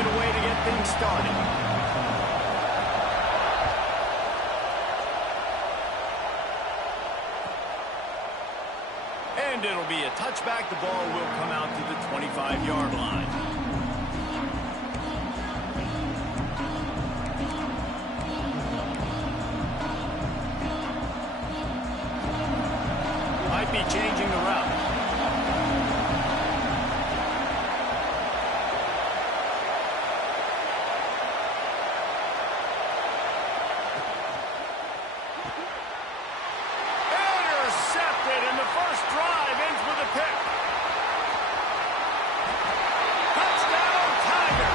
it away to get things started. And it'll be a touchback. The ball will come out to the 25-yard line. Might be changing the route. Intercepted, and the first drive ends with a pick. Touchdown, Tiger.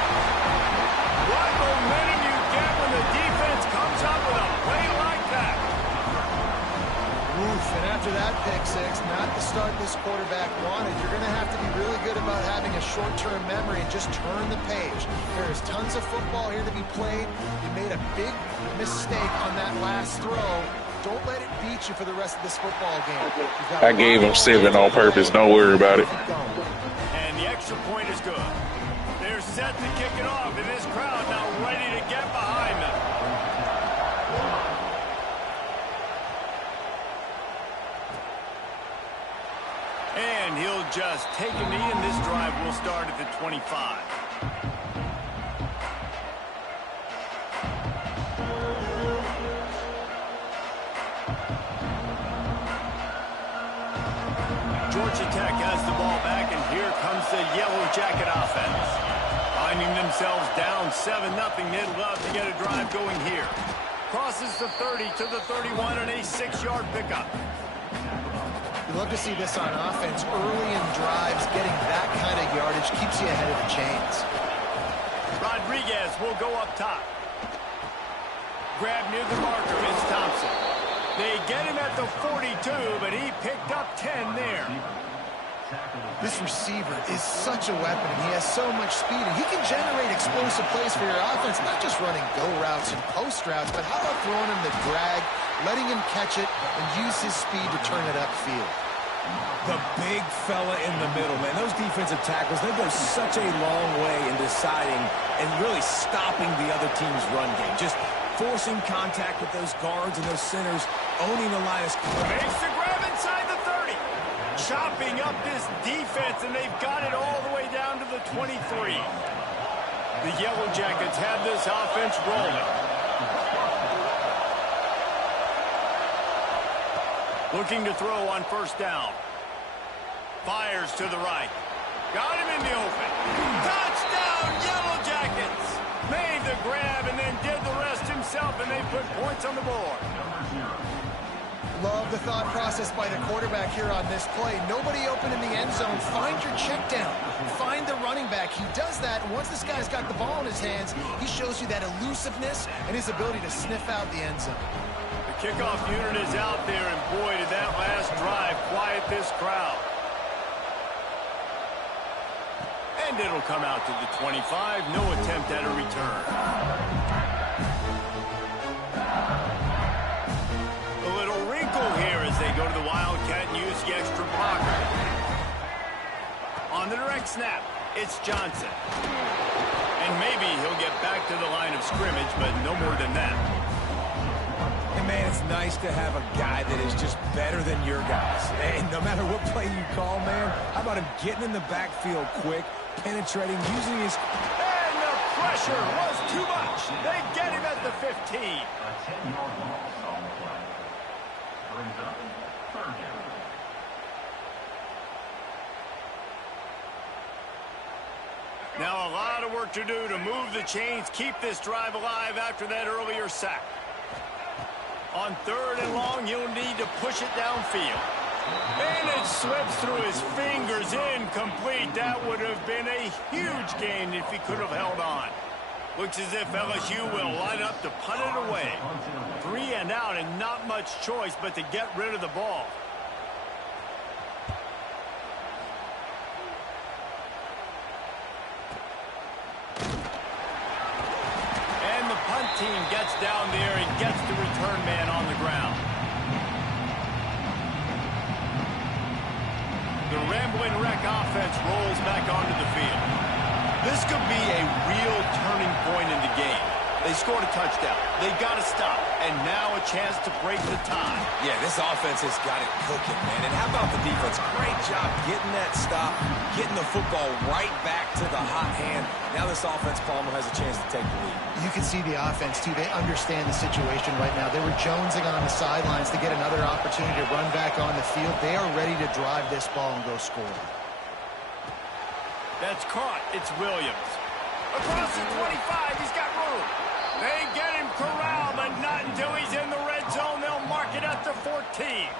What momentum you get when the defense comes up with a play like that. Oof, and after that pick six, not the start this quarterback wanted. You're going to have to be really good about having a short-term memory and just turn the page. There is tons of football here to be played. You made a big mistake on that last throw. Don't let it beat you for the rest of this football game. I gave him 7 on purpose. Don't worry about it. And the extra point is good. They're set to kick it off, and this crowd now ready to get behind them. And he'll just take a knee, and this drive will start at the 25. Georgia Tech has the ball back, and here comes the Yellow Jacket offense. Finding themselves down 7-0, they'd love to get a drive going here. Crosses the 30 to the 31 and a 6-yard pickup. You love to see this on offense. Early in drives, getting that kind of yardage keeps you ahead of the chains. Rodriguez will go up top. Grab near the marker is Thompson. They get him at the 42, but he picked up 10 there. This receiver is such a weapon. He has so much speed, and he can generate explosive plays for your offense, not just running go routes and post routes, but how about throwing him the drag, letting him catch it, and use his speed to turn it upfield. The big fella in the middle, man. Those defensive tackles, they go such a long way in deciding and really stopping the other team's run game. Just forcing contact with those guards and those centers, owning the line of scrimmage. Makes the grab inside the 30. Chopping up this defense, and they've got it all the way down to the 23. The Yellow Jackets have this offense rolling. Looking to throw on first down. Fires to the right. Got him in the open. Touchdown, Yellow Jackets! Made the grab and then did the rest himself, and they put points on the board. Love the thought process by the quarterback here on this play. Nobody open in the end zone. Find your check down. Find the running back. He does that, and once this guy's got the ball in his hands, he shows you that elusiveness and his ability to sniff out the end zone. The kickoff unit is out there, and boy, did that last drive quiet this crowd. And it'll come out to the 25. No attempt at a return. A little wrinkle here as they go to the Wildcat and use the extra blocker. On the direct snap, it's Johnson. And maybe he'll get back to the line of scrimmage, but no more than that. And man, it's nice to have a guy that is just better than your guys. And no matter what play you call, man, how about him getting in the backfield quick, penetrating, using his... And the pressure was too much. They get him at the 15. A 10-yard loss on the play. Brings up third down. Now a lot of work to do to move the chains, keep this drive alive after that earlier sack. On third and long, you'll need to push it downfield. And it slips through his fingers, incomplete. That would have been a huge gain if he could have held on. Looks as if LSU will line up to punt it away. 3 and out, and not much choice but to get rid of the ball. And the punt team gets down there and gets the return man on the ground. The Rambling Wreck offense rolls back onto the field. This could be a real point in the game. They scored a touchdown. They got to stop. And now a chance to break the tie. Yeah, this offense has got it cooking, man. And how about the defense? Great job getting that stop, getting the football right back to the hot hand. Now this offense, Palmer, has a chance to take the lead. You can see the offense, too. They understand the situation right now. They were jonesing on the sidelines to get another opportunity to run back on the field. They are ready to drive this ball and go score. That's caught. It's Williams. Across the 25, he's got room. They get him corralled, but not until he's in the red zone. They'll mark it at the 14.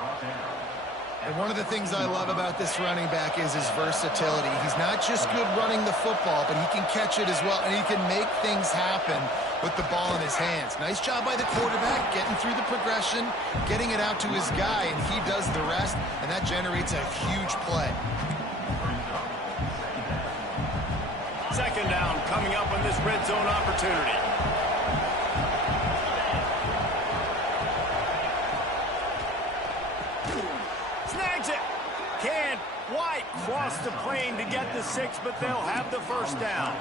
And one of the things I love about this running back is his versatility. He's not just good running the football, but he can catch it as well, and he can make things happen with the ball in his hands. Nice job by the quarterback, getting through the progression, getting it out to his guy, and he does the rest, and that generates a huge play. Second down coming up on this red zone opportunity. Snags it. Can White cross the plane to get the 6, but they'll have the first down.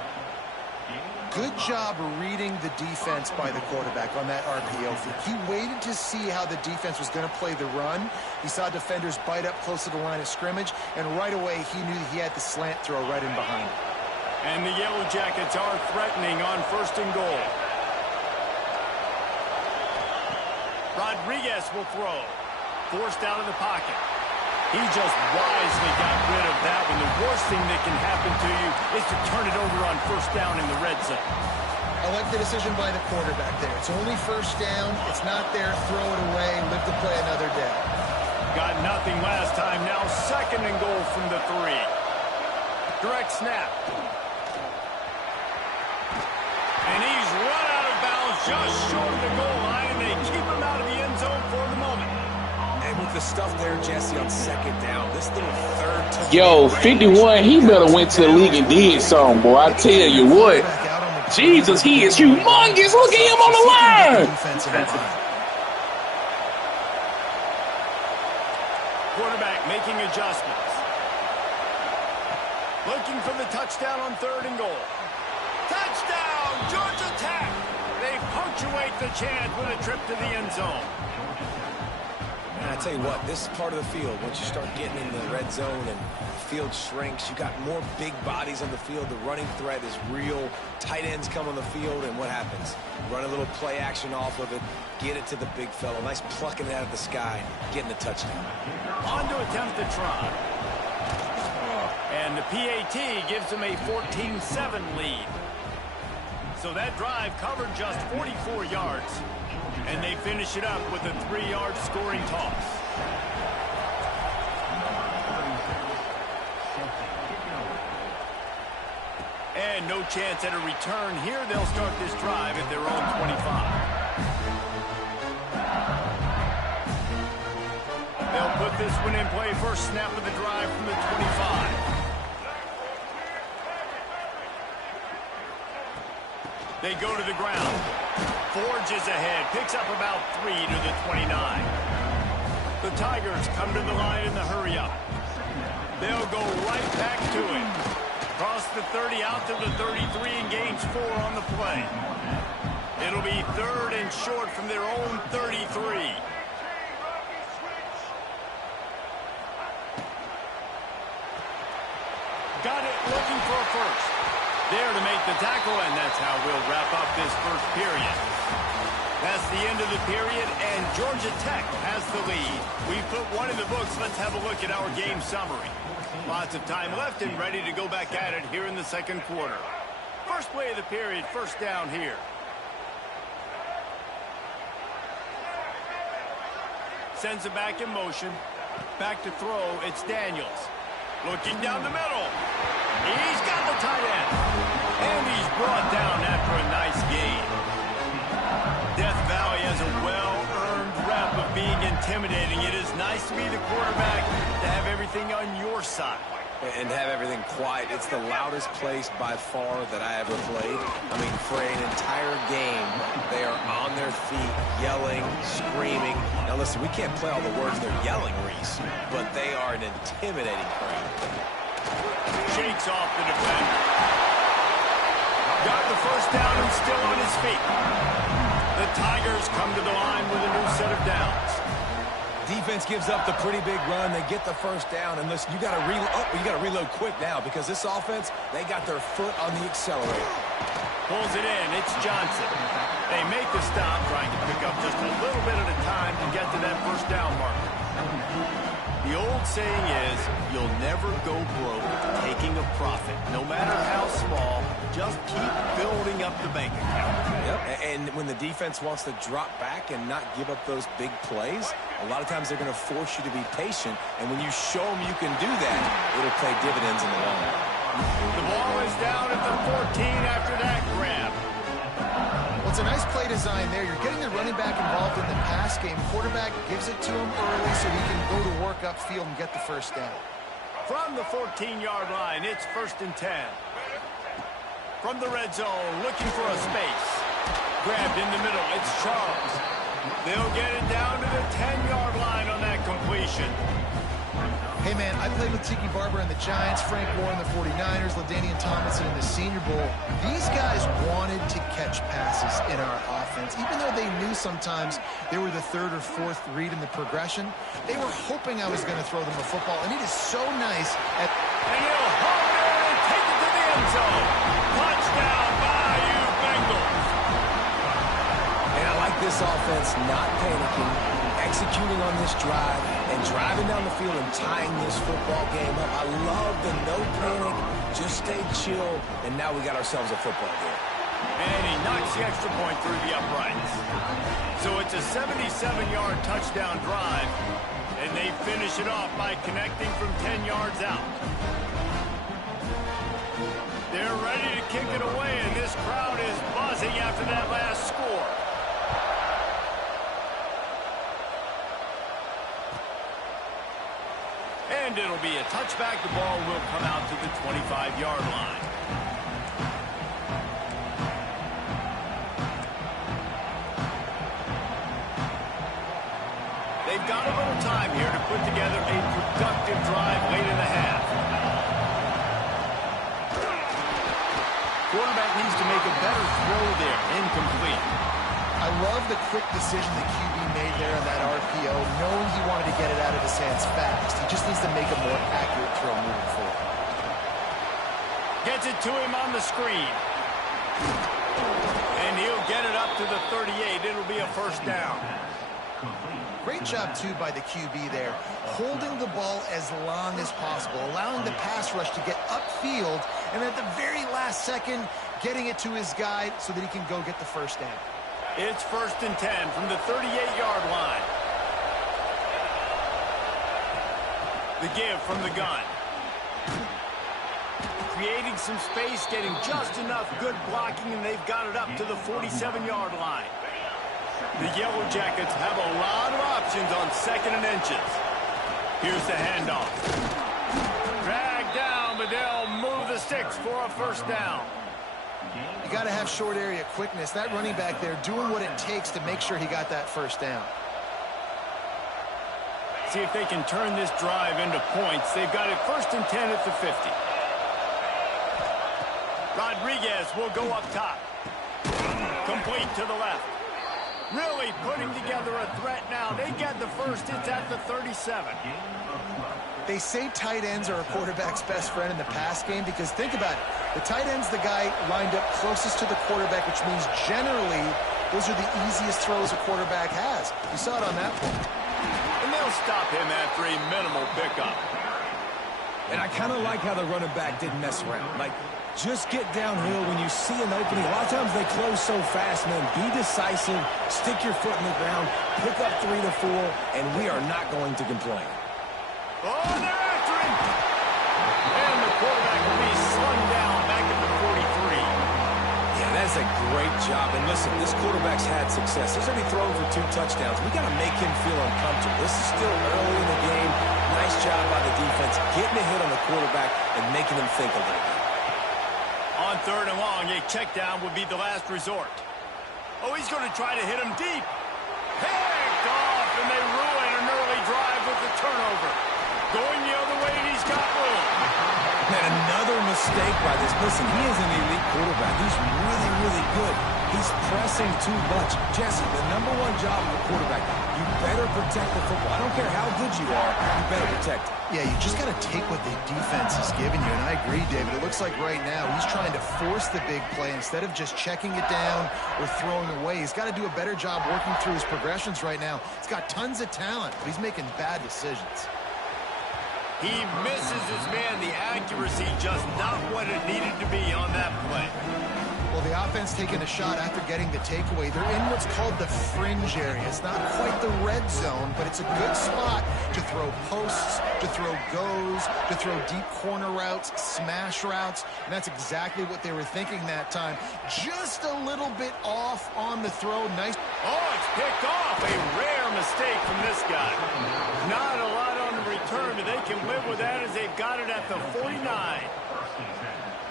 Good job reading the defense by the quarterback on that RPO feed. He waited to see how the defense was going to play the run. He saw defenders bite up close to the line of scrimmage, and right away he knew he had the slant throw right in behind him. And the Yellow Jackets are threatening on 1st and goal. Rodriguez will throw. Forced out of the pocket. He just wisely got rid of that one. The worst thing that can happen to you is to turn it over on 1st down in the red zone. I like the decision by the quarterback there. It's only 1st down. It's not there. Throw it away. Live to play another day. Got nothing last time. Now 2nd and goal from the 3. Direct snap. And he's run out of bounds just short of the goal line, and they keep him out of the end zone for the moment. And with the stuff there, Jesse, on 2nd down, this little third touchdown. Yo, 51, he better went to the league and did something, boy. I tell you what. Jesus, he is humongous. Look at him on the line. Quarterback making adjustments. Looking for the touchdown on 3rd and goal. Touchdown, Georgia Tech. They punctuate the chance with a trip to the end zone. And I tell you what, this part of the field, once you start getting in the red zone and the field shrinks, you got more big bodies on the field. The running threat is real. Tight ends come on the field, and what happens? Run a little play action off of it, get it to the big fellow. Nice plucking it out of the sky, getting the touchdown. On to attempt the try. And the PAT gives them a 14-7 lead. So that drive covered just 44 yards. And they finish it up with a 3-yard scoring toss. And no chance at a return here. They'll start this drive at their own 25. They'll put this one in play. First snap of the drive from the 25. They go to the ground. Forges ahead. Picks up about 3 to the 29. The Tigers come to the line in the hurry up. They'll go right back to it. Cross the 30 out to the 33 and gains 4 on the play. It'll be 3rd and short from their own 33. Got it, looking for a first. There to make the tackle, and that's how we'll wrap up this first period. That's the end of the period, and Georgia Tech has the lead. We've put one in the books. Let's have a look at our game summary. Lots of time left and ready to go back at it here in the 2nd quarter. First play of the period, 1st down here. Sends it back in motion. Back to throw, it's Daniels. Looking down the middle. He's got the tight end. And he's brought down after a nice gain. Death Valley has a well-earned rep of being intimidating. It is nice to be the quarterback, to have everything on your side. And have everything quiet. It's the loudest place by far that I ever played. I mean, for an entire game, they are on their feet, yelling, screaming. Now listen, we can't play all the words they're yelling, Reese, but they are an intimidating crowd. Shakes off the defender. got the first down and still on his feet. The Tigers come to the line with a new set of downs. Defense gives up the pretty big run. They get the first down. And listen, you got to reload quick now because this offense, they got their foot on the accelerator. Pulls it in. It's Johnson. They make the stop, trying to pick up just a little bit at a time to get to that first down marker. The old saying is, you'll never go broke taking a profit. No matter how small, just keep building up the bank account. Yep, and when the defense wants to drop back and not give up those big plays, a lot of times they're going to force you to be patient, and when you show them you can do that, it'll pay dividends in the long run. The ball is down at the 14 after that grab. Well, it's a nice play design there. You're getting the running back involved in the pass game. Quarterback gives it to him early so he can go to work upfield and get the first down. From the 14-yard line, it's 1st and 10. From the red zone, looking for a space. Grabbed in the middle, it's Charles. They'll get it down to the 10-yard line on that completion. Hey, man, I played with Tiki Barber and the Giants, Frank Moore and the 49ers, LaDainian Tomlinson in the Senior Bowl. These guys wanted to catch passes in our offense. Even though they knew sometimes they were the third or fourth read in the progression, they were hoping I was going to throw them a football. And it is so nice at... And he'll hold it and take it to the end zone. Touchdown, Bayou Bengals. And I like this offense not panicking, executing on this drive, and driving down the field and tying this football game up. I love the no panic, just stay chill, and now we got ourselves a football game. And he knocks the extra point through the uprights. So it's a 77-yard touchdown drive, and they finish it off by connecting from 10 yards out. They're ready to kick it away, and this crowd is buzzing after that last score. And it'll be a touchback. The ball will come out to the 25-yard line. They've got a little time here to put together a productive drive late in the half. Quarterback needs to make a better throw there. Incomplete. I love the quick decision the QB made there on that RPO, knowing he wanted to get it out of his hands fast. He just needs to make a more accurate throw moving forward. Gets it to him on the screen. And he'll get it up to the 38. It'll be a first down. Great job, too, by the QB there, holding the ball as long as possible, allowing the pass rush to get upfield, and at the very last second, getting it to his guy so that he can go get the first down. It's 1st and 10 from the 38-yard line. The give from the gun. Creating some space, getting just enough good blocking, and they've got it up to the 47-yard line. The Yellow Jackets have a lot of options on 2nd and inches. Here's the handoff. Drag down, but they'll move the sticks for a first down. You got to have short area quickness. That running back there doing what it takes to make sure he got that first down. See if they can turn this drive into points. They've got it 1st and 10 at the 50. Rodriguez will go up top. Complete to the left. Really putting together a threat now. They get the first. It's at the 37. They say tight ends are a quarterback's best friend in the pass game because think about it. The tight end's the guy lined up closest to the quarterback, which means generally those are the easiest throws a quarterback has. You saw it on that play. And they'll stop him after a minimal pickup. And I kind of like how the running back didn't mess around. Like, just get downhill when you see an opening. A lot of times they close so fast, man. Be decisive, stick your foot in the ground, pick up 3 to 4, and we are not going to complain. Oh, they're after him! And the quarterback will be slung down back at the 43. Yeah, that's a great job. And listen, this quarterback's had success. He's already thrown for 2 touchdowns. We got to make him feel uncomfortable. This is still early in the game. Nice job by the defense, getting a hit on the quarterback and making him think a little bit. On 3rd and long, a check down would be the last resort. Oh, he's going to try to hit him deep. Picked off, and they ruin an early drive with the turnover. Going the other way, and he's got room. Man, another mistake by this. Listen, he is an elite quarterback. He's really, really good. He's pressing too much. Jesse, the #1 job of a quarterback, you better protect the football. I don't care how good you are, you better protect it. Yeah, you just got to take what the defense is giving you, and I agree, David. It looks like right now he's trying to force the big play instead of just checking it down or throwing away. He's got to do a better job working through his progressions right now. He's got tons of talent, but he's making bad decisions. He misses his man. The accuracy just not what it needed to be on that play. Well, the offense taking a shot after getting the takeaway. They're in what's called the fringe area. It's not quite the red zone, but it's a good spot to throw posts, to throw goes, to throw deep corner routes, smash routes, and that's exactly what they were thinking that time. Just a little bit off on the throw. Nice. Oh, it's picked off. A rare mistake from this guy. Not a lot on the return, but they can live with that as they've got it at the 49.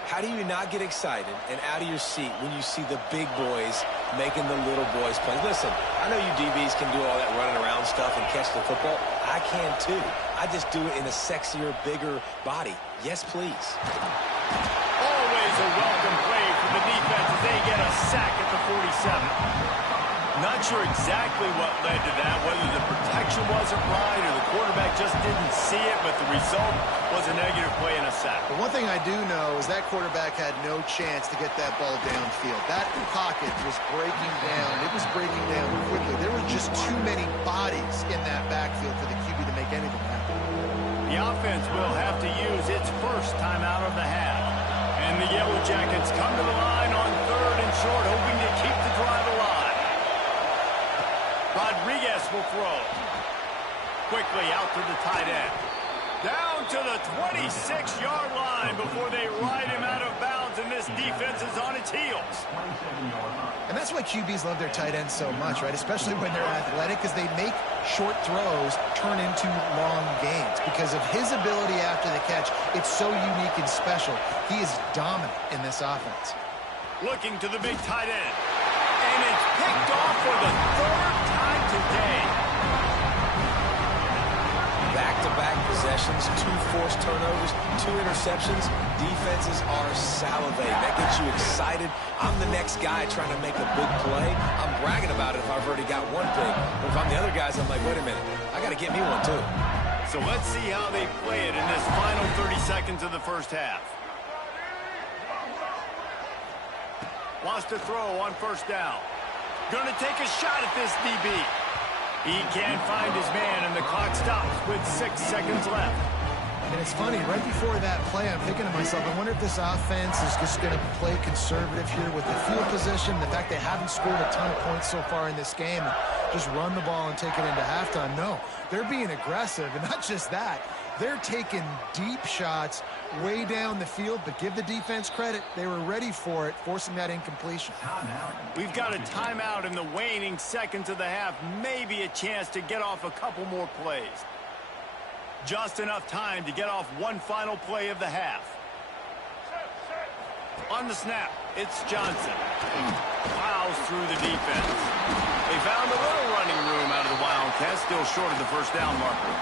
How do you not get excited and out of your seat when you see the big boys making the little boys play? Listen, I know you DBs can do all that running around stuff and catch the football. I can too. I just do it in a sexier, bigger body. Yes, please. Always a welcome play from the defense as they get a sack at the 47. Not sure exactly what led to that, whether the protection wasn't right or the quarterback just didn't see it, but the result was a negative play and a sack. But one thing I do know is that quarterback had no chance to get that ball downfield. That pocket was breaking down. It was breaking down quickly. There were just too many bodies in that backfield for the QB to make anything happen. The offense will have to use its first timeout of the half. And the Yellow Jackets come to the line on 3rd and short, hoping to keep the drive alive. Rodriguez will throw. Quickly out to the tight end. Down to the 26-yard line before they ride him out of bounds, and this defense is on its heels. And that's why QBs love their tight ends so much, right? Especially when they're athletic, because they make short throws turn into long gains. Because of his ability after the catch, it's so unique and special. He is dominant in this offense. Looking to the big tight end. And it's picked off for the 3rd time today. Back-to-back possessions, 2 forced turnovers, 2 interceptions. Defenses are salivating. That gets you excited. I'm the next guy trying to make a big play. I'm bragging about it if I've already got one big. But if I'm the other guys, I'm like, wait a minute. I got to get me one too. So let's see how they play it in this final 30 seconds of the first half. Wants to throw on 1st down. Going to take a shot at this DB. He can't find his man, and the clock stops with 6 seconds left. And it's funny, right before that play, I'm thinking to myself, I wonder if this offense is just going to play conservative here with the field position, the fact they haven't scored a ton of points so far in this game, and just run the ball and take it into halftime. No, they're being aggressive, and not just that. They're taking deep shots way down the field, but give the defense credit. They were ready for it, forcing that incompletion. We've got a timeout in the waning seconds of the half. Maybe a chance to get off a couple more plays. Just enough time to get off one final play of the half. On the snap, it's Johnson. Plows through the defense. They found a little running room out of the Wildcats, still short of the 1st down marker.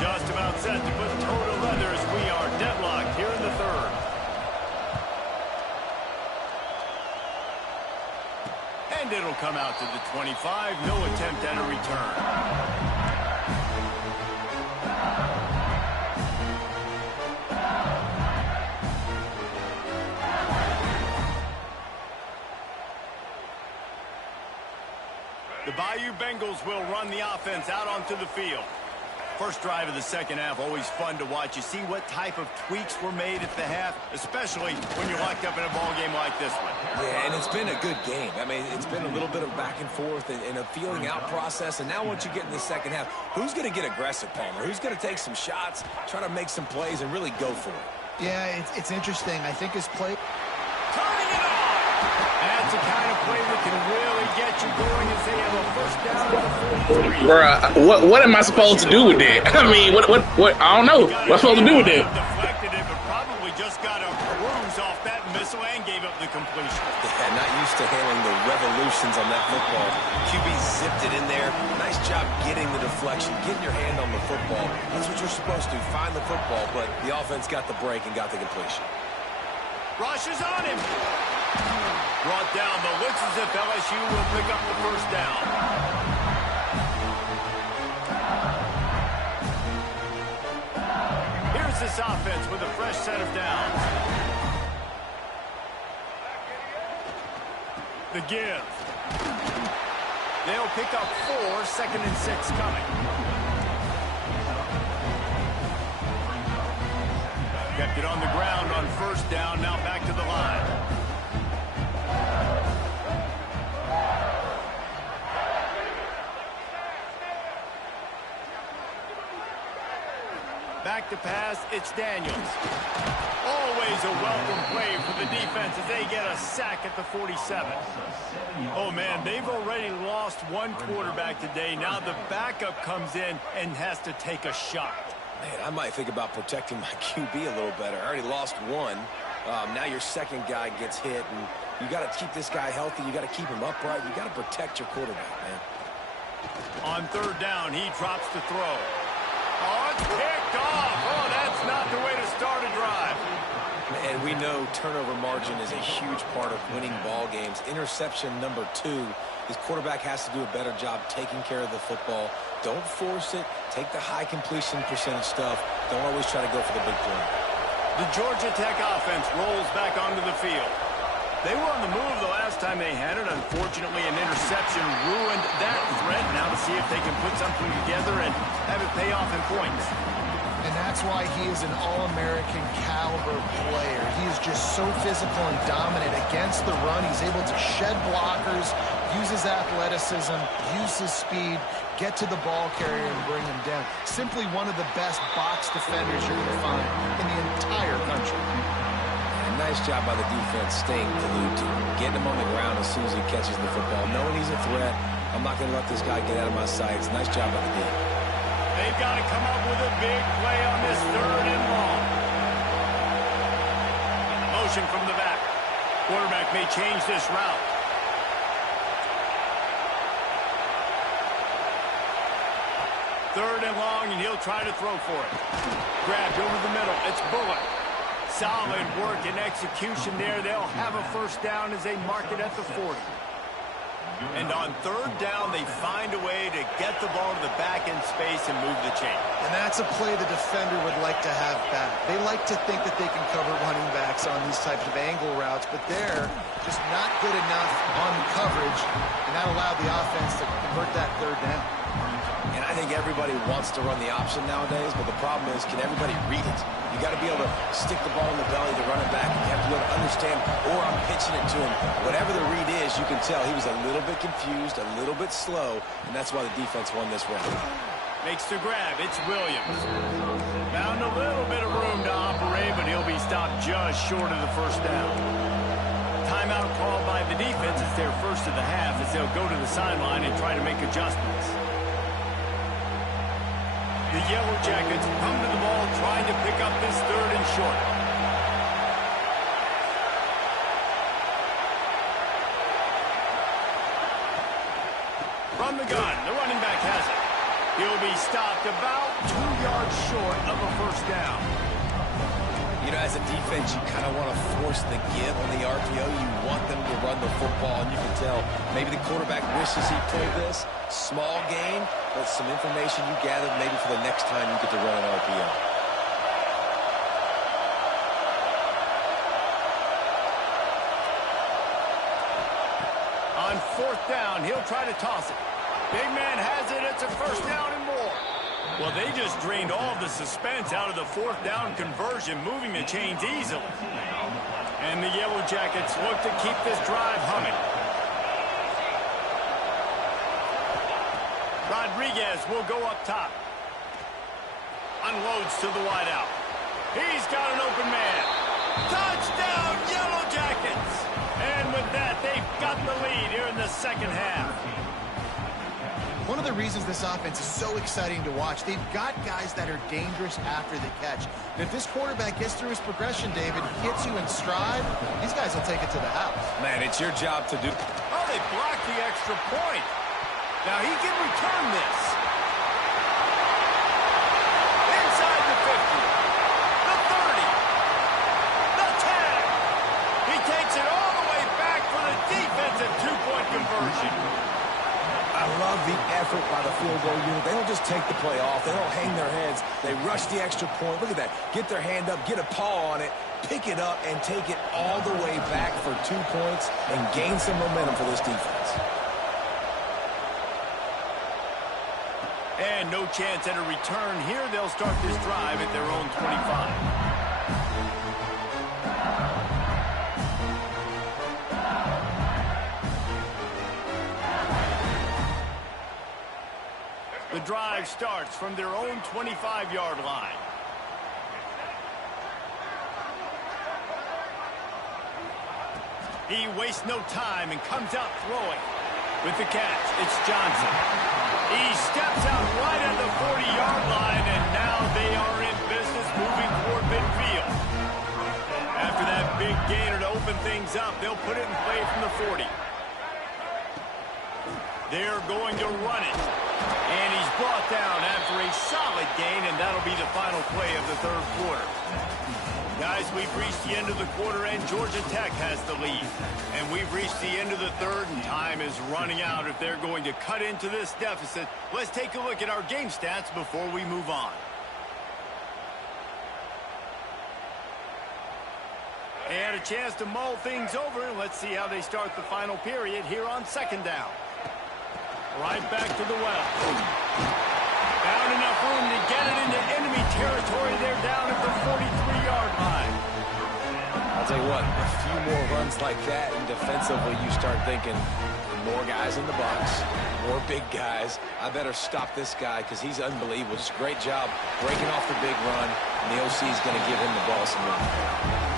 Just about set to put toe to leather as we are deadlocked here in the 3rd. And it'll come out to the 25. No attempt at a return. The Bayou Bengals will run the offense out onto the field. First drive of the 2nd half, always fun to watch. You see what type of tweaks were made at the half, especially when you're locked up in a ball game like this one. Yeah, and it's been a good game. I mean, it's been a little bit of back and forth and a feeling out process. And now once you get in the 2nd half, who's going to get aggressive, Palmer? Who's going to take some shots, try to make some plays, and really go for it? Yeah, it's interesting. I think his play... Turning it on! That's the kind of play that can really get you going as they have a 1st down at the 43. Bruh, what am I supposed to do with that? I mean, what? I don't know. What am I supposed to do with that? Deflected it, but probably just got a bruise off that missile and gave up the completion. Yeah, not executions on that football. QB zipped it in there. Nice job getting the deflection, getting your hand on the football. That's what you're supposed to, find the football, but the offense got the break and got the completion. Rush is on him. Brought down, but looks as if LSU will pick up the first down. Here's this offense with a fresh set of downs. The give. They'll pick up 4, 2nd and 6 coming. Kept it on the ground on first down, now back to the line. Back to pass, it's Daniels. Always a welcome play for the defense as they get a sack at the 47. Oh, man, they've already lost one quarterback today. Now the backup comes in and has to take a shot. Man, I might think about protecting my QB a little better. I already lost one. Now your second guy gets hit, and you got to keep this guy healthy. You got to keep him upright. You got to protect your quarterback, man. On third down, he drops the throw. Oh, it's picked off. Oh, that's not the way to start a drive. And we know turnover margin is a huge part of winning ball games. Interception number 2. His quarterback has to do a better job taking care of the football. Don't force it. Take the high completion percentage stuff. Don't always try to go for the big play. The Georgia Tech offense rolls back onto the field. They were on the move the last time they had it. Unfortunately, an interception ruined that threat. Now to see if they can put something together and have it pay off in points. And that's why he is an All-American caliber player. He is just so physical and dominant against the run. He's able to shed blockers, use his athleticism, use his speed, get to the ball carrier and bring him down. Simply one of the best box defenders you're going to find in the entire country. Nice job by the defense staying glued to him, getting him on the ground as soon as he catches the football. Knowing he's a threat, I'm not going to let this guy get out of my sights. Nice job by the D. They've got to come up with a big play on this 3rd and long. Motion from the back. Quarterback may change this route. Third and long, and he'll try to throw for it. Grabbed over the middle. It's Bullock. Solid work and execution there. They'll have a first down as they mark it at the 40. And on third down, they find a way to get the ball to the back end space and move the chain. And that's a play the defender would like to have back. They like to think that they can cover running backs on these types of angle routes, but they're just not good enough on the coverage, and that allowed the offense to convert that third down. And I think everybody wants to run the option nowadays, but the problem is, can everybody read it? You got to be able to stick the ball in the belly to run it back. You have to be able to understand, or I'm pitching it to him. Whatever the read is, you can tell he was a little bit confused, a little bit slow, and that's why the defense won this round. Makes the grab. It's Williams. Found a little bit of room to operate, but he'll be stopped just short of the first down. Timeout called by the defense. It's their first of the half as they'll go to the sideline and try to make adjustments. The Yellow Jackets come to the ball trying to pick up this 3rd and short. From the gun, the running back has it. He'll be stopped about 2 yards short of a first down. You know, as a defense, you kind of want to force the give on the RPO. You want them to run the football, and you can tell maybe the quarterback wishes he played this. Small game, but some information you gathered maybe for the next time you get to run an RPO. On 4th down, he'll try to toss it. Big man has it. It's a first down and more. Well, they just drained all the suspense out of the 4th down conversion, moving the chains easily. And the Yellow Jackets look to keep this drive humming. Rodriguez will go up top. Unloads to the wideout. He's got an open man. Touchdown, Yellow Jackets! And with that, they've got the lead here in the second half. One of the reasons this offense is so exciting to watch, they've got guys that are dangerous after the catch. And if this quarterback gets through his progression, David, hits you in stride, these guys will take it to the house. Man, it's your job to do. Oh, they blocked the extra point. Now he can return this. Inside the 50. The 30. The 10. He takes it all the way back for the defensive two-point conversion. I love the effort by the field goal unit. They don't just take the play off. They don't hang their heads. They rush the extra point. Look at that. Get their hand up, get a paw on it, pick it up, and take it all the way back for 2 points and gain some momentum for this defense. And no chance at a return here. They'll start this drive at their own 25. The drive starts from their own 25-yard line. He wastes no time and comes out throwing. With the catch, it's Johnson. He steps out right at the 40-yard line, and now they are in business moving toward midfield. After that big gainer to open things up, they'll put it in play from the 40. They're going to run it. And he's brought down after a solid gain, and that'll be the final play of the third quarter. Guys, we've reached the end of the quarter, and Georgia Tech has the lead. And we've reached the end of the third, and time is running out if they're going to cut into this deficit. Let's take a look at our game stats before we move on. They had a chance to mull things over. Let's see how they start the final period here on second down. Right back to the well. Found enough room to get it into enemy territory. They're down at the 43-yard line. I'll tell you what, a few more runs like that, and defensively you start thinking more guys in the box, more big guys. I better stop this guy because he's unbelievable. Just a great job breaking off the big run, and the OC is going to give him the ball some room.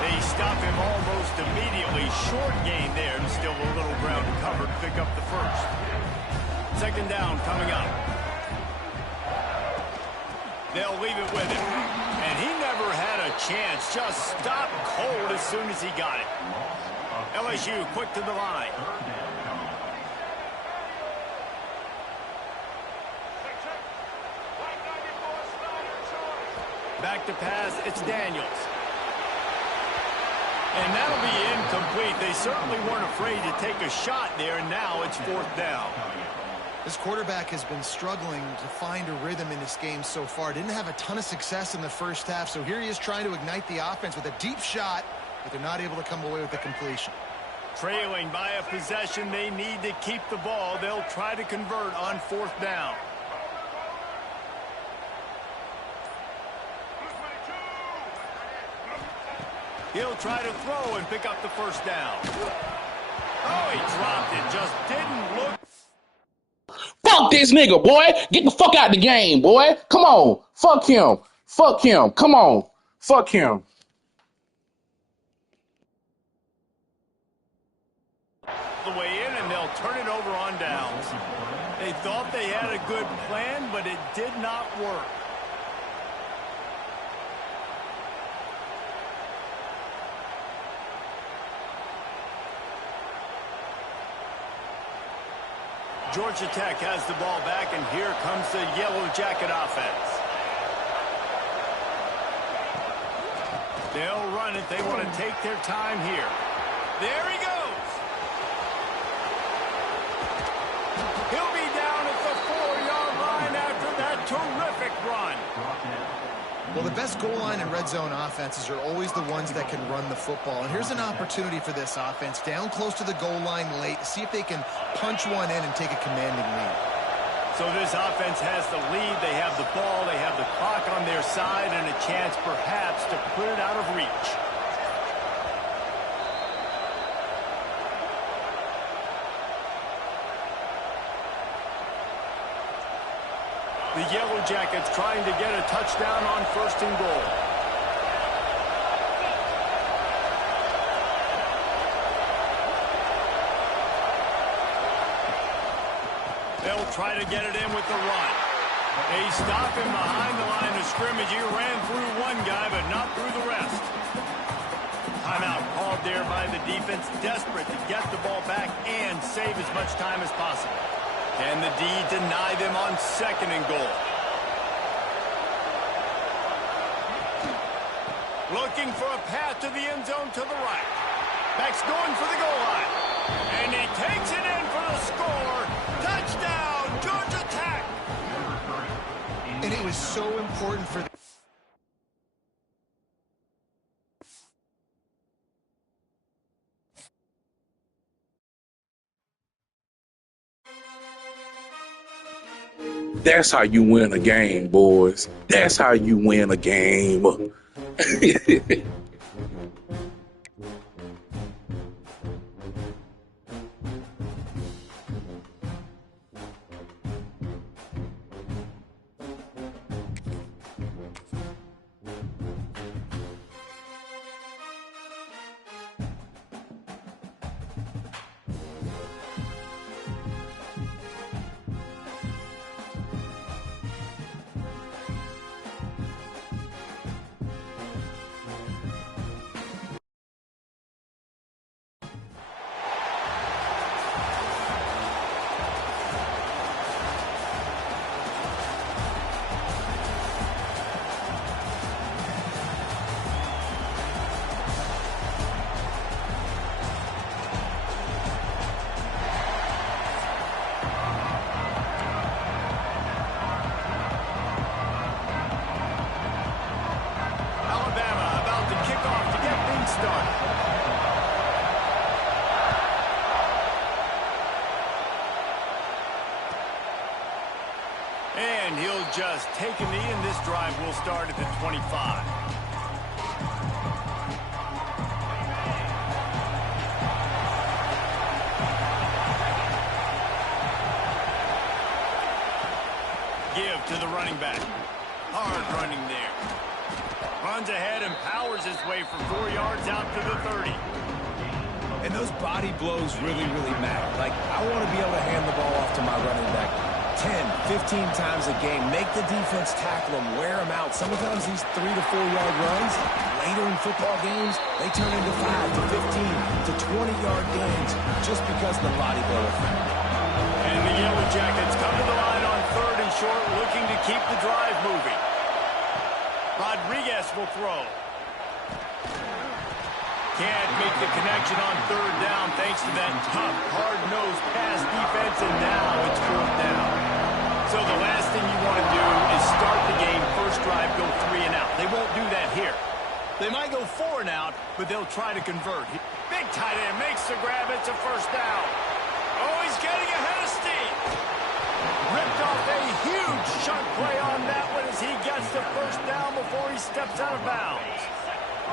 They stop him almost immediately. Short gain there, and still a little ground to cover to pick up the first. Second down coming up. They'll leave it with him. And he never had a chance. Just stopped cold as soon as he got it. LSU quick to the line. Back to pass, it's Daniels. And that'll be incomplete. They certainly weren't afraid to take a shot there, and now it's fourth down. This quarterback has been struggling to find a rhythm in this game so far. Didn't have a ton of success in the first half, so here he is trying to ignite the offense with a deep shot, but they're not able to come away with the completion. Trailing by a possession, they need to keep the ball. They'll try to convert on fourth down. He'll try to throw and pick up the first down. Oh, he dropped it. Just didn't look. Fuck this nigga, boy. Get the fuck out the game, boy. Come on. Fuck him. Fuck him. Come on. Fuck him. The way in, and they'll turn it over on downs. They thought they had a good plan, but it did not work. Georgia Tech has the ball back, and here comes the Yellow Jacket offense. They'll run it. They want to take their time here. There he goes. He'll be down at the 4-yard line after that terrific run. Well, the best goal line and red zone offenses are always the ones that can run the football. And here's an opportunity for this offense, down close to the goal line late, to see if they can punch one in and take a commanding lead. So this offense has the lead. They have the ball. They have the clock on their side and a chance perhaps to put it out of reach. The Yellow Jackets trying to get a touchdown on first and goal. They'll try to get it in with the run. They stop him behind the line of scrimmage. He ran through one guy, but not through the rest. Timeout called there by the defense, desperate to get the ball back and save as much time as possible. Can the D deny them on 2nd and goal? Looking for a path to the end zone to the right. Back's going for the goal line. And he takes it in for the score. Touchdown, Georgia Tech. And it was so important for That's how you win a game, boys. That's how you win a game. And he'll just take a knee, and this drive will start at the 25. Give to the running back. Hard running there. Runs ahead and powers his way for 4 yards out to the 30. And those body blows really, really matter. Like, I want to be able to hand the ball off to my running back 10, 15 times a game. Make the defense tackle him, wear him out. Sometimes these 3 to 4 yard runs, later in football games, they turn into 5 to 15 to 20-yard gains just because of the body blow effect. And the Yellow Jackets come to the line on 3rd and short, looking to keep the drive moving. Rodriguez will throw. Can't make the connection on 3rd down thanks to that tough, hard-nosed pass defense, and now it's 4th down. So the last thing you want to do is start the game, first drive, go 3 and out. They won't do that here. They might go 4 and out, but they'll try to convert. Big tight end makes the grab. It's a 1st down. Oh, he's getting ahead of steam. Ripped off a huge chunk play on that one as he gets the 1st down before he steps out of bounds.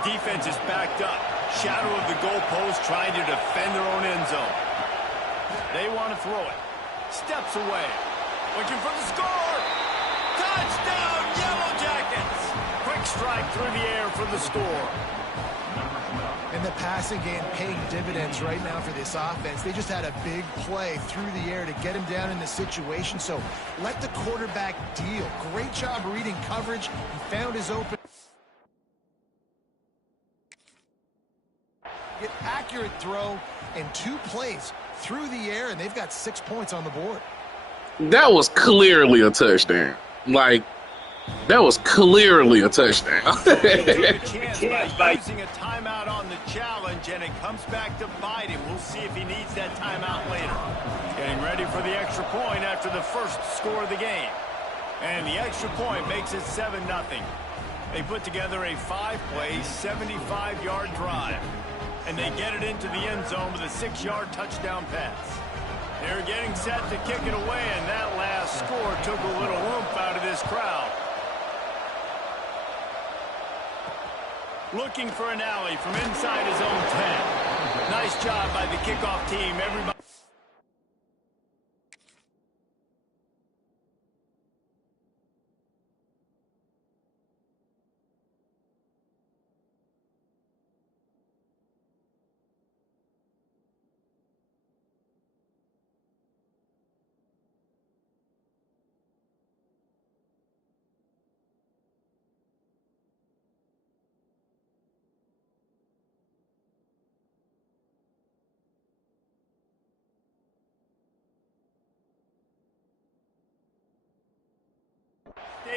Defense is backed up. Shadow of the goalpost, trying to defend their own end zone. They want to throw it. Steps away. Looking for the score. Touchdown, Yellow Jackets. Quick strike through the air for the score. And the passing game paying dividends right now for this offense. They just had a big play through the air to get him down in the situation. So let the quarterback deal. Great job reading coverage. He found his open. Get accurate throw and 2 plays through the air, and they've got 6 points on the board. That was clearly a touchdown. Like, that was clearly a touchdown. Chance by using a timeout on the challenge, and it comes back to bite him. We'll see if he needs that timeout later. Getting ready for the extra point after the first score of the game. And the extra point makes it 7-0. They put together a 5-play, 75-yard drive. And they get it into the end zone with a 6-yard touchdown pass. They're getting set to kick it away, and that last score took a little oomph out of this crowd. Looking for an alley from inside his own 10. Nice job by the kickoff team. Everybody.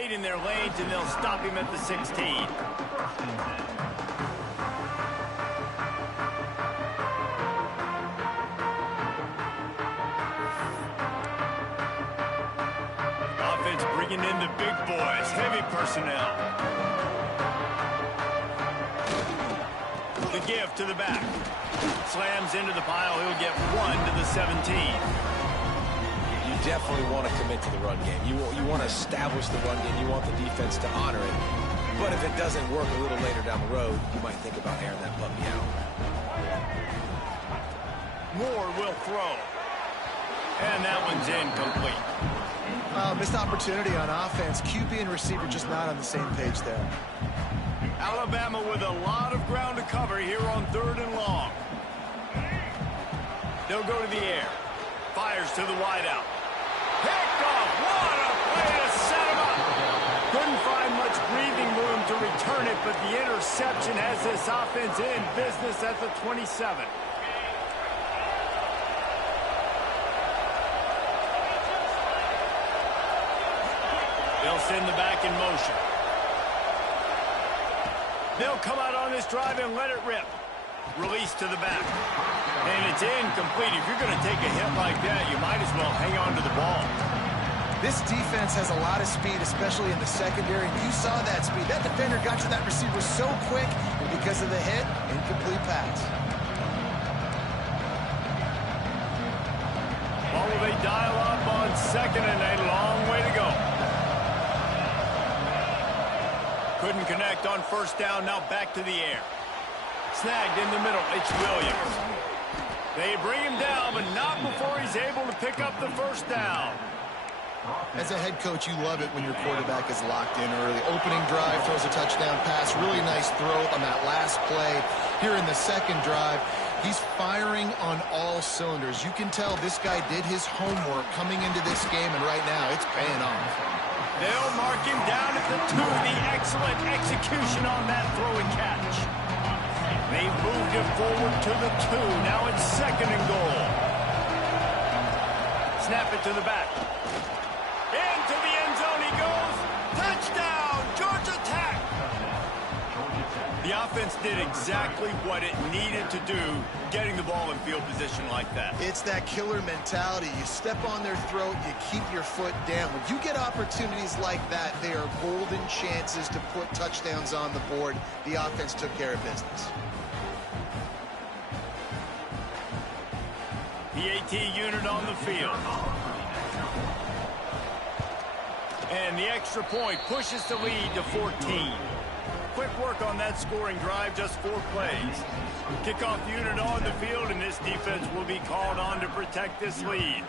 stayed in their lanes, and they'll stop him at the 16. Offense bringing in the big boys, heavy personnel. The give to the back. Slams into the pile. He'll get 1 to the 17. You definitely want to commit to the run game. You want to establish the run game. You want the defense to honor it. But if it doesn't work a little later down the road, you might think about airing that puppy out. Moore will throw. And that one's incomplete. Missed opportunity on offense. QB and receiver just not on the same page there. Alabama with a lot of ground to cover here on 3rd and long. They'll go to the air. Fires to the wideout. Picked off. What a play to set him up. Couldn't find much breathing room to return it, but the interception has this offense in business at the 27. They'll send the back in motion. They'll come out on this drive and let it rip. Release to the back. And it's incomplete. If you're going to take a hit like that, you might as well hang on to the ball. This defense has a lot of speed, especially in the secondary. And you saw that speed. That defender got to that receiver so quick, and because of the hit, incomplete pass. Well, will they dial up on 2nd and a long way to go? Couldn't connect on 1st down. Now back to the air. Snagged in the middle. It's Williams. They bring him down, but not before he's able to pick up the 1st down. As a head coach, you love it when your quarterback is locked in early. Opening drive, throws a touchdown pass. Really nice throw on that last play. Here in the 2nd drive, he's firing on all cylinders. You can tell this guy did his homework coming into this game, and right now it's paying off. They'll mark him down at the 2. The excellent execution on that throw and catch. They moved it forward to the 2. Now it's 2nd and goal. Snap it to the back. Into the end zone he goes. Touchdown, Georgia Tech. The offense did exactly what it needed to do, getting the ball in field position like that. It's that killer mentality. You step on their throat, you keep your foot down. When you get opportunities like that, they are golden chances to put touchdowns on the board. The offense took care of business. The AT unit on the field. And the extra point pushes the lead to 14. Quick work on that scoring drive, just 4 plays. Kickoff unit on the field, and this defense will be called on to protect this lead.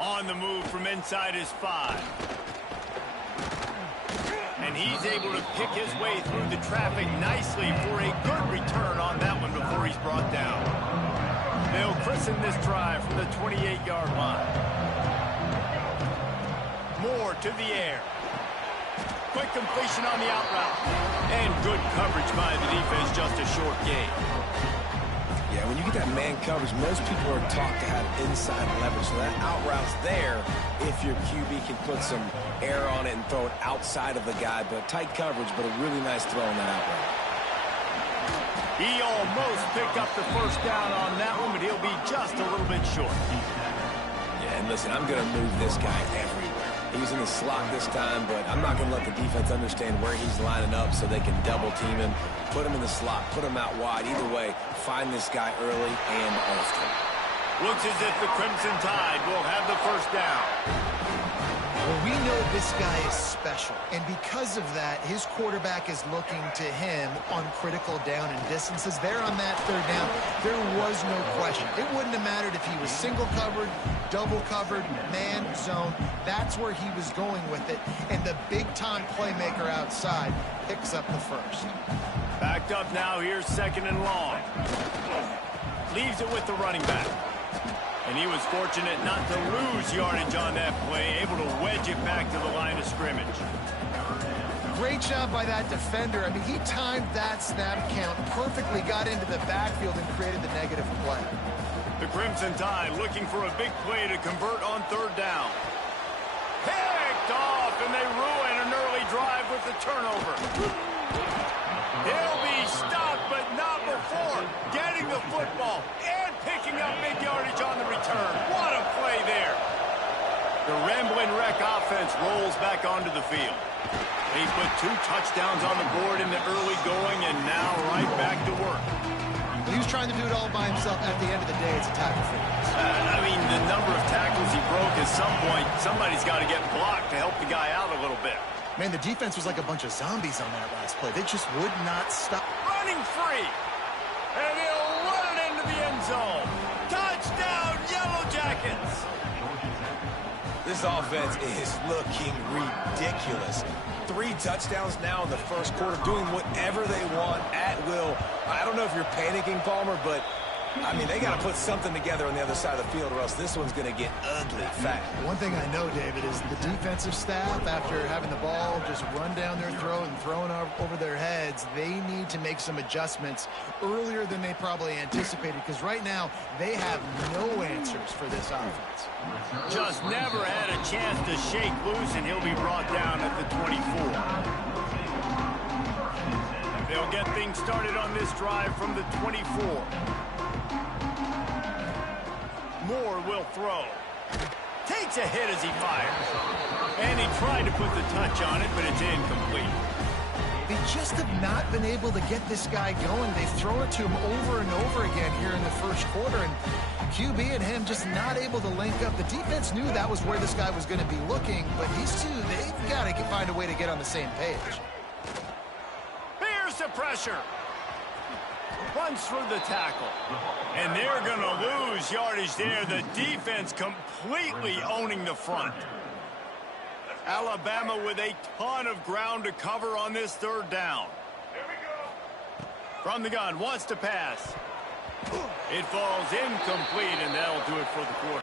On the move from inside his 5. And he's able to pick his way through the traffic nicely for a good return on that one before he's brought down. They'll christen this drive from the 28-yard line. Moore to the air. Quick completion on the out route. And good coverage by the defense, just a short gain. Yeah, when you get that man coverage, most people are taught to have inside leverage. So that out route's there if your QB can put some air on it and throw it outside of the guy. But tight coverage, but a really nice throw on that out route. He almost picked up the 1st down on that one, but he'll be just a little bit short. Yeah, and listen, I'm going to move this guy everywhere. He's in the slot this time, but I'm not going to let the defense understand where he's lining up so they can double team him, put him in the slot, put him out wide. Either way, find this guy early and often. Looks as if the Crimson Tide will have the 1st down. Well, we know this guy is special, and because of that, his quarterback is looking to him on critical down and distances. There on that 3rd down, there was no question. It wouldn't have mattered if he was single covered, double covered, man, zone. That's where he was going with it, and the big-time playmaker outside picks up the 1st. Backed up now, here's 2nd and long. Leaves it with the running back. And he was fortunate not to lose yardage on that play, able to wedge it back to the line of scrimmage. Great job by that defender. I mean, he timed that snap count perfectly, got into the backfield and created the negative play. The Crimson Tide looking for a big play to convert on third down. Picked off, and they ruin an early drive with the turnover. He'll be stopped, but not before getting the football and picking up big yardage on the return. What a play there. The Ramblin' Wreck offense rolls back onto the field. He put 2 touchdowns on the board in the early going, and now right back to work. He was trying to do it all by himself. At the end of the day, it's a tackle for him. I mean, the number of tackles he broke, at some point, somebody's got to get blocked to help the guy out a little bit. Man, the defense was like a bunch of zombies on that last play. They just would not stop. Running free. And he'll run it into the end zone. Touchdown, Yellow Jackets. This offense is looking ridiculous. 3 touchdowns now in the first quarter, doing whatever they want at will. I don't know if you're panicking, Palmer, but, I mean, they got to put something together on the other side of the field or else this one's going to get ugly fast. One thing I know, David, is the defensive staff, after having the ball just run down their throat and thrown over their heads, they need to make some adjustments earlier than they probably anticipated, because right now they have no answers for this offense. Just never had a chance to shake loose, and he'll be brought down at the 24. They'll get things started on this drive from the 24. Moore will throw. Takes a hit as he fires. And he tried to put the touch on it, but it's incomplete. They just have not been able to get this guy going. They've thrown it to him over and over again here in the first quarter, and QB and him just not able to link up. The defense knew that was where this guy was going to be looking, but these two, they've got to find a way to get on the same page. Here's the pressure. Runs through the tackle. And they're going to lose yardage there. The defense completely owning the front. Alabama with a ton of ground to cover on this third down. From the gun, wants to pass. It falls incomplete, and that'll do it for the quarter.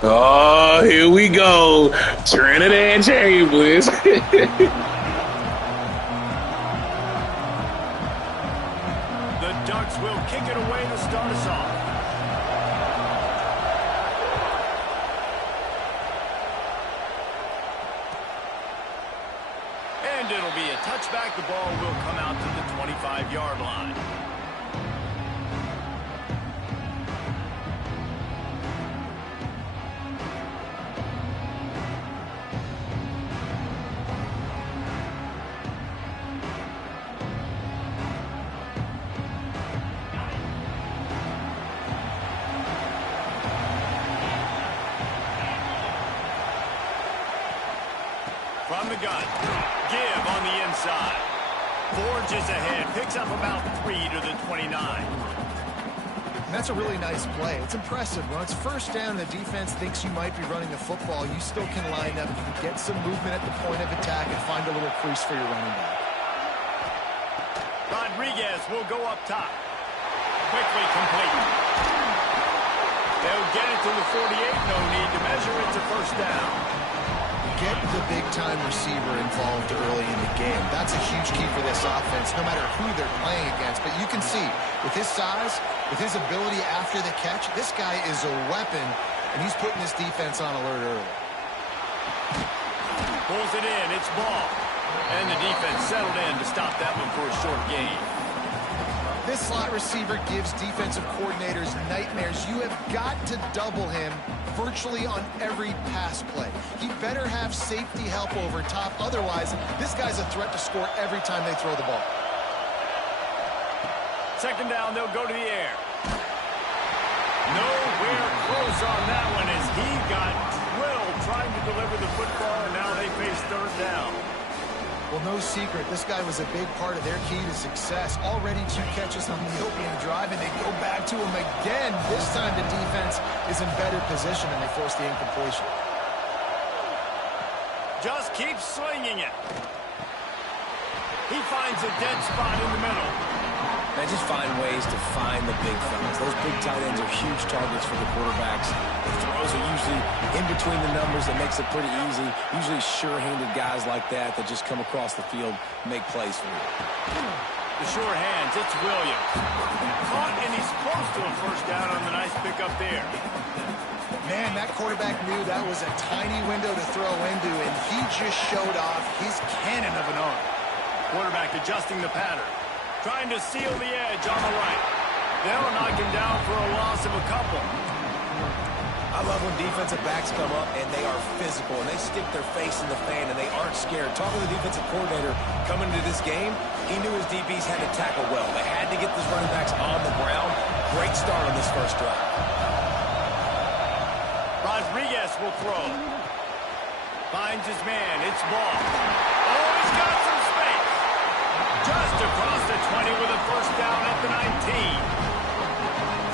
Oh, here we go. Trinidad Chambers. The Ducks will kick it away to start us off. And it'll be a touchback. The ball will come out to the 25-yard line. the gun. Give on the inside. Forges ahead. Picks up about 3 to the 29. And that's a really nice play. It's impressive. When it's first down and the defense thinks you might be running the football, you still can line up. You can get some movement at the point of attack and find a little crease for your running back. Rodriguez will go up top. Quickly complete. They'll get it to the 48. No need to measure. It's a first down. Get the big-time receiver involved early in the game. That's a huge key for this offense, no matter who they're playing against. But you can see, with his size, with his ability after the catch, this guy is a weapon, and he's putting this defense on alert early. Pulls it in. It's ball. And the defense settled in to stop that one for a short gain. This slot receiver gives defensive coordinators nightmares. You have got to double him virtually on every pass play. He better have safety help over top. Otherwise, this guy's a threat to score every time they throw the ball. Second down, they'll go to the air. Nowhere close on that one as he got drilled trying to deliver the football, and now they face third down. Well, no secret, this guy was a big part of their key to success. Already 2 catches on the opening drive, and they go back to him again. This time the defense is in better position, and they force the incompletion. Just keeps slinging it. He finds a dead spot in the middle. They just find ways to find the big fellas. Those big tight ends are huge targets for the quarterbacks. The throws are usually in between the numbers. That makes it pretty easy. Usually sure-handed guys like that just come across the field, make plays for you. The sure hands, it's Williams. Caught, and he's close to a first down on the nice pickup there. Man, that quarterback knew that was a tiny window to throw into, and he just showed off his cannon of an arm. Quarterback adjusting the pattern. Trying to seal the edge on the right. They'll knock him down for a loss of a couple. I love when defensive backs come up and they are physical and they stick their face in the fan and they aren't scared. Talking to the defensive coordinator coming into this game, he knew his DBs had to tackle well. They had to get these running backs on the ground. Great start on this first drive. Rodriguez will throw. Finds his man. It's ball. Oh, he's got some space. Just across the 20 with a first down at the 19.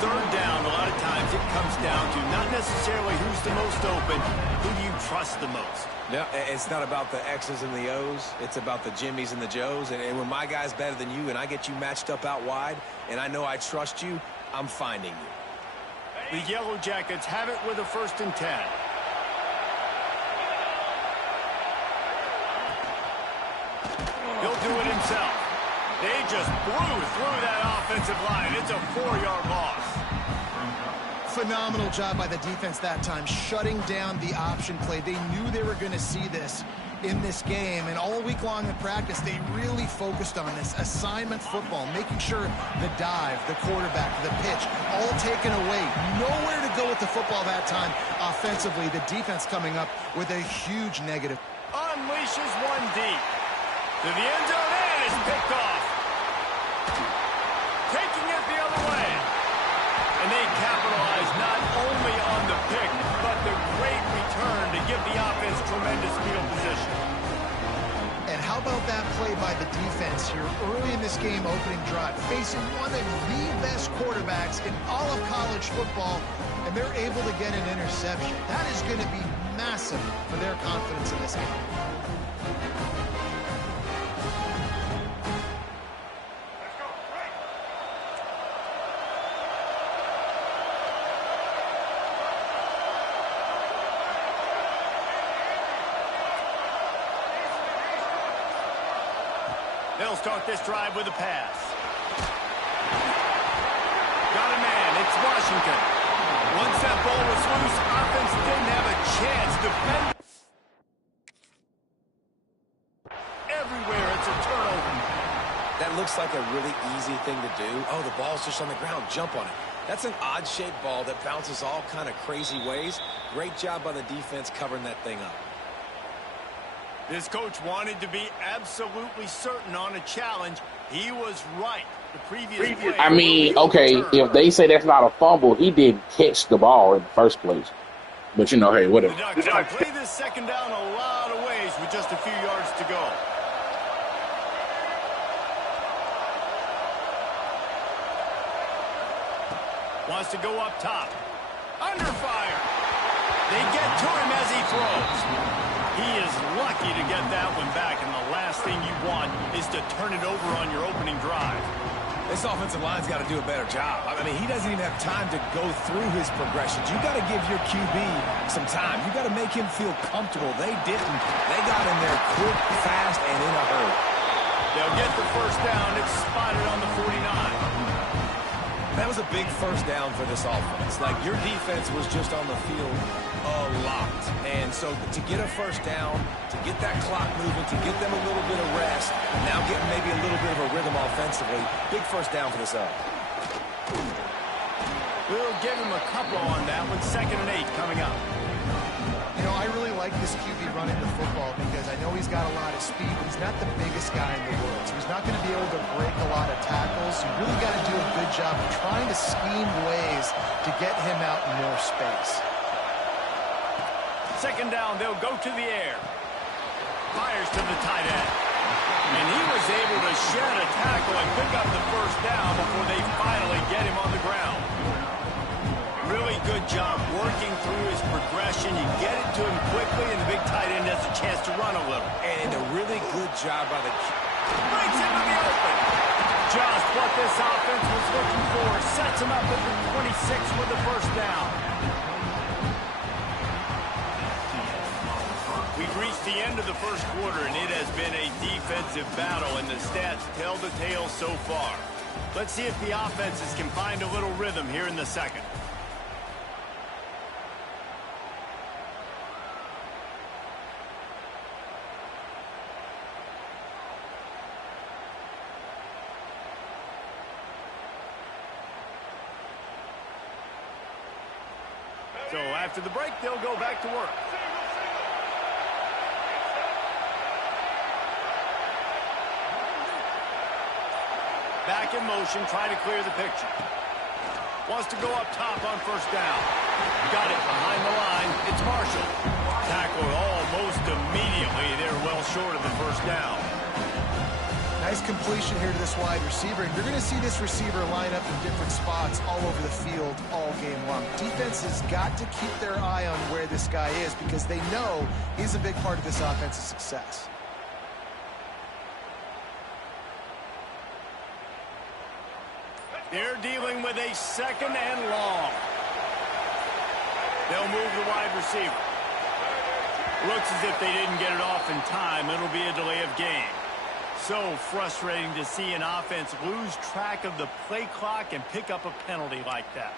Third down, a lot of times it comes down to not necessarily who's the most open, who do you trust the most. Yeah, it's not about the X's and the O's. It's about the Jimmys and the Joes. And when my guy's better than you and I get you matched up out wide and I know I trust you, I'm finding you. The Yellow Jackets have it with a 1st and 10. He'll do it himself. They just blew through that offensive line. It's a 4-yard loss. Phenomenal job by the defense that time, shutting down the option play. They knew they were going to see this in this game, and all week long in practice, they really focused on this assignment football, making sure the dive, the quarterback, the pitch, all taken away. Nowhere to go with the football that time. Offensively, the defense coming up with a huge negative. Unleashes one deep. To the end zone, and it's picked off. Taking it the other way. And they capitalize not only on the pick, but the great return to give the offense tremendous field position. And how about that play by the defense here early in this game opening drive, facing one of the best quarterbacks in all of college football, and they're able to get an interception. That is going to be massive for their confidence in this game. They'll start this drive with a pass. Got a man. It's Washington. Once that ball was loose, offense didn't have a chance. Defend everywhere. It's a turnover. That looks like a really easy thing to do. Oh, the ball's just on the ground. Jump on it. That's an odd-shaped ball that bounces all kind of crazy ways. Great job by the defense covering that thing up. This coach wanted to be absolutely certain on a challenge. He was right. The previous play, I mean, okay, if they say that's not a fumble, he didn't catch the ball in the first place. But, you know, hey, whatever. The Ducks can play this second down a lot of ways with just just a few yards to go. Wants to go up top. Under fire. They get to him as he throws. He is lucky to get that one back, and the last thing you want is to turn it over on your opening drive. This offensive line's got to do a better job. I mean, he doesn't even have time to go through his progressions. You got to give your QB some time. You got to make him feel comfortable. They didn't. They got in there quick, fast, and in a hurry. They'll get the first down. It's spotted on the 49. That was a big first down for this offense. Like, your defense was just on the field a lot. And so to get a first down, to get that clock moving, to get them a little bit of rest, now getting maybe a little bit of a rhythm offensively, big first down for this up. We'll give him a couple on that with 2nd and 8 coming up. You know, I really like this QB running the football because I know he's got a lot of speed, but he's not the biggest guy in the world. So he's not going to be able to break a lot of tackles. You really got to do a good job of trying to scheme ways to get him out in more space. 2nd down, they'll go to the air. Fires to the tight end. And he was able to shed a tackle and pick up the first down before they finally get him on the ground. Really good job working through his progression. You get it to him quickly, and the big tight end has a chance to run a little. And a really good job by the... Breaks into the open. Just what this offense was looking for. Sets him up at the 26 with the first down. We've reached the end of the first quarter, and it has been a defensive battle, and the stats tell the tale so far. Let's see if the offenses can find a little rhythm here in the second. So after the break, they'll go back to work. Back in motion, try to clear the picture. Wants to go up top on first down. Got it behind the line. It's Marshall. Tackled almost immediately. They're well short of the first down. Nice completion here to this wide receiver. And you're going to see this receiver line up in different spots all over the field all game long. Defense has got to keep their eye on where this guy is because they know he's a big part of this offense's success. They're dealing with a 2nd and long. They'll move the wide receiver. Looks as if they didn't get it off in time. It'll be a delay of game. So frustrating to see an offense lose track of the play clock and pick up a penalty like that.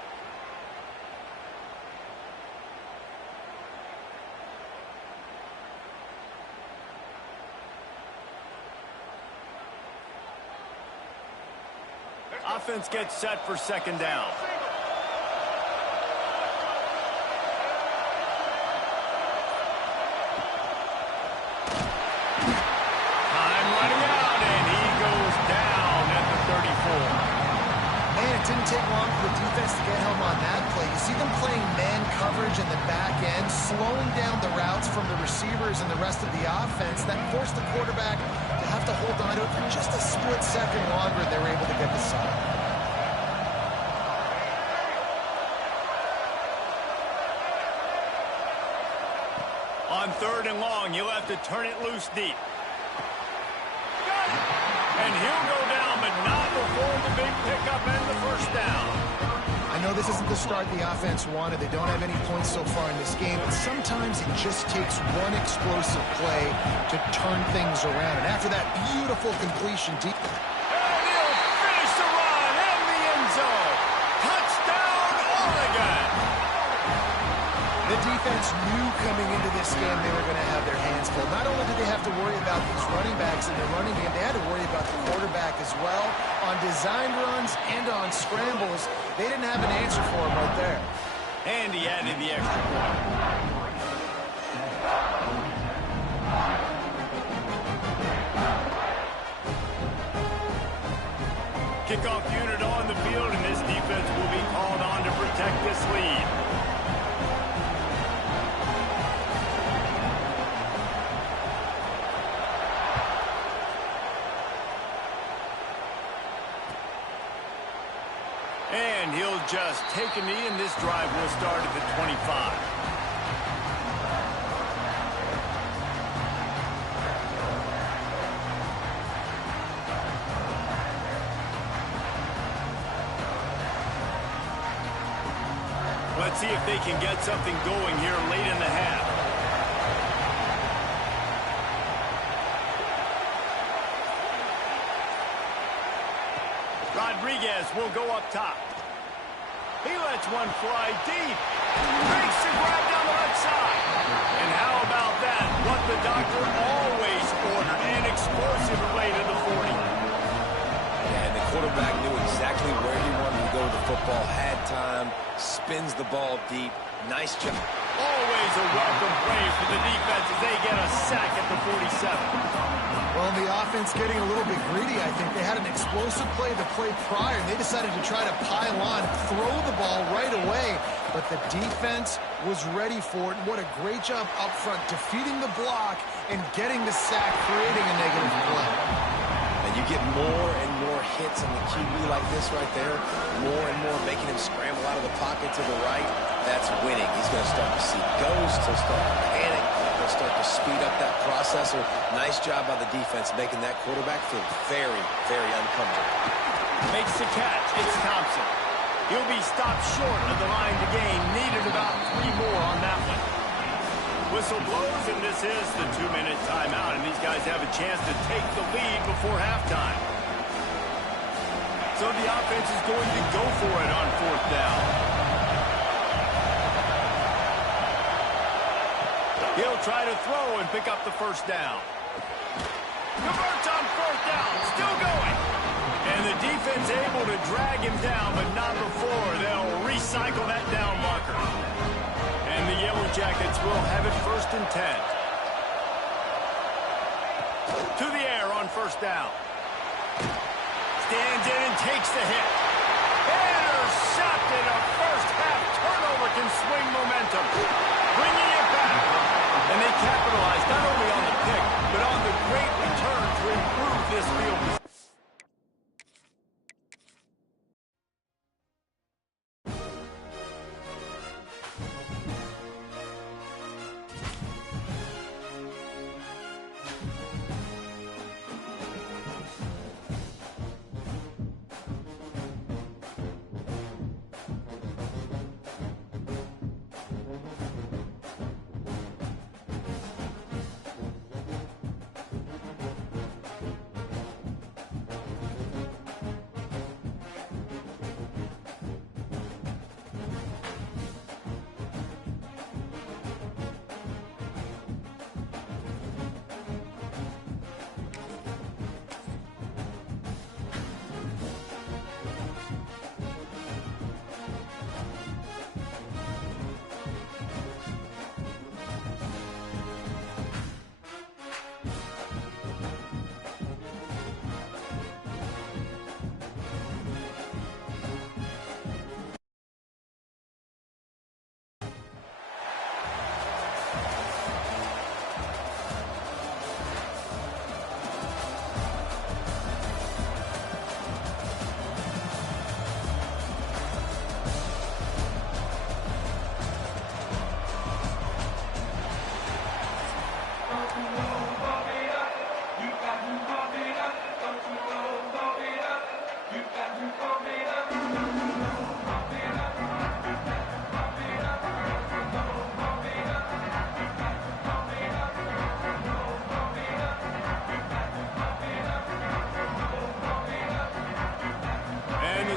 Offense gets set for 2nd down. Time running out, and he goes down at the 34. Man, it didn't take long for the defense to get home on that play. You see them playing man coverage in the back end, slowing down the routes from the receivers and the rest of the offense. That forced the quarterback to have to hold on to it for just a split second longer, and they were able to get the sack. On 3rd and long, you'll have to turn it loose deep. And he'll go down, but not before the big pickup and the first down. I know this isn't the start the offense wanted. They don't have any points so far in this game, but sometimes it just takes one explosive play to turn things around. And after that beautiful completion deep... And he'll finish the run in the end zone. Touchdown, Oregon! The defense knew coming into this game they were going to have their hands full. Not only did they have to worry about these running backs in their running game, they had to worry about the quarterback as well. On design runs and on scrambles, they didn't have an answer for him right there. And he added the extra point. Kickoff unit on the field, and this defense will be called on to protect this lead. He'll just take a knee, and this drive will start at the 25. Let's see if they can get something going here late in the half. Rodriguez will go up top. He lets one fly deep. Makes the grab down the left side. And how about that? What the doctor always ordered. An explosive play to the 40. And the quarterback knew exactly where he wanted to go with the football. Had time. Spins the ball deep. Nice job. Always a welcome play for the defense as they get a sack at the 47. Well, the offense getting a little bit greedy, I think. They had an explosive play the play prior, and they decided to try to pile on, throw the ball right away. But the defense was ready for it. What a great job up front, defeating the block and getting the sack, creating a negative play. And you get more and more hits on the QB like this right there, more and more making him scramble out of the pocket to the right. That's winning. He's going to start to see ghosts. He'll start to panic. He'll start to speed up that processor. Nice job by the defense making that quarterback feel very, very uncomfortable. Makes the catch. It's Thompson. He'll be stopped short of the line to gain. Needed about 3 more on that one. Whistle blows, and this is the 2-minute timeout, and these guys have a chance to take the lead before halftime. So the offense is going to go for it on 4th down. He'll try to throw and pick up the first down. Converts on 4th down, still going. And the defense able to drag him down, but not before they'll recycle that down marker. And the Yellow Jackets will have it 1st and 10. To the air on 1st down. Stands in and takes the hit. Intercepted. A first-half turnover can swing momentum. Bringing it back. And they capitalize not only on the pick, but on the great return to improve this field position.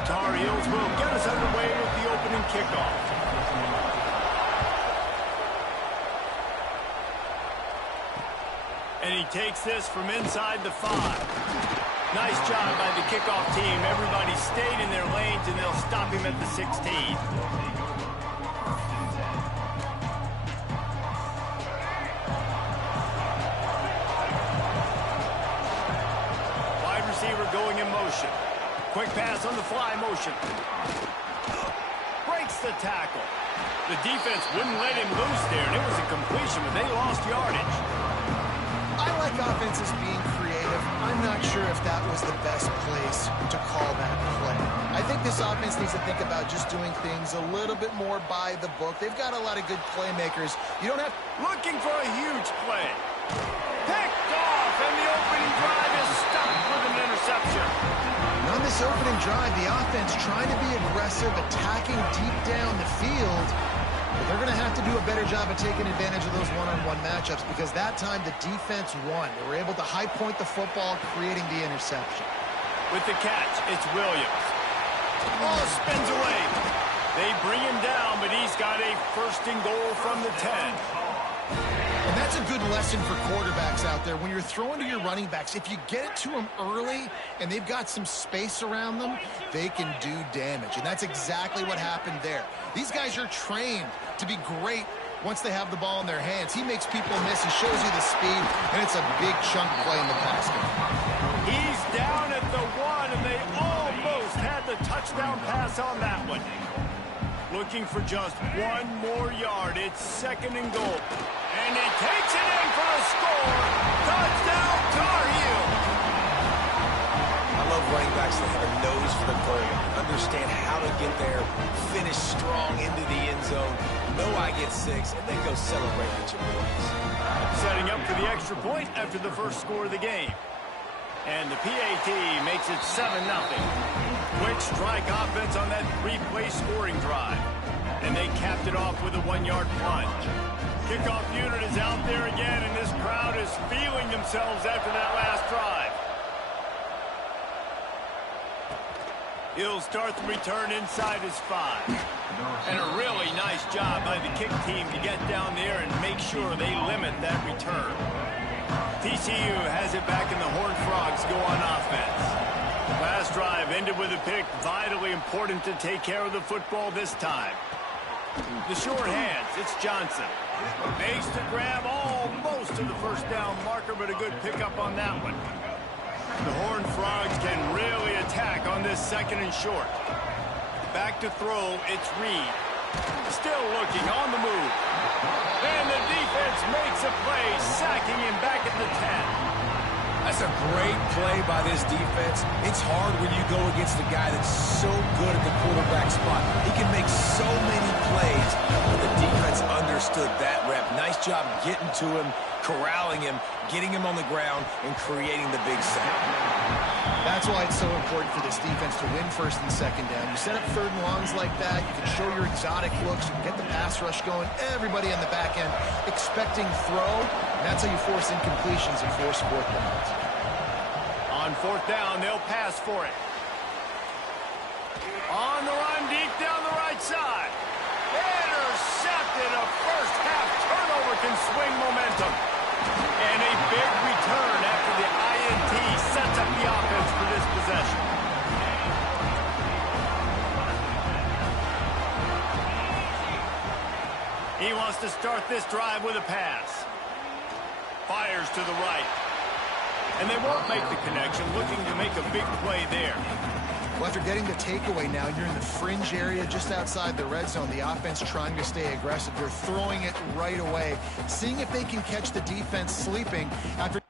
Tar Heels will get us underway with the opening kickoff. And he takes this from inside the 5. Nice job by the kickoff team. Everybody stayed in their lanes, and they'll stop him at the 16. Wide receiver going in motion. Quick pass on the fly motion. Breaks the tackle. The defense wouldn't let him loose there, and it was a completion, but they lost yardage. I like offenses being creative. negative. I'm not sure if that was the best place to call that play. I think this offense needs to think about just doing things a little bit more by the book. They've got a lot of good playmakers. You don't have... Looking for a huge play. Picked off, and the opening drive is stopped with an interception. And on this opening drive, the offense trying to be aggressive, attacking deep down the field. But they're going to have to do a better job of taking advantage of those one-on-one matchups because that time the defense won. They were able to high point the football, creating the interception. With the catch, it's Williams. Ball spins away. They bring him down, but he's got a first and goal from the 10. And that's a good lesson for quarterbacks out there. When you're throwing to your running backs, if you get it to them early and they've got some space around them, they can do damage. And that's exactly what happened there. These guys are trained to be great once they have the ball in their hands. He makes people miss. He shows you the speed, and it's a big chunk play in the pass game. He's down at the 1, and they almost had the touchdown pass on that one. Looking for just one more yard. It's second and goal. And he takes it in for a score. Touchdown, Tar Heels. I love running backs that have a nose for the goal, understand how to get there, finish strong into the end zone, know I get 6, and then go celebrate with your boys. Setting up for the extra point after the first score of the game. And the PAT makes it 7-0. Quick strike offense on that 3-play scoring drive. And they capped it off with a 1-yard plunge. Kickoff unit is out there again, and this crowd is feeling themselves after that last drive. He'll start the return inside his 5. And a really nice job by the kick team to get down there and make sure they limit that return. TCU has it back, and the Horned Frogs go on offense. Last drive ended with a pick. Vitally important to take care of the football this time. The short hands, it's Johnson. Makes the grab almost to the first down marker, but a good pickup on that one. The Horned Frogs can really attack on this second and short. Back to throw, it's Reed. Still looking on the move. And the defense makes a play, sacking him back at the 10. That's a great play by this defense. It's hard when you go against a guy that's so good at the quarterback spot. He can make so many plays, but the defense understood that rep. Nice job getting to him, corralling him, getting him on the ground, and creating the big sack. That's why it's so important for this defense to win first and second down. You set up third and longs like that, you can show your exotic looks, you can get the pass rush going, everybody on the back end expecting throw, and that's how you force incompletions and force fourth downs. On fourth down, they'll pass for it. On the run, deep down the right side. Intercepted. A first half turnover can swing momentum. And a big return after the INT sets up the offense for this possession. He wants to start this drive with a pass. Fires to the right. And they won't make the connection, looking to make a big play there. Well, after getting the takeaway now, you're in the fringe area just outside the red zone. The offense trying to stay aggressive. They're throwing it right away, seeing if they can catch the defense sleeping after...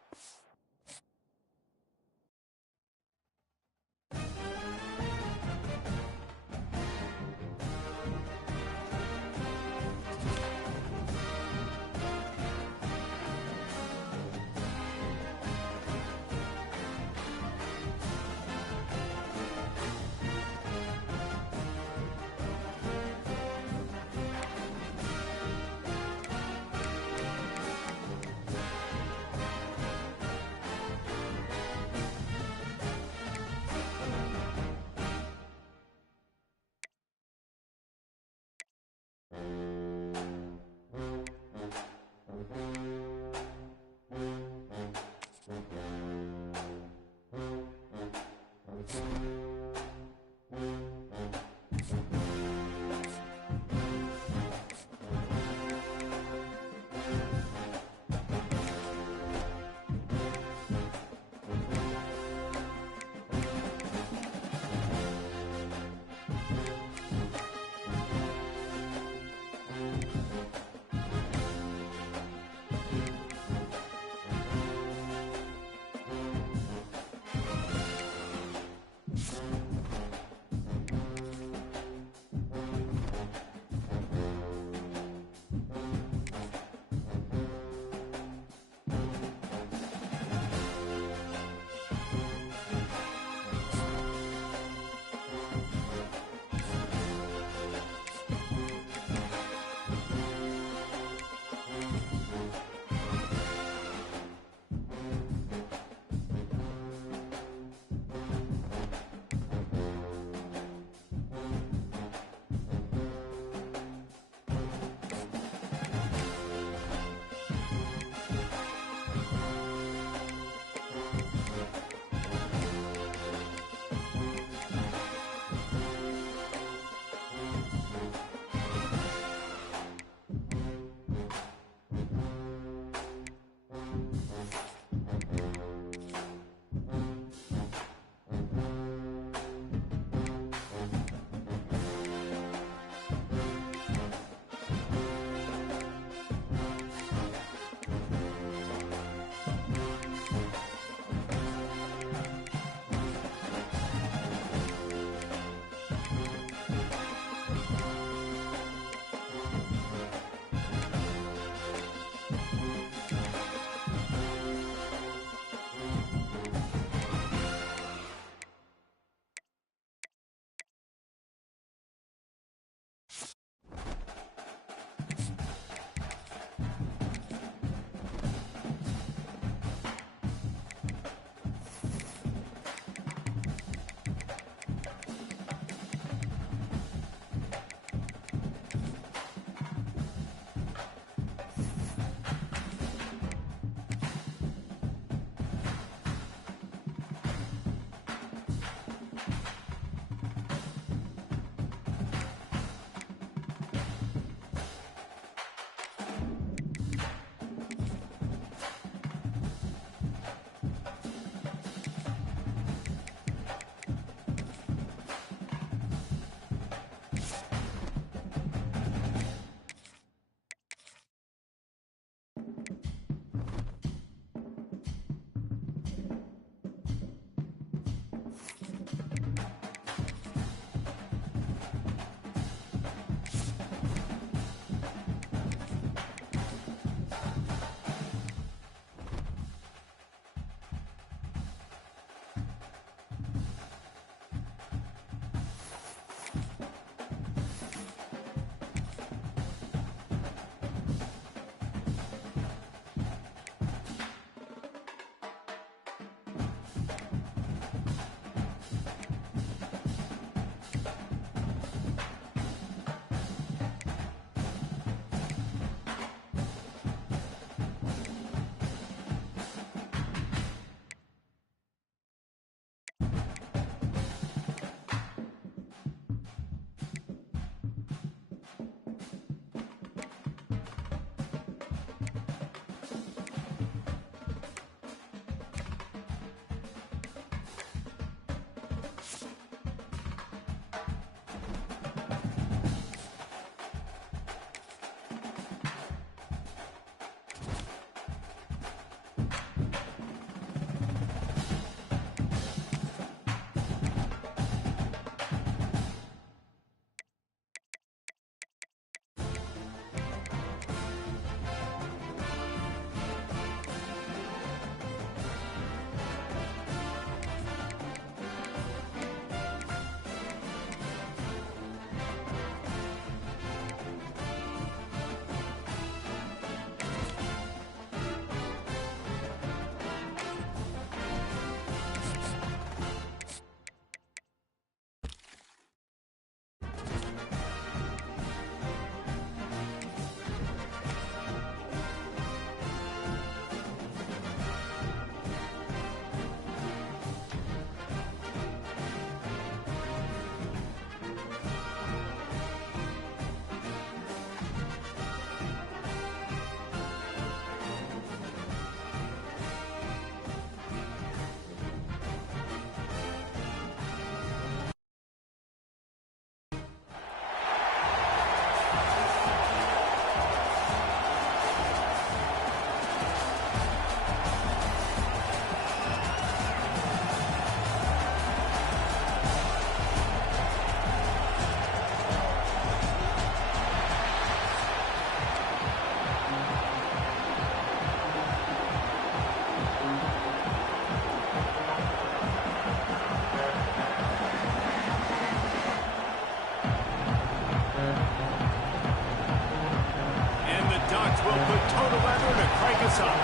Ducks will put toe to leather to crank us up.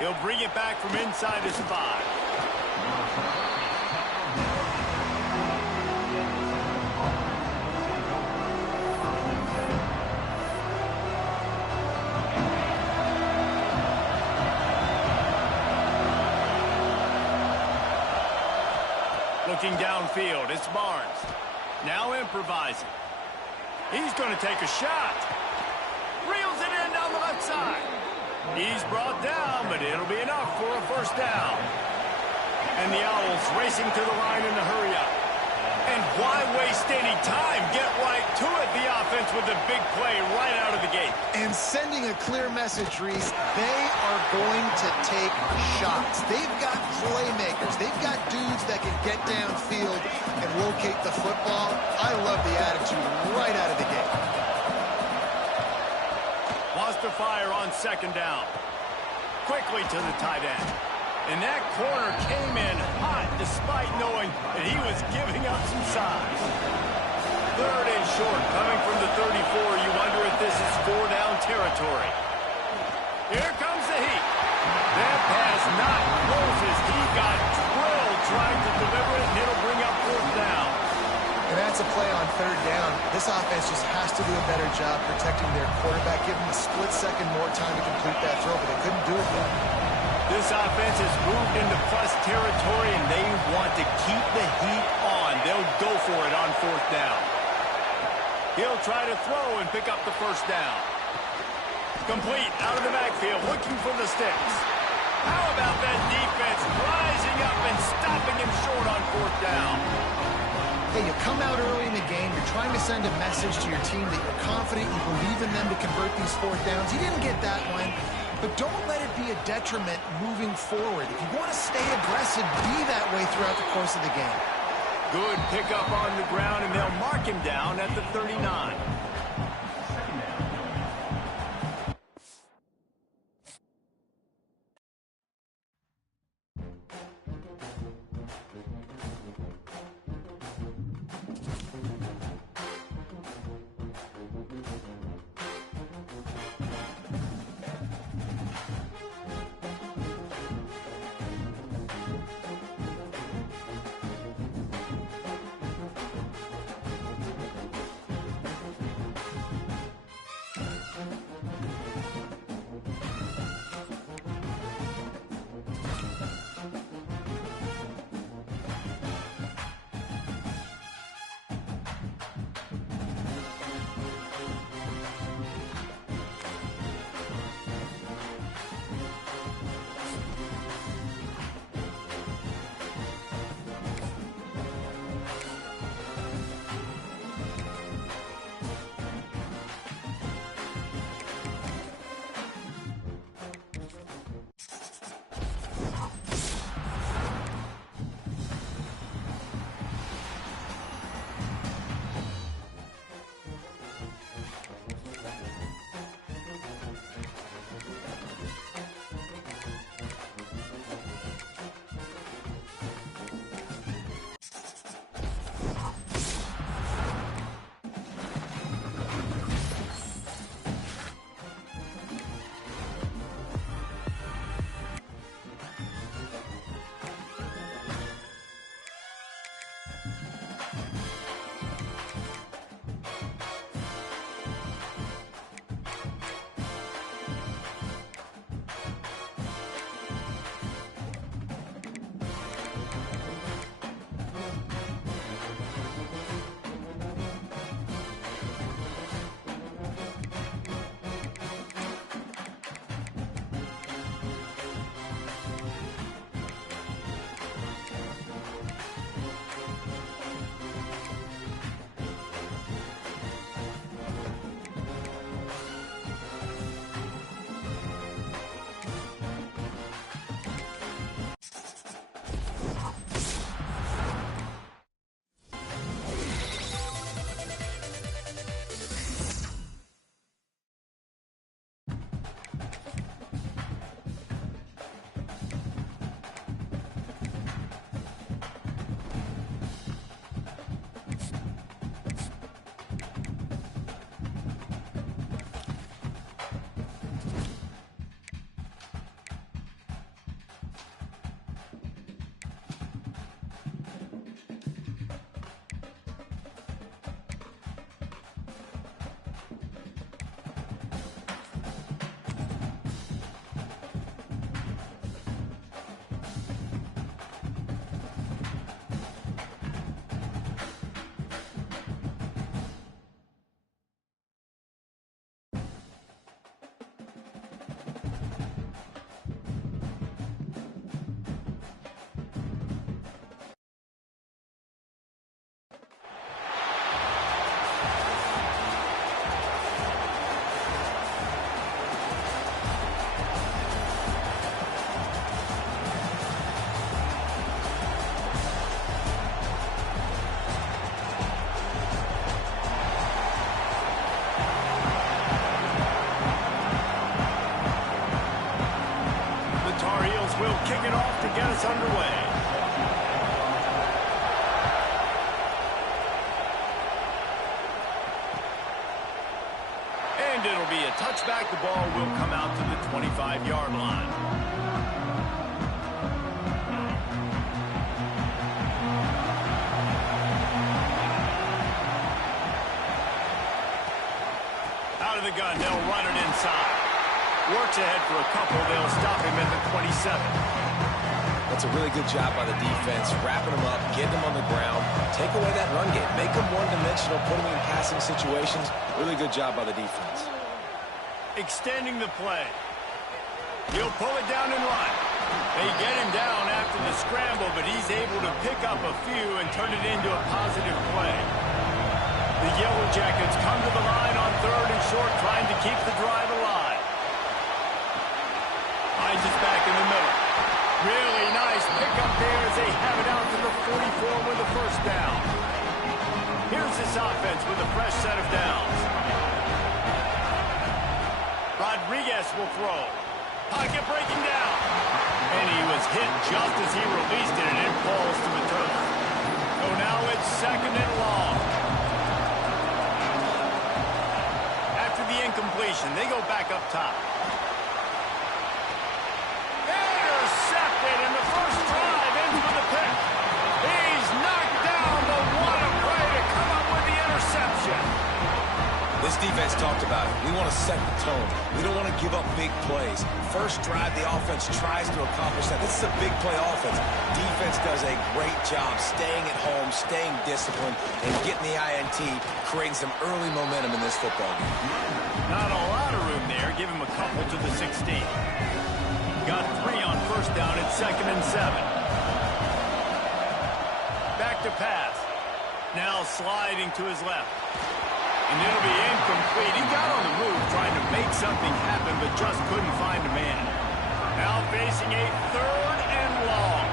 He'll bring it back from inside his 5. Looking downfield, it's Barnes. Now improvising. He's going to take a shot. Reels it in down the left side. He's brought down, but it'll be enough for a first down. And the Owls racing to the line in the hurry up. And why waste any time? Get right to it, the offense, with a big play right out of the gate. And sending a clear message, Reese, they are going to take shots. They've got playmakers. They've got dudes that can get downfield and locate the football. I love the attitude right out of the gate. Wants to fire on second down. Quickly to the tight end. And that corner came in hot despite knowing that he was giving up some size. Third and short, coming from the 34. You wonder if this is 4-down territory. Here comes the heat. That pass not Moses. He got drilled trying to deliver it, and it'll bring up fourth down. And that's a play on third down. This offense just has to do a better job protecting their quarterback, give him a split second more time to complete that throw, but they couldn't do it yet. This offense has moved into plus territory, and they want to keep the heat on. They'll go for it on fourth down. He'll try to throw and pick up the first down. Complete out of the backfield, looking for the sticks. How about that defense rising up and stopping him short on fourth down? Hey, you come out early in the game, you're trying to send a message to your team that you're confident, you believe in them to convert these fourth downs. He didn't get that one. But don't let it be a detriment moving forward. If you want to stay aggressive, be that way throughout the course of the game. Good pickup on the ground, and they'll mark him down at the 39. touchback, the ball will come out to the 25-yard line. Out of the gun, they'll run it inside. Works ahead for a couple. They'll stop him at the 27. That's a really good job by the defense, wrapping them up, getting them on the ground, take away that run game, make them one-dimensional, put them in passing situations. Really good job by the defense. Extending the play. He'll pull it down and run. They get him down after the scramble, but he's able to pick up a few and turn it into a positive play. The Yellow Jackets come to the line on 3rd and short, trying to keep the drive alive. Hines is back in the middle. Really nice pickup there as they have it out to the 44 with a first down. Here's this offense with a fresh set of downs. Rodriguez will throw. Pocket breaking down. And he was hit just as he released it, and it falls to the turf. So now it's 2nd and long. After the incompletion, they go back up top. And the first drive ends with a pick. He's knocked down, but what a play to come up with the interception. This defense talked about it. We want to set the tone. We don't want to give up big plays. First drive, the offense tries to accomplish that. This is a big play offense. Defense does a great job staying at home, staying disciplined, and getting the INT, creating some early momentum in this football game. Not a lot of room there. Give him a couple to the 16. Got 3 on first down at 2nd and 7. Back to pass. Now sliding to his left. And it'll be incomplete. He got on the move trying to make something happen, but just couldn't find a man. Now facing a 3rd and long.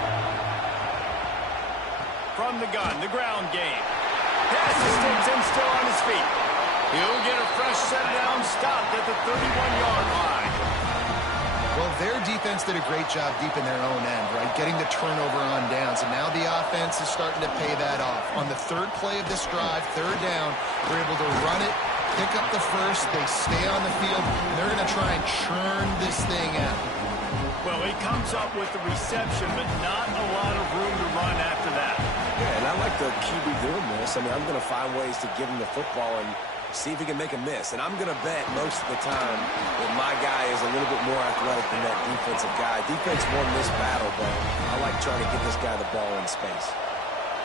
From the gun, the ground game. Passes sticks him still on his feet. He'll get a fresh set down, stopped at the 31-yard line. Well, their defense did a great job deep in their own end, right? Getting the turnover on downs. And now the offense is starting to pay that off. On the 3rd play of this drive, 3rd down, they're able to run it, pick up the first, they stay on the field, and they're going to try and churn this thing out. Well, he comes up with the reception, but not a lot of room to run after that. Yeah, and I like the QB doing this. I mean, I'm going to find ways to give him the football and see if he can make a miss. And I'm going to bet most of the time that my guy is a little bit more athletic than that defensive guy. Defense won this battle, but I like trying to get this guy the ball in space.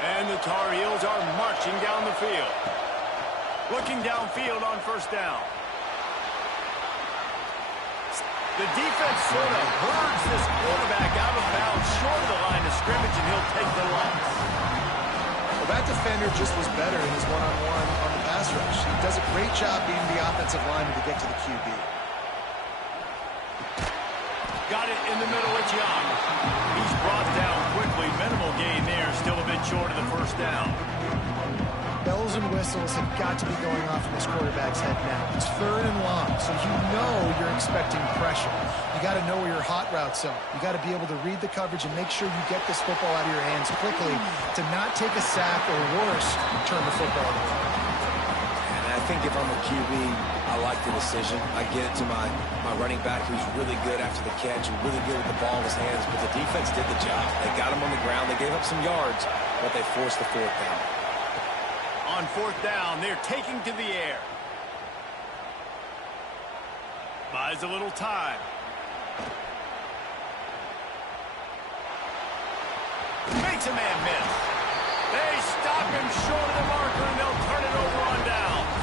And the Tar Heels are marching down the field. Looking downfield on first down. The defense sort of herds this quarterback out of bounds short of the line of scrimmage, and he'll take the loss. Well, that defender just was better in his one-on-one on the pass rush. He does a great job being the offensive lineman to get to the QB. Got it in the middle, it's Young. He's brought down quickly. Minimal gain there, still a bit short of the first down. Bells and whistles have got to be going off in this quarterback's head now. It's 3rd and long, so you know you're expecting pressure. You got to know where your hot routes are. You got to be able to read the coverage and make sure you get this football out of your hands quickly to not take a sack or worse, turn the football over. And I think if I'm a QB, I like the decision. I get it to my running back who's really good after the catch and really good with the ball in his hands, but the defense did the job. They got him on the ground. They gave up some yards, but they forced the 4th down. On 4th down, they're taking to the air. Buys a little time. Makes a man miss. They stop him short of the marker, and they'll turn it over on downs.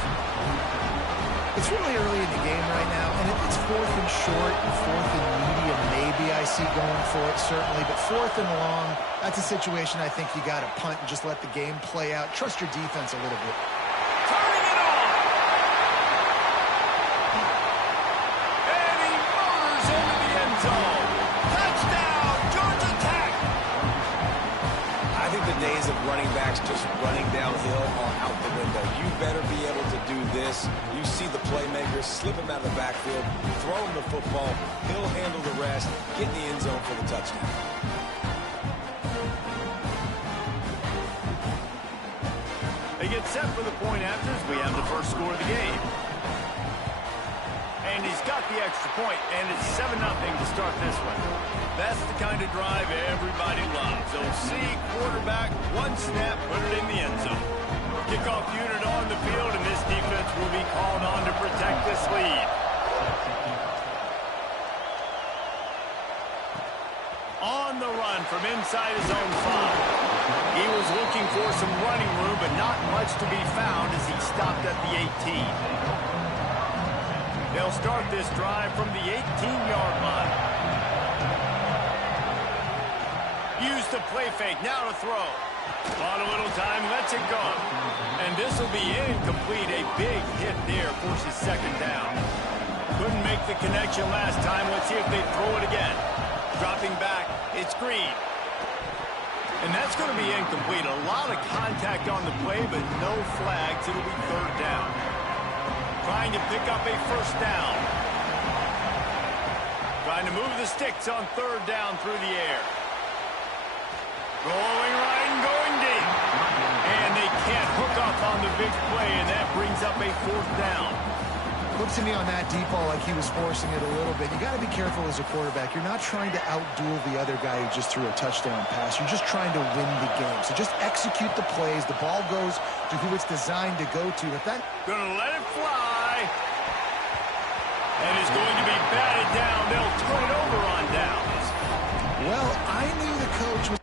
It's really early in the game right now, and if it's 4th and short and 4th and medium, maybe I see going for it, certainly. But 4th and long, that's a situation I think you got to punt and just let the game play out. Trust your defense a little bit. Turning it on! And he motors into the end zone. Touchdown, Georgia Tech! I think the days of running backs just running downhill are out the window. You better be able to do this. You see the playmakers, slip him out of the backfield, throw him the football, he'll handle the rest, get in the end zone for the touchdown. They get set for the point after as we have the first score of the game. And he's got the extra point, and it's 7-0 to start this one. That's the kind of drive everybody loves. They'll see quarterback, one snap, put it in the end zone. Kickoff unit on the field, and this defense will be called on to protect this lead. On the run from inside his own 5. He was looking for some running room, but not much to be found as he stopped at the 18. They'll start this drive from the 18-yard line. Use the play fake, now to throw. On a little time, lets it go. And this will be incomplete. A big hit there, forces second down. Couldn't make the connection last time. Let's see if they throw it again. Dropping back, it's Green. And that's going to be incomplete. A lot of contact on the play, but no flags. It'll be third down. Trying to pick up a first down. Trying to move the sticks on third down through the air. Going right and going deep. And they can't hook up on the big play, and that brings up a fourth down. Looked to me on that deep ball like he was forcing it a little bit. You got to be careful as a quarterback. You're not trying to outduel the other guy who just threw a touchdown pass. You're just trying to win the game. So just execute the plays. The ball goes to who it's designed to go to. If that gonna let it fly. And it's going to be batted down. They'll turn it over on downs. Well, I knew the coach was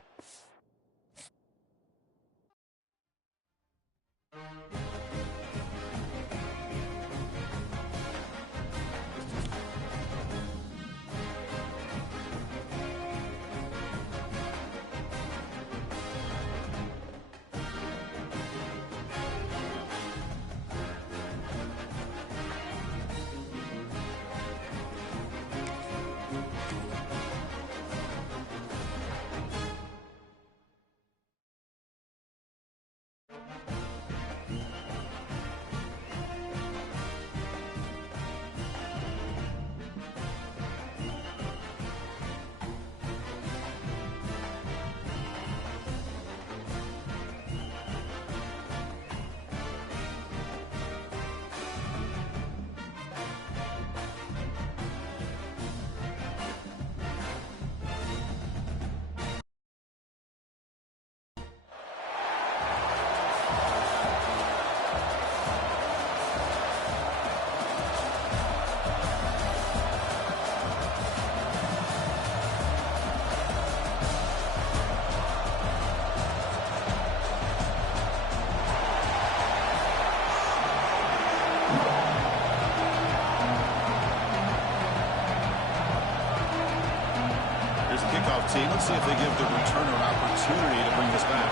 team. Let's see if they give the returner an opportunity to bring this back.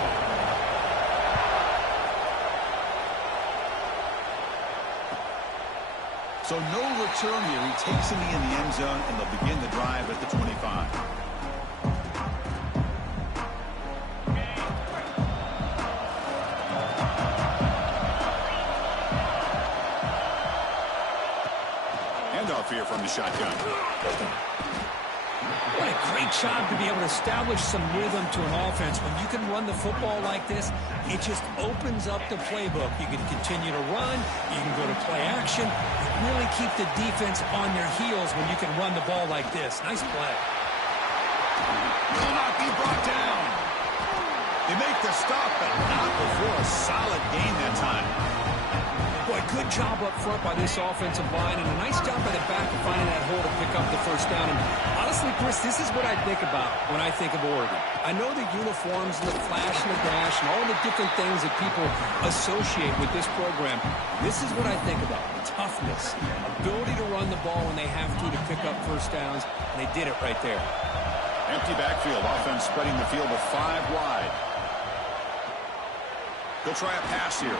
So no return here. He takes him in the end zone, and they'll begin the drive at the 25. Handoff here from the shotgun. What a great job to be able to establish some rhythm to an offense. When you can run the football like this, it just opens up the playbook. You can continue to run. You can go to play action. You really keep the defense on their heels when you can run the ball like this. Nice play. Will not be brought down. They make the stop, but not before a solid gain that time. Boy, good job up front by this offensive line, and a nice job by the back of finding that hole to pick up the first down. And honestly, Chris, this is what I think about when I think of Oregon. I know the uniforms and the flash and the dash and all the different things that people associate with this program. This is what I think about. Toughness, ability to run the ball when they have to pick up first downs, and they did it right there. Empty backfield, offense spreading the field to 5 wide. He'll try a pass here.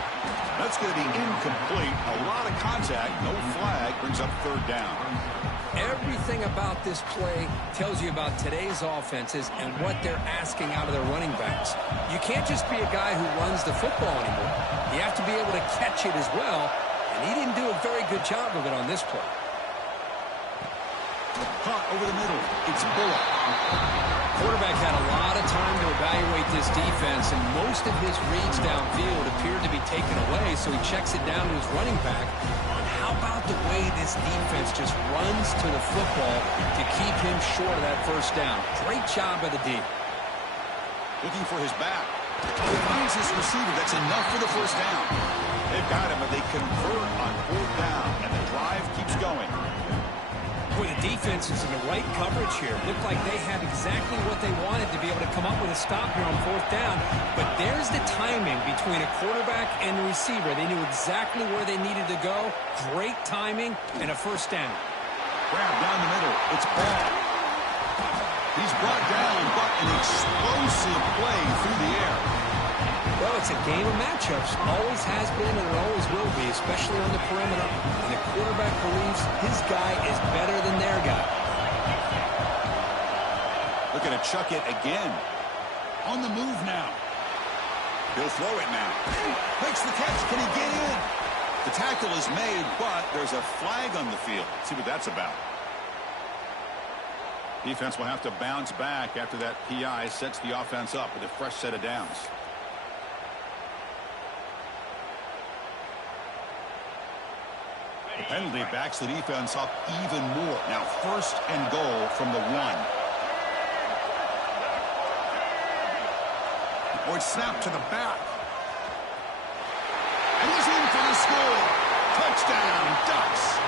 That's going to be incomplete. A lot of contact, no flag, brings up third down. Everything about this play tells you about today's offenses and what they're asking out of their running backs. You can't just be a guy who runs the football anymore. You have to be able to catch it as well, and he didn't do a very good job of it on this play. Caught over the middle. It's Bullock. Quarterback had a lot of time to evaluate this defense, and most of his reads downfield appeared to be taken away, so he checks it down to his running back on how how about the way this defense just runs to the football to keep him short of that first down? Great job by the D. Looking for his back. He finds his receiver. That's enough for the first down. They've got him, but they convert on 4th down, and the drive keeps going. Boy, the defense is in the right coverage here. Looked like they had exactly what they wanted to be able to come up with a stop here on 4th down. But there's the timing between a quarterback and the receiver. They knew exactly where they needed to go. Great timing and a first down. Grab down the middle. It's Ball. He's brought down, but an explosive play through the air. Well, it's a game of matchups. Always has been and it always will be, especially on the perimeter. And the quarterback believes his guy is better than their guy. Looking to chuck it again. On the move now. He'll throw it now. Makes the catch. Can he get in? The tackle is made, but there's a flag on the field. Let's see what that's about. Defense will have to bounce back after that PI sets the offense up with a fresh set of downs. The penalty backs the defense up even more. Now 1st and goal from the 1. Or it's snapped to the back. And he's in for the score. Touchdown, Ducks.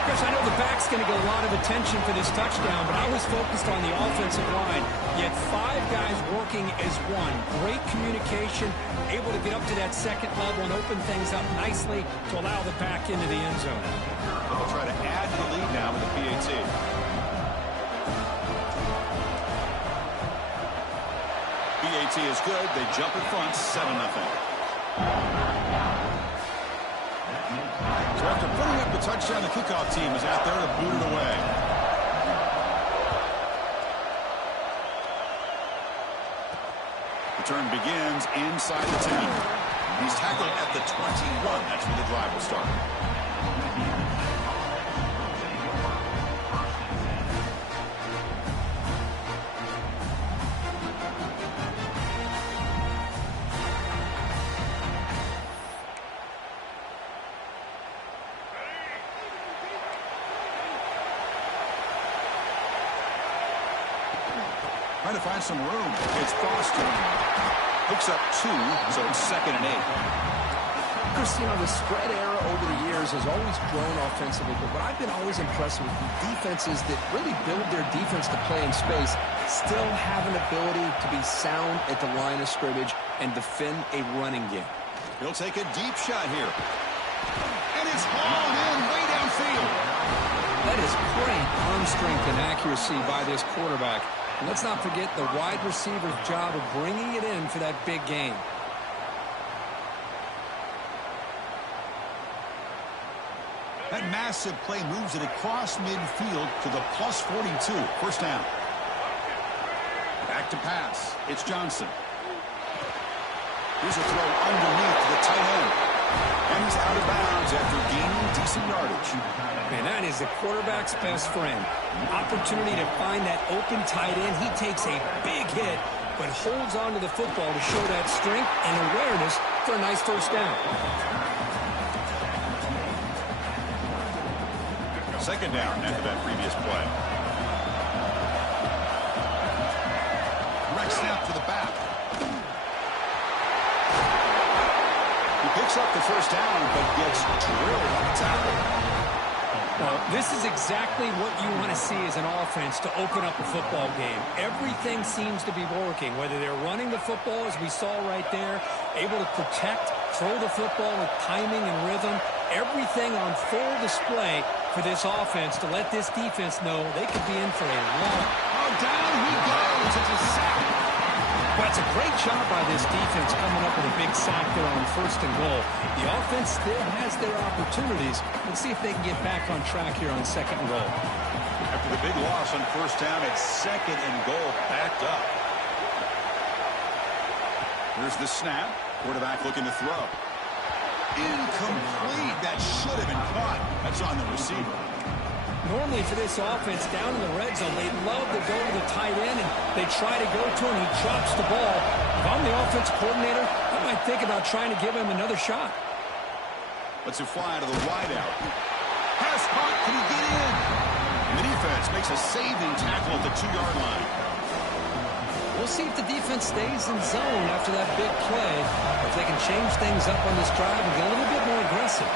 Chris, I know the back's going to get a lot of attention for this touchdown, but I was focused on the offensive line. You had 5 guys working as one. Great communication, able to get up to that second level and open things up nicely to allow the back into the end zone. They'll try to add to the lead now with the PAT. PAT is good. They jump in front, 7-0. So after putting up the touchdown, the kickoff team is out there to boot it away. The turn begins inside the 10. He's tackled at the 21. That's where the drive will start. Trying to find some room. It's Foster. Picks up 2, so it's 2nd and 8. Chris, you know, the spread era over the years has always grown offensively, but what I've been always impressed with defenses that really build their defense to play in space still have an ability to be sound at the line of scrimmage and defend a running game. He'll take a deep shot here. And it's hauled in way downfield. That is great arm strength and accuracy by this quarterback. And let's not forget the wide receiver's job of bringing it in for that big game. That massive play moves it across midfield to the plus 42. First down. Back to pass. It's Johnson. Here's a throw underneath to the tight end. And he's out of bounds after gaining decent yardage. Man, that is the quarterback's best friend. Opportunity to find that open tight end. He takes a big hit, but holds on to the football to show that strength and awareness for a nice first down. Second down after that previous play. Direct snap to the back. He picks up the first down, but gets drilled on the tackle. Well, this is exactly what you want to see as an offense to open up a football game. Everything seems to be working, whether they're running the football, as we saw right there, able to protect, throw the football with timing and rhythm. Everything on full display for this offense to let this defense know they could be in for a long. Oh, down he goes. It's a sack. Well, it's a great job by this defense coming up with a big sack there on 1st and goal. The offense still has their opportunities. Let's see if they can get back on track here on 2nd and goal. After the big loss on 1st down, it's 2nd and goal, backed up. Here's the snap. Quarterback looking to throw. Incomplete. That should have been caught. That's on the receiver. Normally for this offense down in the red zone, they love to go to the tight end, and they try to go to him. He drops the ball. If I'm the offense coordinator, I might think about trying to give him another shot. Lets it fly out of the wideout. Pass caught. Can he get in? And the defense makes a saving tackle at the 2-yard line. We'll see if the defense stays in zone after that big play, or if they can change things up on this drive and get a little bit more aggressive.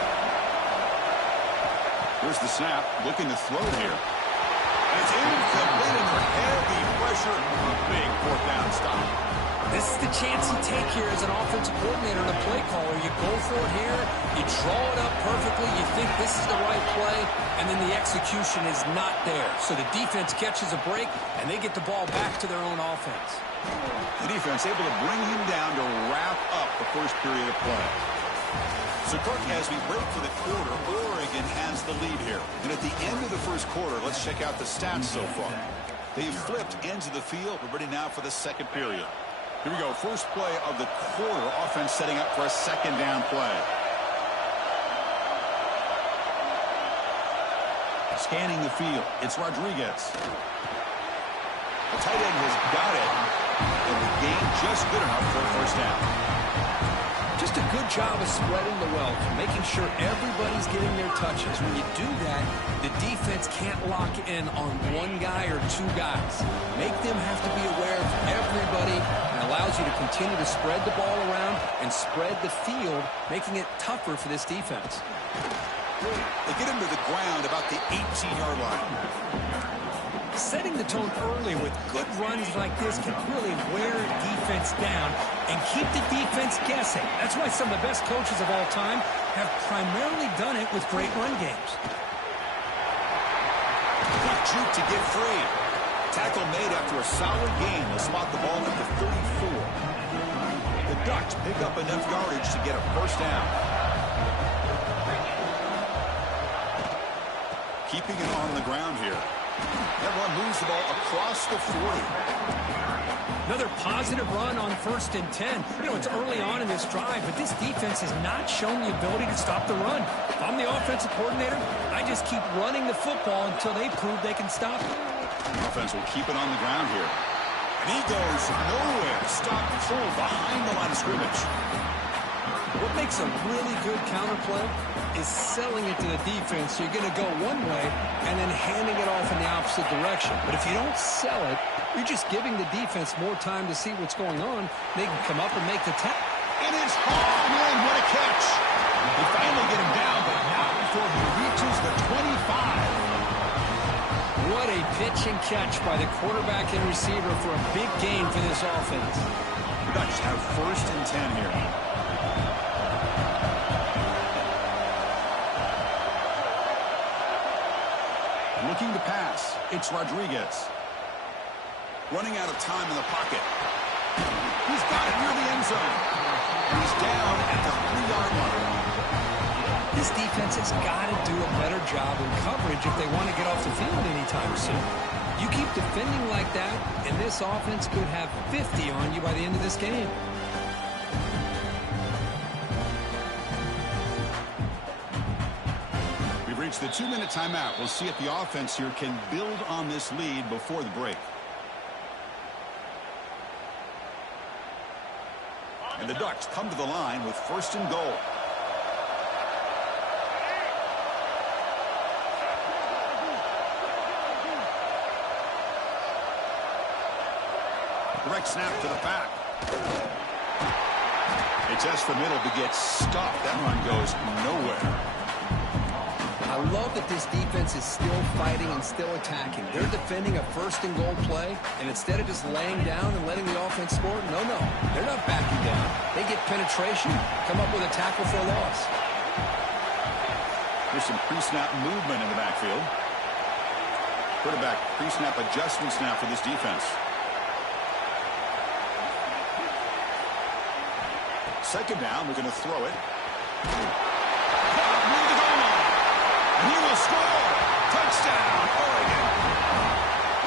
Here's the snap, looking to throw here. And it's incomplete under heavy pressure. A big 4th down stop. This is the chance you take here as an offensive coordinator and a play caller. You go for it here, you draw it up perfectly, you think this is the right play, and then the execution is not there. So the defense catches a break, and they get the ball back to their own offense. The defense able to bring him down to wrap up the first period of play. So, Kirk, as we break for the quarter, Oregon has the lead here. And at the end of the first quarter, let's check out the stats so far. They've flipped ends of the field. We're ready now for the second period. Here we go. First play of the quarter. Offense setting up for a 2nd down play. Scanning the field. It's Rodriguez. The tight end has got it. And the gain just good enough for a 1st down. Just a good job of spreading the wealth, making sure everybody's getting their touches. When you do that, the defense can't lock in on one guy or 2 guys. Make them have to be aware of everybody, and allows you to continue to spread the ball around and spread the field, making it tougher for this defense. They get him to the ground about the 18-yard line. Setting the tone early with good runs like this can really wear a defense down and keep the defense guessing. That's why some of the best coaches of all time have primarily done it with great run games. Quick juke to get free. Tackle made after a solid gain. They'll spot the ball at the 34. The Ducks pick up enough yardage to get a 1st down. Keeping it on the ground here. That run moves the ball across the 40. Another positive run on 1st and 10. You know, it's early on in this drive, but this defense has not shown the ability to stop the run. If I'm the offensive coordinator, I just keep running the football until they prove they can stop it. Offense will keep it on the ground here. And he goes nowhere. Stop full behind the line of scrimmage. What makes a really good counterplay is selling it to the defense. So you're going to go one way and then handing it off in the opposite direction. But if you don't sell it, you're just giving the defense more time to see what's going on. They can come up and make the tackle. And it's hauled in. What a catch. They finally get him down, but not before he reaches the 25. What a pitch and catch by the quarterback and receiver for a big gain for this offense. The Ducks have 1st and 10 here. Looking to pass. It's Rodriguez. Running out of time in the pocket. He's got it near the end zone. And he's down at the 3-yard line. This defense has got to do a better job in coverage if they want to get off the field anytime soon. You keep defending like that, and this offense could have 50 on you by the end of this game. We've reached the 2-minute timeout. We'll see if the offense here can build on this lead before the break. And the Ducks come to the line with 1st and goal. Direct snap to the back. They test the middle to get stopped. That run goes nowhere. I love that this defense is still fighting and still attacking. They're defending a 1st and goal play, and instead of just laying down and letting the offense score, no, they're not backing down. They get penetration, come up with a tackle for a loss. There's some pre-snap movement in the backfield. Quarterback pre-snap adjustments now for this defense. 2nd down, we're going to throw it. Near the goal line. And he will score. Touchdown, Oregon.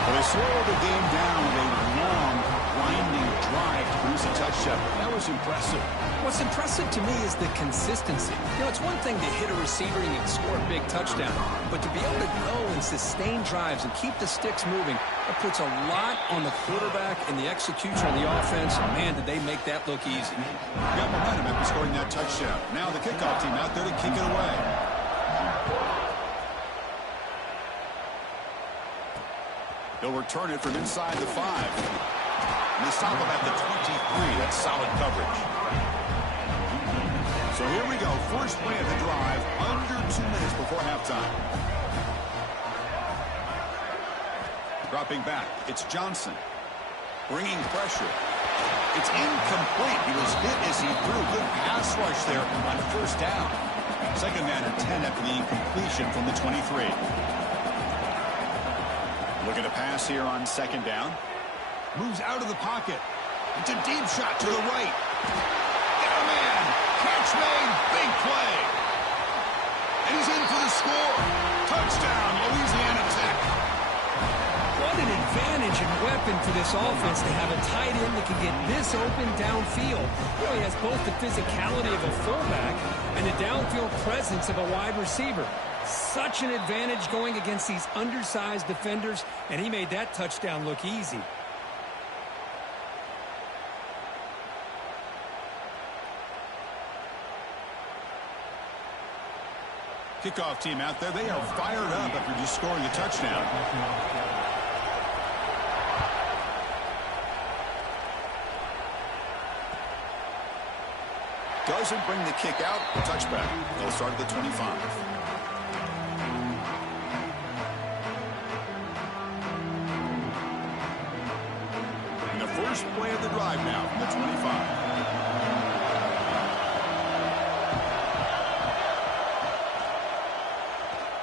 Well, they slow the game down with a long, winding drive to produce a touchdown. That was impressive. What's impressive to me is the consistency. You know, it's one thing to hit a receiver and you can score a big touchdown, but to be able to go and sustain drives and keep the sticks moving, that puts a lot on the quarterback and the execution of the offense. Man, did they make that look easy. Got momentum after scoring that touchdown. Now the kickoff team out there to kick it away. He'll return it from inside the 5. And they stop him at the 23. That's solid coverage. So here we go. First play of the drive, under 2 minutes before halftime. Dropping back, it's Johnson. Bringing pressure. It's incomplete. He was hit as he threw. Good pass rush there on first down. Second man and 10 after the incompletion from the 23. Looking to pass here on second down. Moves out of the pocket. It's a deep shot to the right. Get a man. Catch made. Big play. And he's in for the score. Touchdown, Louisiana Tech. What an advantage and weapon for this offense to have a tight end that can get this open downfield. You know, he has both the physicality of a fullback and the downfield presence of a wide receiver. Such an advantage going against these undersized defenders, and he made that touchdown look easy. Kickoff team out there, they are fired up after just scoring a touchdown. Doesn't bring the kick out. Touchback. They'll start at the 25. First play of the drive now from the 25.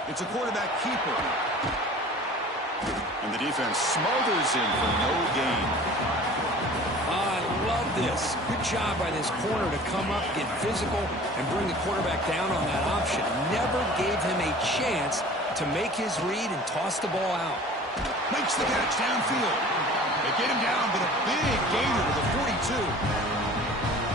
It's a quarterback keeper. And the defense smothers him for no gain. I love this. Good job by this corner to come up, get physical, and bring the quarterback down on that option. Never gave him a chance to make his read and toss the ball out. Makes the catch downfield. They get him down, but a big gainer to the 42.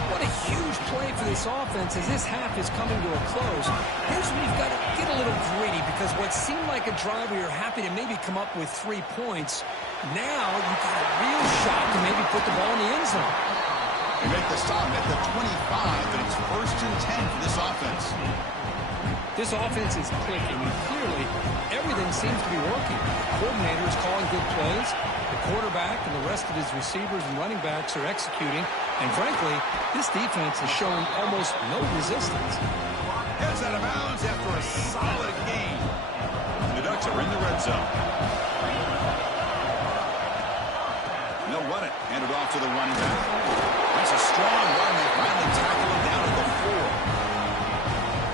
What a huge play for this offense as this half is coming to a close. Here's where you've got to get a little greedy, because what seemed like a drive where you're happy to maybe come up with 3 points, now you've got a real shot to maybe put the ball in the end zone. They make the stop at the 25, and it's 1st and 10 for this offense. This offense is clicking, and clearly everything seems to be working. The coordinator is calling good plays. The quarterback and the rest of his receivers and running backs are executing. And frankly, this defense is showing almost no resistance. Gets out of bounds after a solid gain. The Ducks are in the red zone. They'll run it. Hand it off to the running back. That's a strong run. They finally tackle him down at the 4.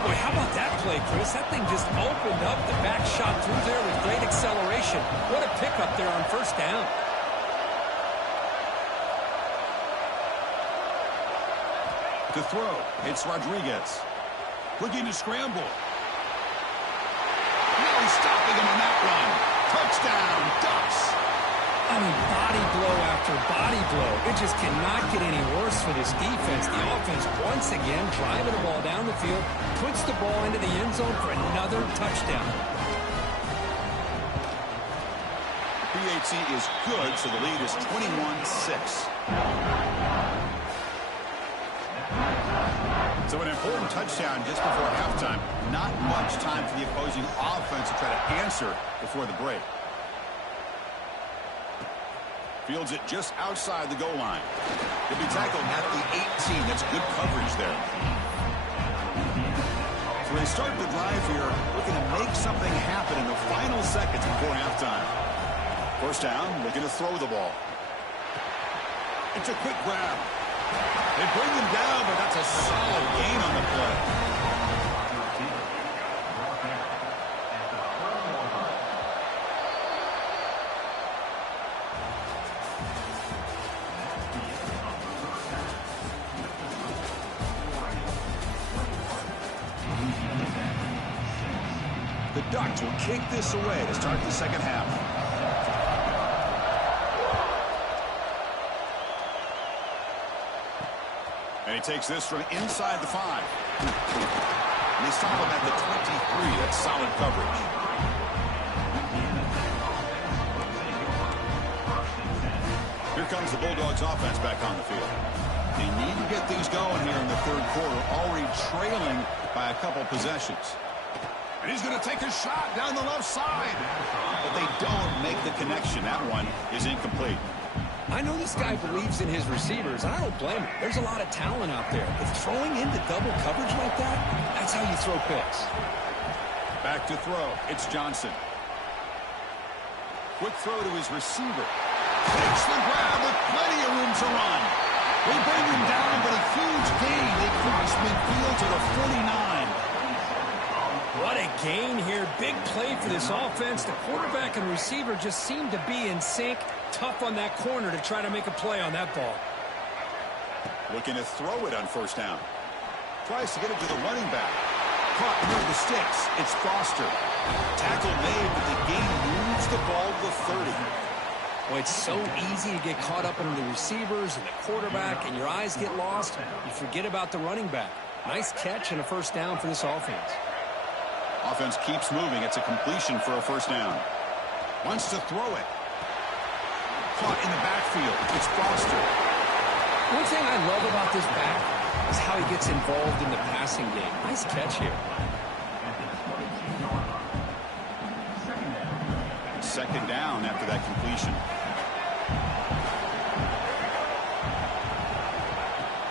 Boy, how about that play, Chris? That thing just opened up. The back shot through there with great acceleration. What a pickup there on first down. To throw, it's Rodriguez. Looking to scramble. Now he's stopping him on that run. Touchdown, Ducks. I mean, body blow after body blow. It just cannot get any worse for this defense. The offense, once again, driving the ball down the field, puts the ball into the end zone for another touchdown. PAT is good, so the lead is 21-6. So an important touchdown just before halftime. Not much time for the opposing offense to try to answer before the break. Fields it just outside the goal line. He'll be tackled at the 18. That's good coverage there. So they start the drive here, looking to make something happen in the final seconds before halftime. First down, looking to throw the ball. It's a quick grab. They bring him down, but that's a solid gain on the play. The Ducks will kick this away to start the second half. And he takes this from inside the 5. And they stop him at the 23. That's solid coverage. Here comes the Bulldogs offense back on the field. They need to get things going here in the third quarter, already trailing by a couple possessions. And he's going to take a shot down the left side. But they don't make the connection. That one is incomplete. I know this guy believes in his receivers, and I don't blame him. There's a lot of talent out there. But throwing into double coverage like that, that's how you throw picks. Back to throw. It's Johnson. Quick throw to his receiver. Takes the grab with plenty of room to run. They bring him down, but a huge gain. They cross midfield to the 49. What a gain here. Big play for this offense. The quarterback and receiver just seem to be in sync. Tough on that corner to try to make a play on that ball. Looking to throw it on first down. Tries to get it to the running back. Caught near the sticks. It's Foster. Tackle made, but the gain moves the ball to the 30. Well, it's so easy to get caught up in the receivers and the quarterback, and your eyes get lost. You forget about the running back. Nice catch and a first down for this offense. Offense keeps moving. It's a completion for a first down. Wants to throw it. Caught in the backfield. It's Foster. One thing I love about this back is how he gets involved in the passing game. Nice catch here. Second down after that completion.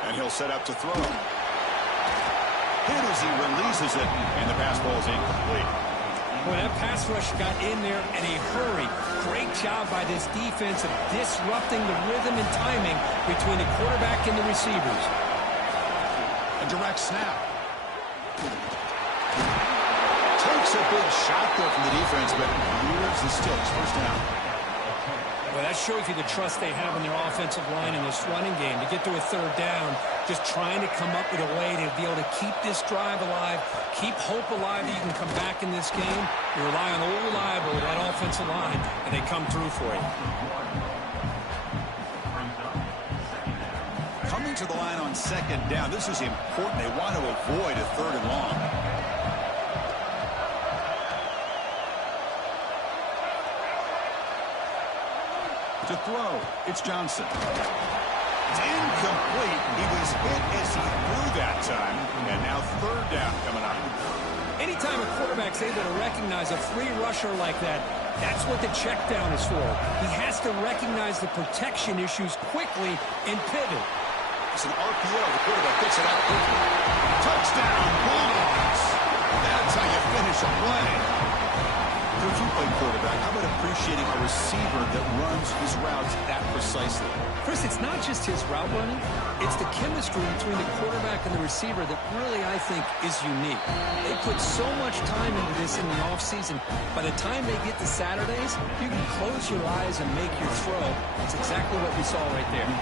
And he'll set up to throw. Hit as he releases it, and the pass ball is incomplete. Boy, that pass rush got in there in a hurry. Great job by this defense of disrupting the rhythm and timing between the quarterback and the receivers. A direct snap. Takes a big shot there from the defense, but clears the sticks. First down. Well, that shows you the trust they have in their offensive line in this running game. To get to a third down, just trying to come up with a way to be able to keep this drive alive, keep hope alive that you can come back in this game. You rely on the reliable, that offensive line, and they come through for you. Coming to the line on second down. This is important. They want to avoid a third and long. To throw, it's Johnson. It's incomplete. He was hit as he threw that time. And now third down coming up. Anytime a quarterback's able to recognize a free rusher like that, that's what the check down is for. He has to recognize the protection issues quickly and pivot. It's an RPO. The quarterback picks it out quickly. Touchdown, Bulldogs. That's how you finish a play. If you play quarterback, how about appreciating a receiver that runs his routes that precisely? Chris, it's not just his route running. It's the chemistry between the quarterback and the receiver that really, I think, is unique. They put so much time into this in the offseason. By the time they get to Saturdays, you can close your eyes and make your throw. That's exactly what we saw right there.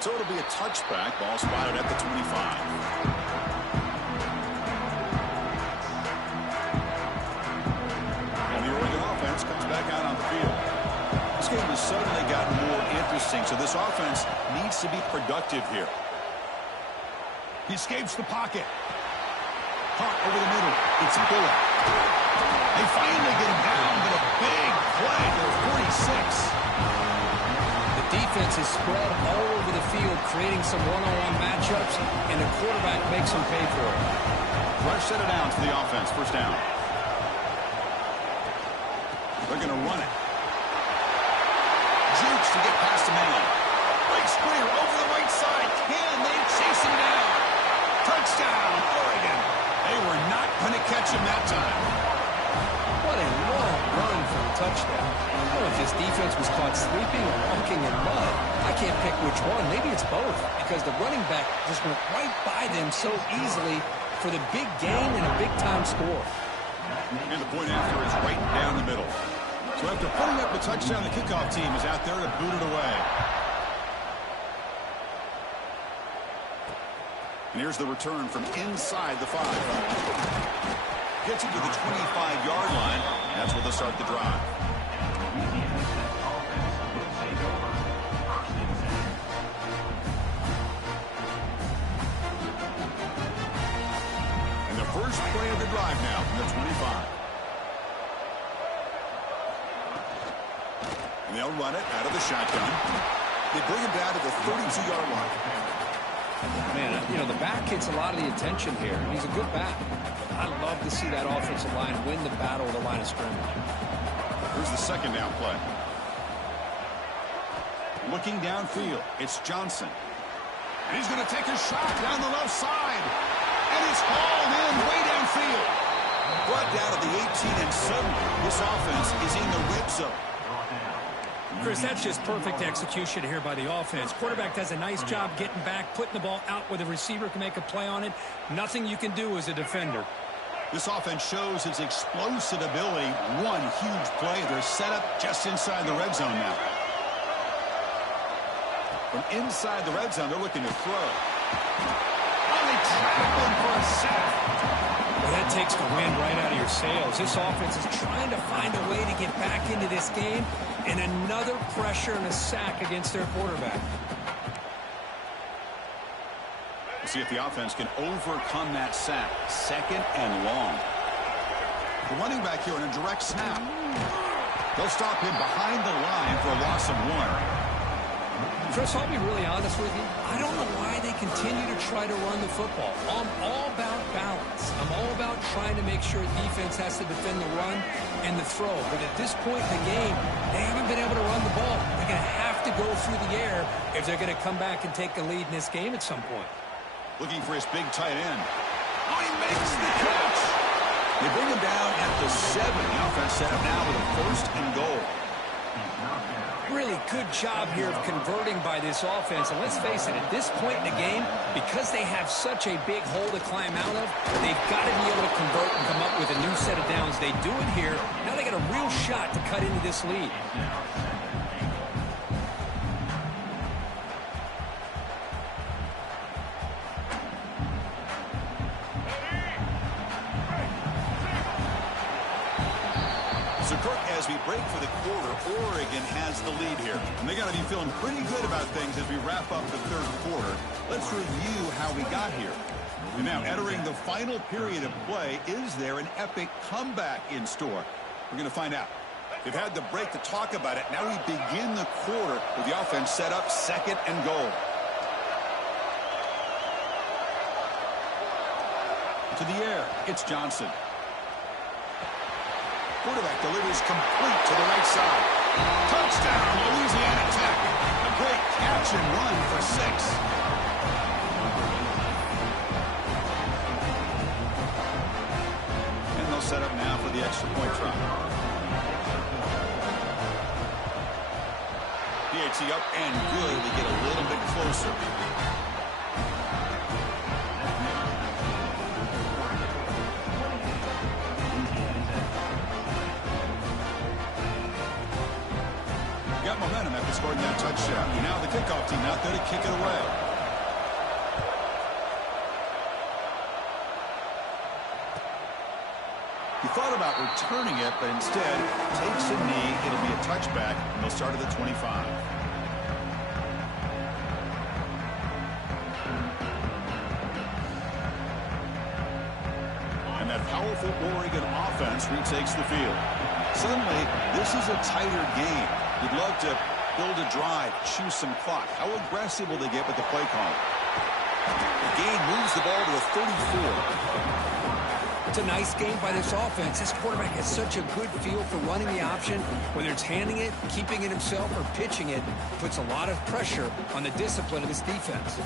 So it'll be a touchback. Ball spotted at the 25. And the Oregon offense comes back out on the field. This game has suddenly gotten more interesting, so this offense needs to be productive here. He escapes the pocket. Caught over the middle. It's Bullock. They finally get him down, but a big play to the 46. Defense is spread all over the field, creating some one-on-one matchups, and the quarterback makes them pay for it. Rush set it down to the offense. First down. They're going to run it. Jukes to get past the man. Breaks clear over the right side. Can they chase him down? Touchdown, Oregon. They were not going to catch him that time. What a long run for a touchdown. I don't know if his defense was caught sleeping or walking in mud. I can't pick which one. Maybe it's both, because the running back just went right by them so easily for the big gain and a big-time score. And the point after is right down the middle. So after putting up the touchdown, the kickoff team is out there to boot it away. And here's the return from inside the 5. Gets it to the 25-yard line. That's where they'll start the drive. drive now from the 25. And they'll run it out of the shotgun. They bring him down to the 32-yard line. Man, you know, the back gets a lot of the attention here. He's a good back. I love to see that offensive line win the battle of the line of scrimmage. Here's the second down play. Looking downfield, it's Johnson. And he's going to take a shot down the left side. And it's hauled in way downfield. Brought down at the 18, and suddenly this offense is in the red zone. Chris, that's just perfect execution here by the offense. Quarterback does a nice job getting back, putting the ball out where the receiver can make a play on it. Nothing you can do as a defender. This offense shows its explosive ability. One huge play. They're set up just inside the red zone now. From inside the red zone, they're looking to throw. Only trapping for a sack. Well, that takes the wind right out of your sails. This offense is trying to find a way to get back into this game, and another pressure and a sack against their quarterback. We'll see if the offense can overcome that sack. Second and long. The running back here in a direct snap. They'll stop him behind the line for a loss of 1. Chris, I'll be really honest with you. I don't know why they continue to try to run the football. I'm all about balance. I'm all about trying to make sure defense has to defend the run and the throw. But at this point in the game, they haven't been able to run the ball. They're going to have to go through the air if they're going to come back and take a lead in this game at some point. Looking for his big tight end. Oh, he makes the catch. They bring him down at the 7. The offense set up now with a 1st and goal. Really good job here of converting by this offense. And let's face it, at this point in the game, because they have such a big hole to climb out of, they've got to be able to convert and come up with a new set of downs. They do it here. Now they got a real shot to cut into this lead. So, Kirk, as we break for the quarter, Oregon has the lead here. And they got to be feeling pretty good about things as we wrap up the third quarter. Let's review how we got here. And now, entering the final period of play, is there an epic comeback in store? We're going to find out. They've had the break to talk about it. Now we begin the quarter with the offense set up 2nd and goal. To the air, it's Johnson. Quarterback delivers complete to the right side. Touchdown, Louisiana Tech. A great catch and run for 6. And they'll set up now for the extra point try. PHC up and good to get a little bit closer. Got momentum after scoring that touchdown. And now the kickoff team out there to kick it away. He thought about returning it, but instead takes a knee. It'll be a touchback, and they'll start at the 25. And that powerful Oregon offense retakes the field. Suddenly, this is a tighter game. You'd love to build a drive, choose some clock. How aggressive will they get with the play call? The game moves the ball to the 34. It's a nice game by this offense. This quarterback has such a good feel for running the option. Whether it's handing it, keeping it himself, or pitching it, puts a lot of pressure on the discipline of his defense.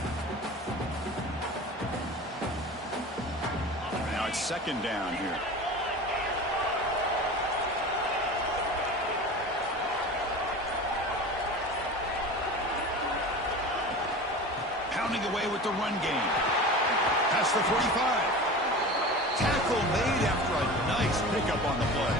Now it's 2nd down here. Pounding away with the run game. Past the 45. Tackle made after a nice pickup on the play.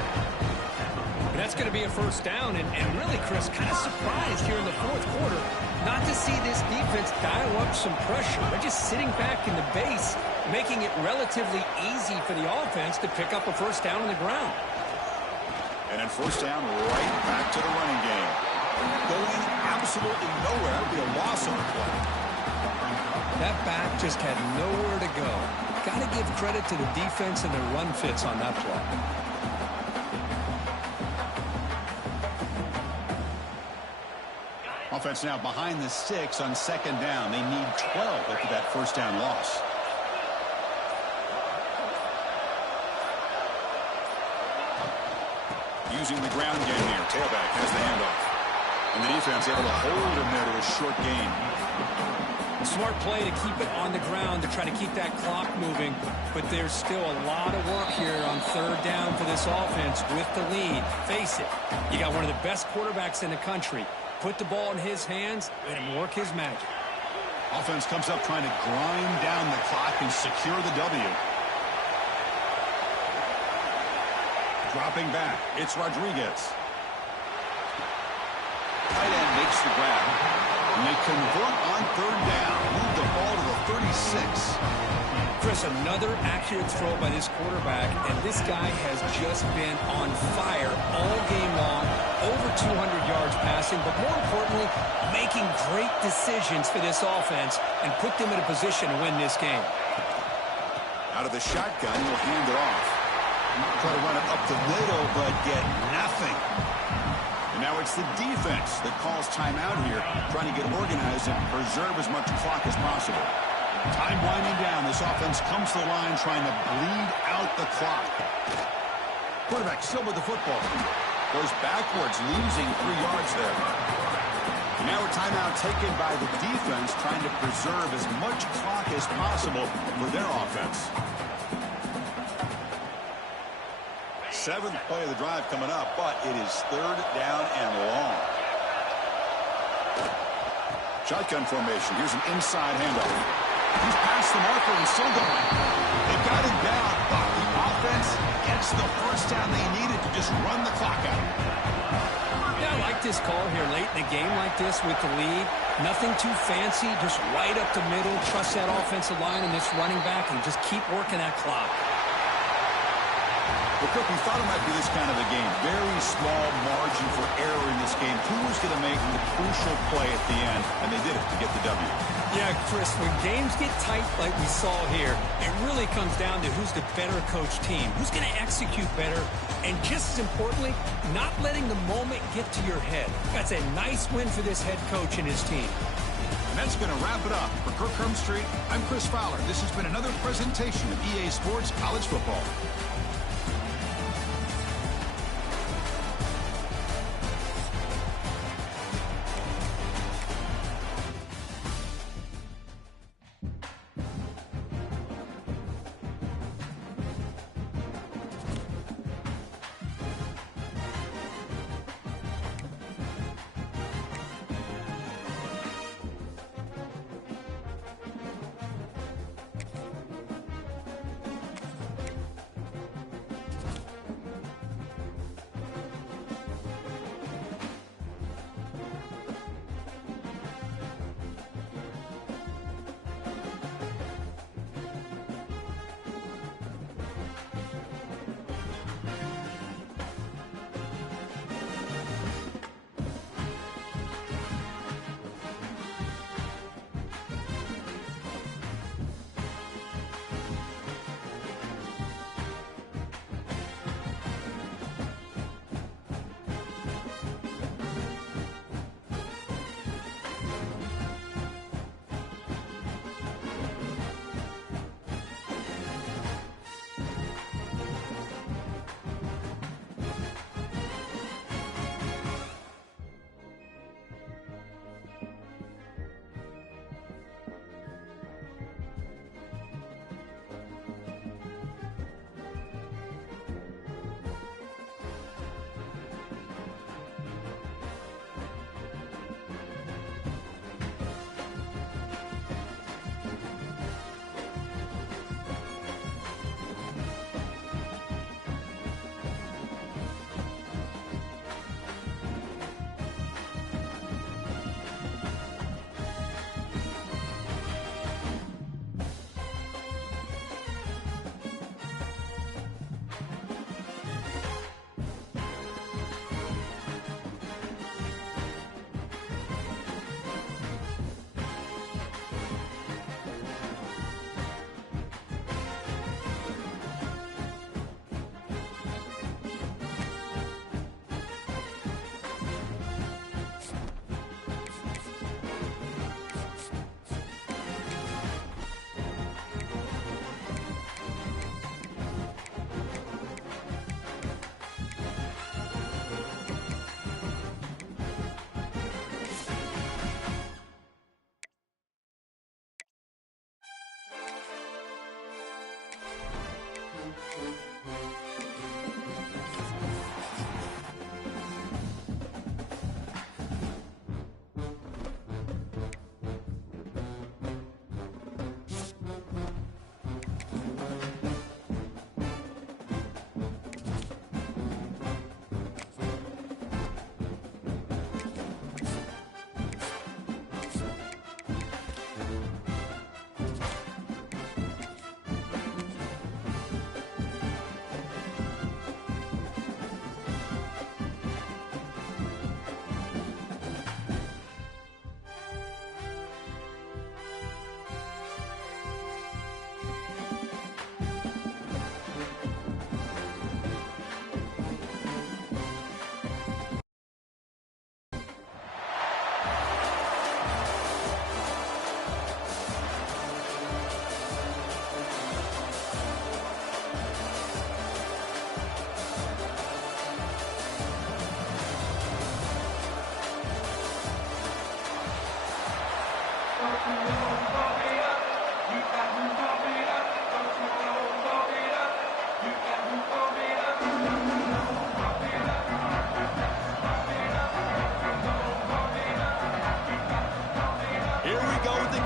That's going to be a 1st down, and really, Chris, kind of surprised here in the 4th quarter not to see this defense dial up some pressure. They're just sitting back in the base, making it relatively easy for the offense to pick up a 1st down on the ground. And then 1st down right back to the running game. Going absolutely nowhere. That would be a loss on the play. That back just had nowhere to go. got to give credit to the defense and their run fits on that play. Offense now behind the 6 on second down. They need 12 after that first down loss. Using the ground game here. Tailback has the handoff. And the defense able to hold him there to a short gain. Smart play to keep it on the ground to try to keep that clock moving. But there's still a lot of work here on third down for this offense with the lead. Face it, you got one of the best quarterbacks in the country. Put the ball in his hands, let him work his magic. Offense comes up trying to grind down the clock and secure the W. Dropping back, it's Rodriguez. Tight end makes the grab. And they convert on third down. Move the ball to the 36. Chris, another accurate throw by this quarterback, and this guy has just been on fire all game long. Over 200 yards passing, but more importantly, making great decisions for this offense and put them in a position to win this game. Out of the shotgun, he'll hand it off. Try to run it up the middle, but get nothing. And now it's the defense that calls timeout here, trying to get organized and preserve as much clock as possible. Time winding down. This offense comes to the line trying to bleed out the clock. Quarterback still with the football. Goes backwards, losing 3 yards there. And now a timeout taken by the defense, trying to preserve as much clock as possible for their offense. 7th play of the drive coming up, but it is third down and long. Shotgun formation. Here's an inside handoff. He's past the marker and still going. They've got him down, but the offense gets the first down they needed to just run the clock out. Yeah, I like this call here late in the game like this with the lead. Nothing too fancy, just right up the middle. Trust that offensive line and this running back and just keep working that clock. Well, Cook, we thought it might be this kind of a game. Very small margin for error in this game. Who was going to make the crucial play at the end? And they did it to get the W. Yeah, Chris, when games get tight like we saw here, it really comes down to who's the better coached team, who's going to execute better, and just as importantly, not letting the moment get to your head. That's a nice win for this head coach and his team. And that's going to wrap it up. For Kirk Street, I'm Chris Fowler. This has been another presentation of EA Sports College Football.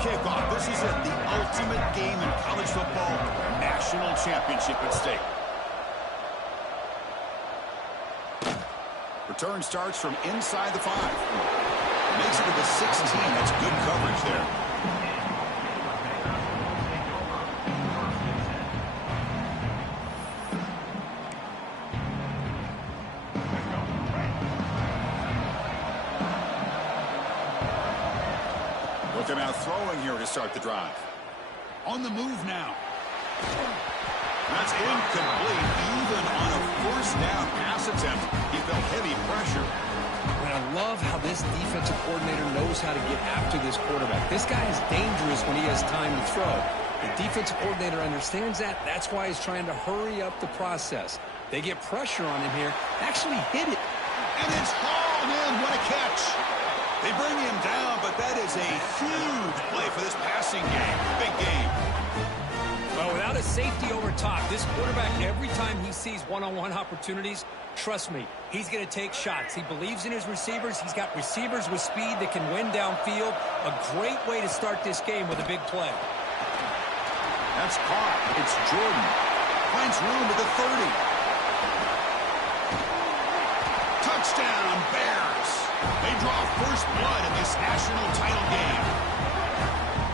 kickoff. This is it, the ultimate game in college football, national championship at stake. Return starts from inside the 5. Makes it to the 16. That's good coverage there. Looking out throwing here to start the drive. On the move now. That's incomplete. Even on a first down pass attempt, he felt heavy pressure. And I love how this defensive coordinator knows how to get after this quarterback. This guy is dangerous when he has time to throw. The defensive coordinator understands that. That's why he's trying to hurry up the process. They get pressure on him here. Actually hit it. And it's hauled in. What a catch. They bring him down, but that is a huge play for this passing game. Big game. Well, without a safety over top, this quarterback, every time he sees one-on-one opportunities, trust me, he's going to take shots. He believes in his receivers. He's got receivers with speed that can win downfield. A great way to start this game with a big play. That's caught. It's Jordan. Finds room at the 30. Touchdown, Bears. They draw first blood in this national title game.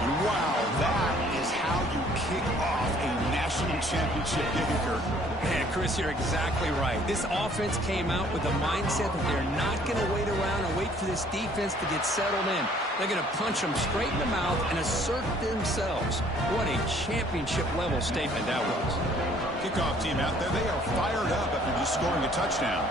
And wow, that is how you kick off a national championship game, Kirk. Man, Chris, you're exactly right. This offense came out with the mindset that they're not going to wait around and wait for this defense to get settled in. They're going to punch them straight in the mouth and assert themselves. What a championship-level statement that was. Kickoff team out there, they are fired up after just scoring a touchdown.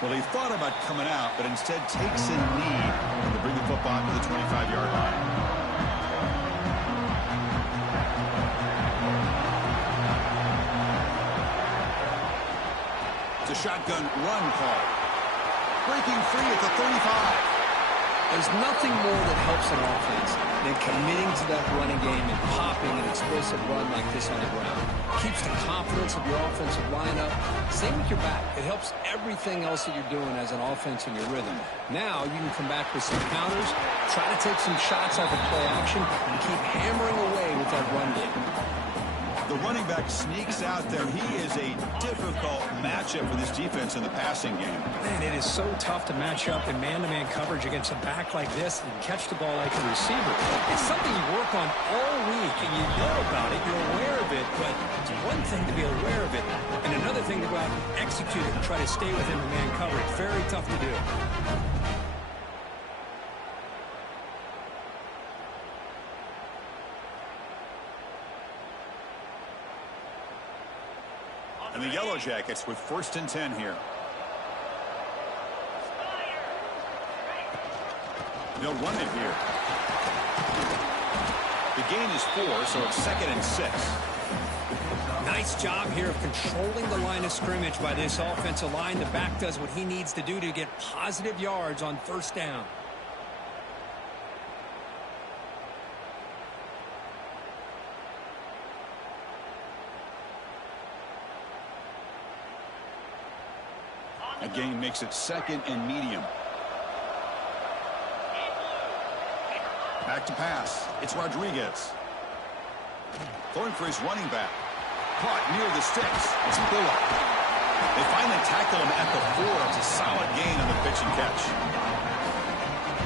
Well, he thought about coming out, but instead takes a knee to bring the football to the 25-yard line. It's a shotgun run call. Breaking free at the 35. There's nothing more that helps an offense than committing to that running game and popping an explosive run like this on the ground. Keeps the confidence of your offensive lineup. Same with your back. It helps everything else that you're doing as an offense in your rhythm. Now you can come back with some counters, try to take some shots off of play action, and keep hammering away with that run game. The running back sneaks out there. He is a difficult matchup for this defense in the passing game. Man, it is so tough to match up in man-to-man coverage against a back like this and catch the ball like a receiver. It's something you work on all week, and you know about it, you're aware of it, but it's one thing to be aware of it, and another thing to go out and execute it and try to stay within the man coverage. Very tough to do. And the Yellow Jackets with 1st and 10 here. They'll run it here. The gain is 4, so it's 2nd and 6. Nice job here of controlling the line of scrimmage by this offensive line. The back does what he needs to do to get positive yards on 1st down. A gain makes it 2nd and medium. Back to pass. It's Rodriguez. Throwing for his running back. Caught near the sticks. It's Bullock. They finally tackle him at the 4. It's a solid gain on the pitch and catch.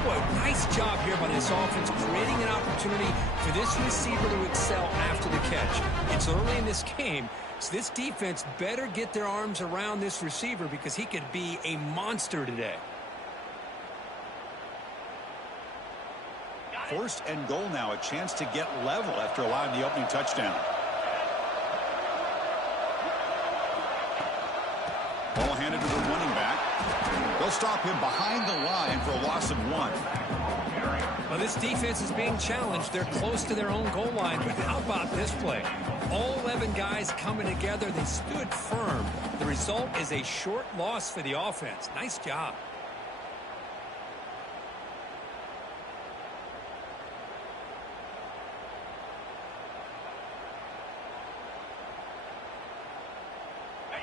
Boy, nice job here by this offense, creating an opportunity for this receiver to excel after the catch. It's early in this game, so this defense better get their arms around this receiver because he could be a monster today. 1st and goal now, a chance to get level after allowing the opening touchdown. Ball handed to the running back. They'll stop him behind the line for a loss of 1. Well, this defense is being challenged. They're close to their own goal line, but how about this play? All 11 guys coming together. They stood firm. The result is a short loss for the offense. Nice job.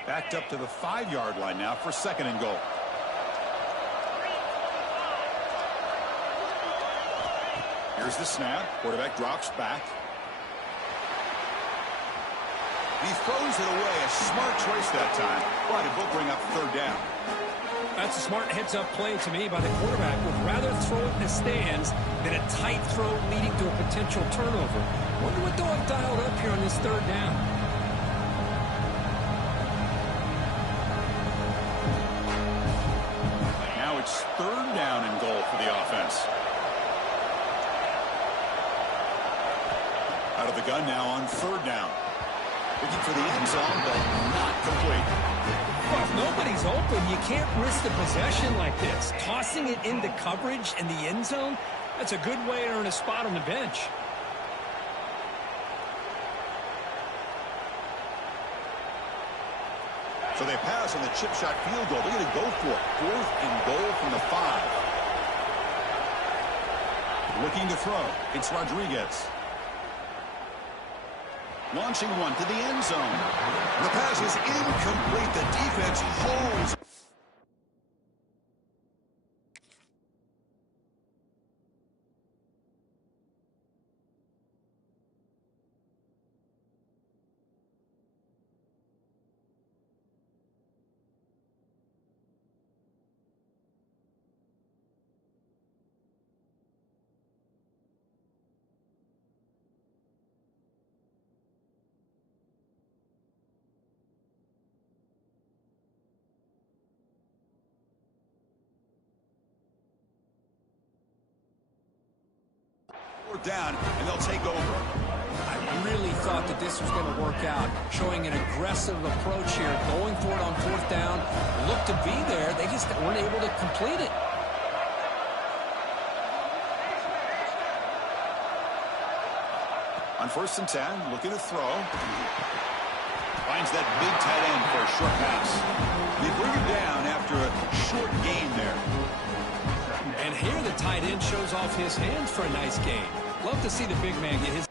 Backed up to the 5-yard line now for 2nd and goal. Here's the snap. Quarterback drops back. He throws it away. A smart choice that time. But it will bring up third down. That's a smart heads-up play to me by the quarterback. Would rather throw it in the stands than a tight throw leading to a potential turnover. Wonder what they'll have dialed up here on this third down. Now it's third down and goal for the offense. Out of the gun now on third down. Looking for the end zone, but not complete. Well, if nobody's open, you can't risk the possession like this. Tossing it into coverage in the end zone, that's a good way to earn a spot on the bench. So they pass on the chip shot field goal. They're going to go for it. 4th and goal from the 5. Looking to throw. It's Rodriguez. Launching one to the end zone. The pass is incomplete. The defense holds. Down, and they'll take over. I really thought that this was going to work out, showing an aggressive approach here, going for it on 4th down. Looked to be there. They just weren't able to complete it. On 1st and 10, looking to throw. Finds that big tight end for a short pass. They bring him down after a short gain there. And here the tight end shows off his hands for a nice gain. Love to see the big man get his.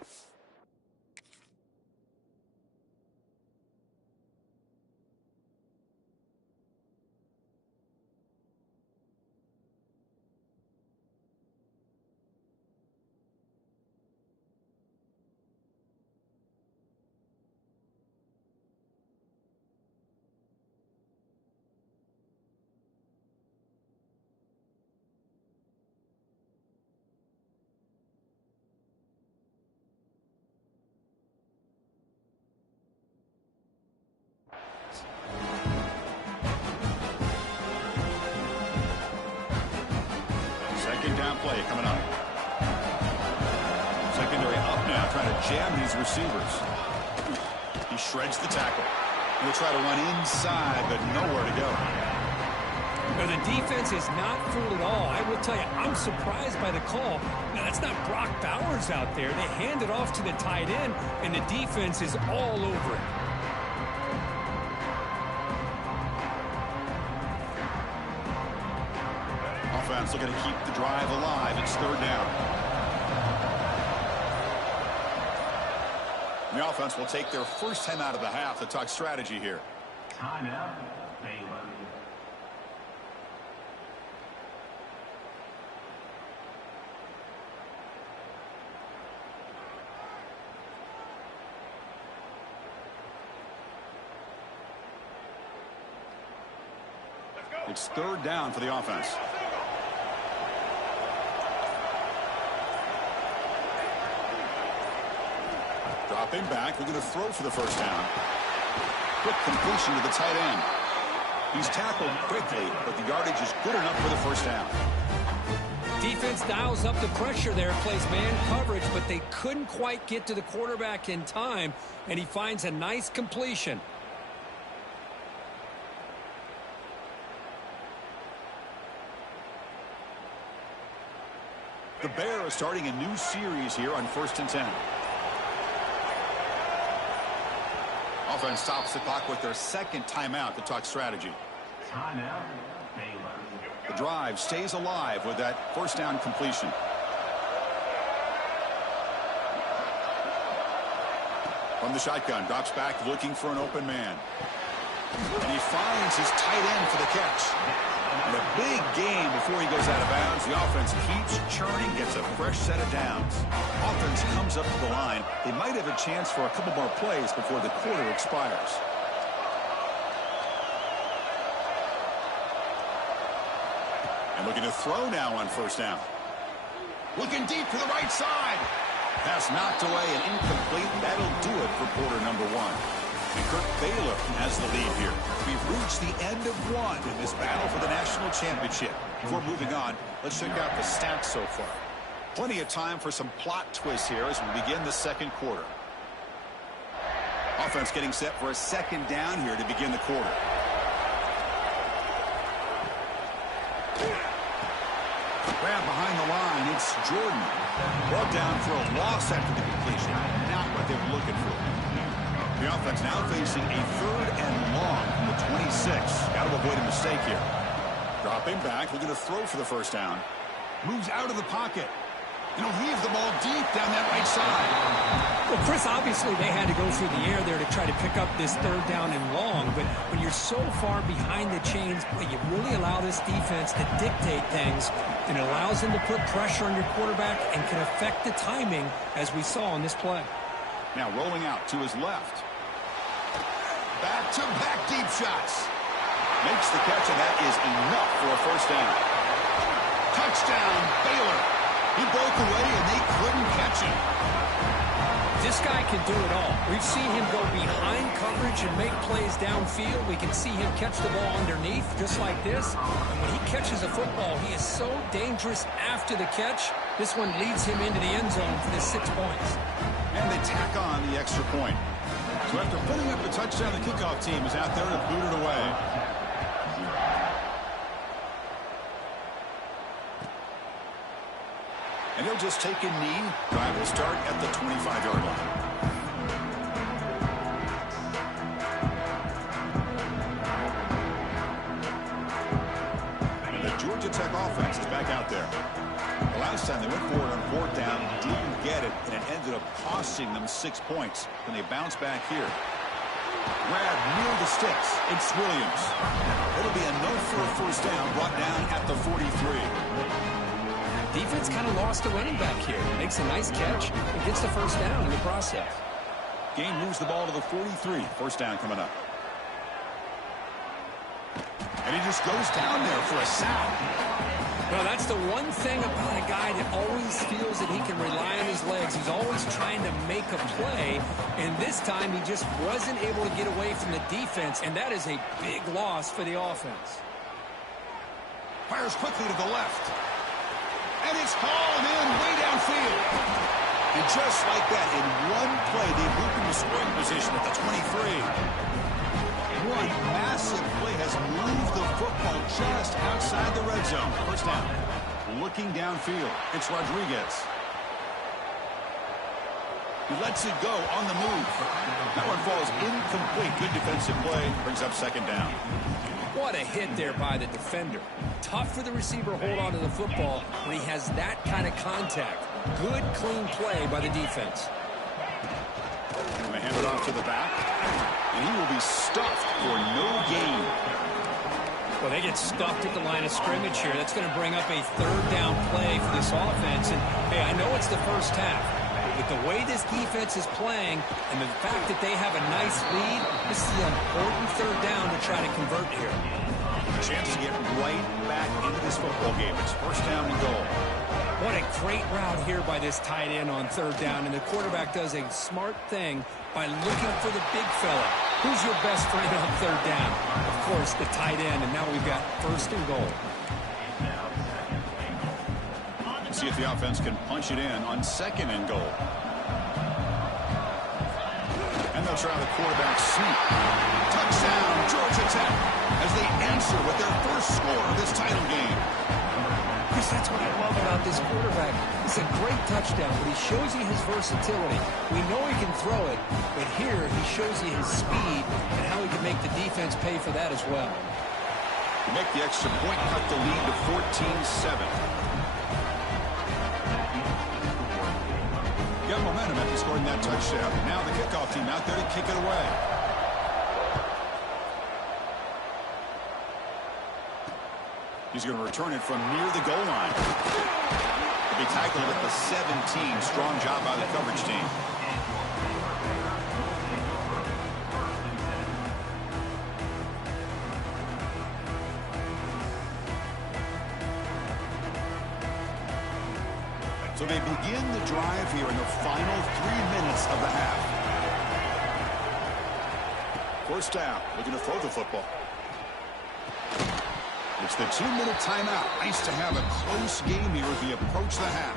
Down play coming up. Secondary up now, trying to jam these receivers. He shreds the tackle. He'll try to run inside, but nowhere to go. Now, the defense is not fooled at all. I will tell you, I'm surprised by the call. Now, that's not Brock Bowers out there. They hand it off to the tight end, and the defense is all over it. Offense looking to keep the drive alive. It's third down. The offense will take their first time out of the half to talk strategy here. Timeout, Baylor. It's third down for the offense. Dropping back, looking to throw for the first down. Quick completion to the tight end. He's tackled quickly, but the yardage is good enough for the first down. Defense dials up the pressure there, plays man coverage, but they couldn't quite get to the quarterback in time, and he finds a nice completion. The Bears are starting a new series here on 1st and 10. Offense stops the clock with their second timeout to talk strategy. Timeout, Baylor. The drive stays alive with that first down completion. From the shotgun, drops back looking for an open man. And he finds his tight end for the catch. And a big game before he goes out of bounds. The offense keeps churning, gets a fresh set of downs. Offense comes up to the line. They might have a chance for a couple more plays before the quarter expires. And looking to throw now on first down. Looking deep to the right side. Pass knocked away and incomplete. That'll do it for quarter number one. And Kirk Baylor has the lead here. We've reached the end of one in this battle for the national championship. Before moving on, let's check out the stats so far. Plenty of time for some plot twists here as we begin the second quarter. Offense getting set for a second down here to begin the quarter. Grab behind the line. It's Jordan. Brought down for a loss after the completion. Not what they were looking for. The offense now facing a third and long from the 26. Got to avoid a mistake here. Dropping back. Looking to throw for the first down. Moves out of the pocket. And he'll heave the ball deep down that right side. Well, Chris, obviously they had to go through the air there to try to pick up this third down and long. But when you're so far behind the chains, you really allow this defense to dictate things. And it allows them to put pressure on your quarterback and can affect the timing, as we saw on this play. Now rolling out to his left. Back-to-back deep shots. Makes the catch, and that is enough for a first down. Touchdown, Baylor. He broke away, and they couldn't catch him. This guy can do it all. We've seen him go behind coverage and make plays downfield. We can see him catch the ball underneath, just like this. And when he catches a football, he is so dangerous after the catch. This one leads him into the end zone for the 6 points. And they tack on the extra point. So after putting up the touchdown, the kickoff team is out there to boot it away. And he'll just take a knee. Drive will start at the 25-yard line. And the Georgia Tech offense is back out there. The last time they went for it on fourth down, didn't get it, and it ended up costing them 6 points. Then they bounce back here. Grab near the sticks. It's Williams. It'll be enough for a first down, brought down at the 43. Defense kind of lost a running back here. Makes a nice catch and gets the first down in the process. Game moves the ball to the 43. First down coming up. And he just goes down there for a sack. Well, that's the one thing about a guy that always feels that he can rely on his legs. He's always trying to make a play. And this time he just wasn't able to get away from the defense. And that is a big loss for the offense. Fires quickly to the left. And it's hauled in way downfield. And just like that, in one play, they moved into scoring position at the 23. One massive play has moved the football just outside the red zone. First down. Looking downfield. It's Rodriguez. He lets it go on the move. That one falls incomplete. Good defensive play. Brings up second down. What a hit there by the defender. Tough for the receiver to hold on to the football when he has that kind of contact. Good, clean play by the defense. Going to hand it off to the back. And he will be stuffed for no gain. Well, they get stuffed at the line of scrimmage here. That's going to bring up a third down play for this offense. And, hey, I know it's the first half. With the way this defense is playing and the fact that they have a nice lead, this is an important third down to try to convert here. A chance to get right back into this football game. It's first down and goal. What a great route here by this tight end on third down. And the quarterback does a smart thing by looking for the big fella. Who's your best friend on third down? Of course, the tight end. And now we've got first and goal. See if the offense can punch it in on second and goal. And they'll try the quarterback sneak. Touchdown, Georgia Tech, as they answer with their first score of this title game. Chris, that's what I love about this quarterback. It's a great touchdown, but he shows you his versatility. We know he can throw it, but here he shows you his speed and how he can make the defense pay for that as well. To make the extra point, cut the lead to 14-7. Got momentum after scoring that touchdown. Now the kickoff team out there to kick it away. He's going to return it from near the goal line. He'll be tackled at the 17. Strong job by the coverage team. So they begin the drive here in the final 3 minutes of the half. First down, looking to throw the football. It's the 2-minute timeout. Nice to have a close game here as we approach the half.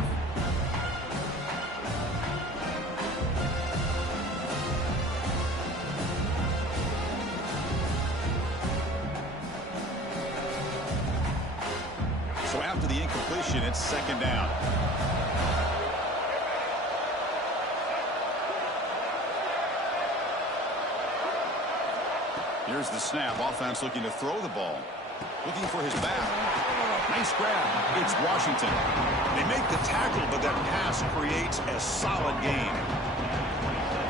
So after the incompletion, it's second down. Here's the snap. Offense looking to throw the ball. Looking for his back. Nice grab. It's Washington. They make the tackle, but that pass creates a solid gain.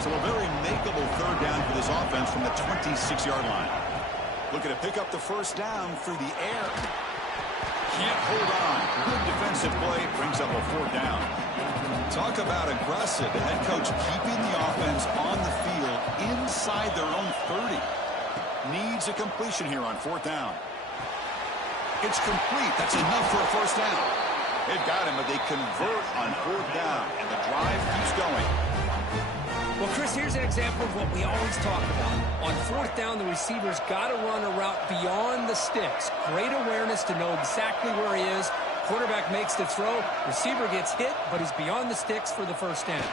So a very makeable third down for this offense from the 26-yard line. Looking to pick up the first down through the air. Can't hold on. Good defensive play. Brings up a fourth down. Talk about aggressive. The head coach keeping the offense on the field inside their own 30. Needs a completion here on fourth down. It's complete. That's enough for a first down. They've got him, but they convert on fourth down, and the drive keeps going. Well, Chris, here's an example of what we always talk about. On fourth down, the receiver's got to run a route beyond the sticks. Great awareness to know exactly where he is. Quarterback makes the throw. Receiver gets hit, but he's beyond the sticks for the first down.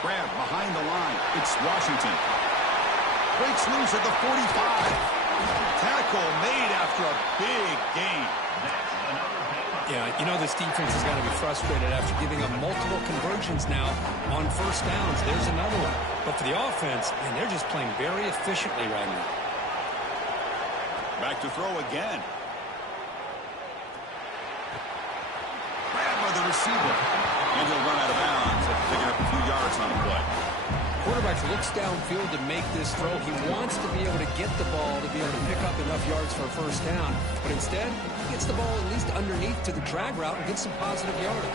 Grab behind the line. It's Washington. Breaks loose at the 45. Tackle made after a big gain. Yeah, you know this defense has got to be frustrated after giving up multiple conversions now on first downs. There's another one. But for the offense, man, they're just playing very efficiently right now. Back to throw again. Grab by the receiver. And he'll run out of bounds, picking up a few yards on the play. Quarterback looks downfield to make this throw. He wants to be able to get the ball to be able to pick up enough yards for a first down. But instead, he gets the ball at least underneath to the drag route and gets some positive yards.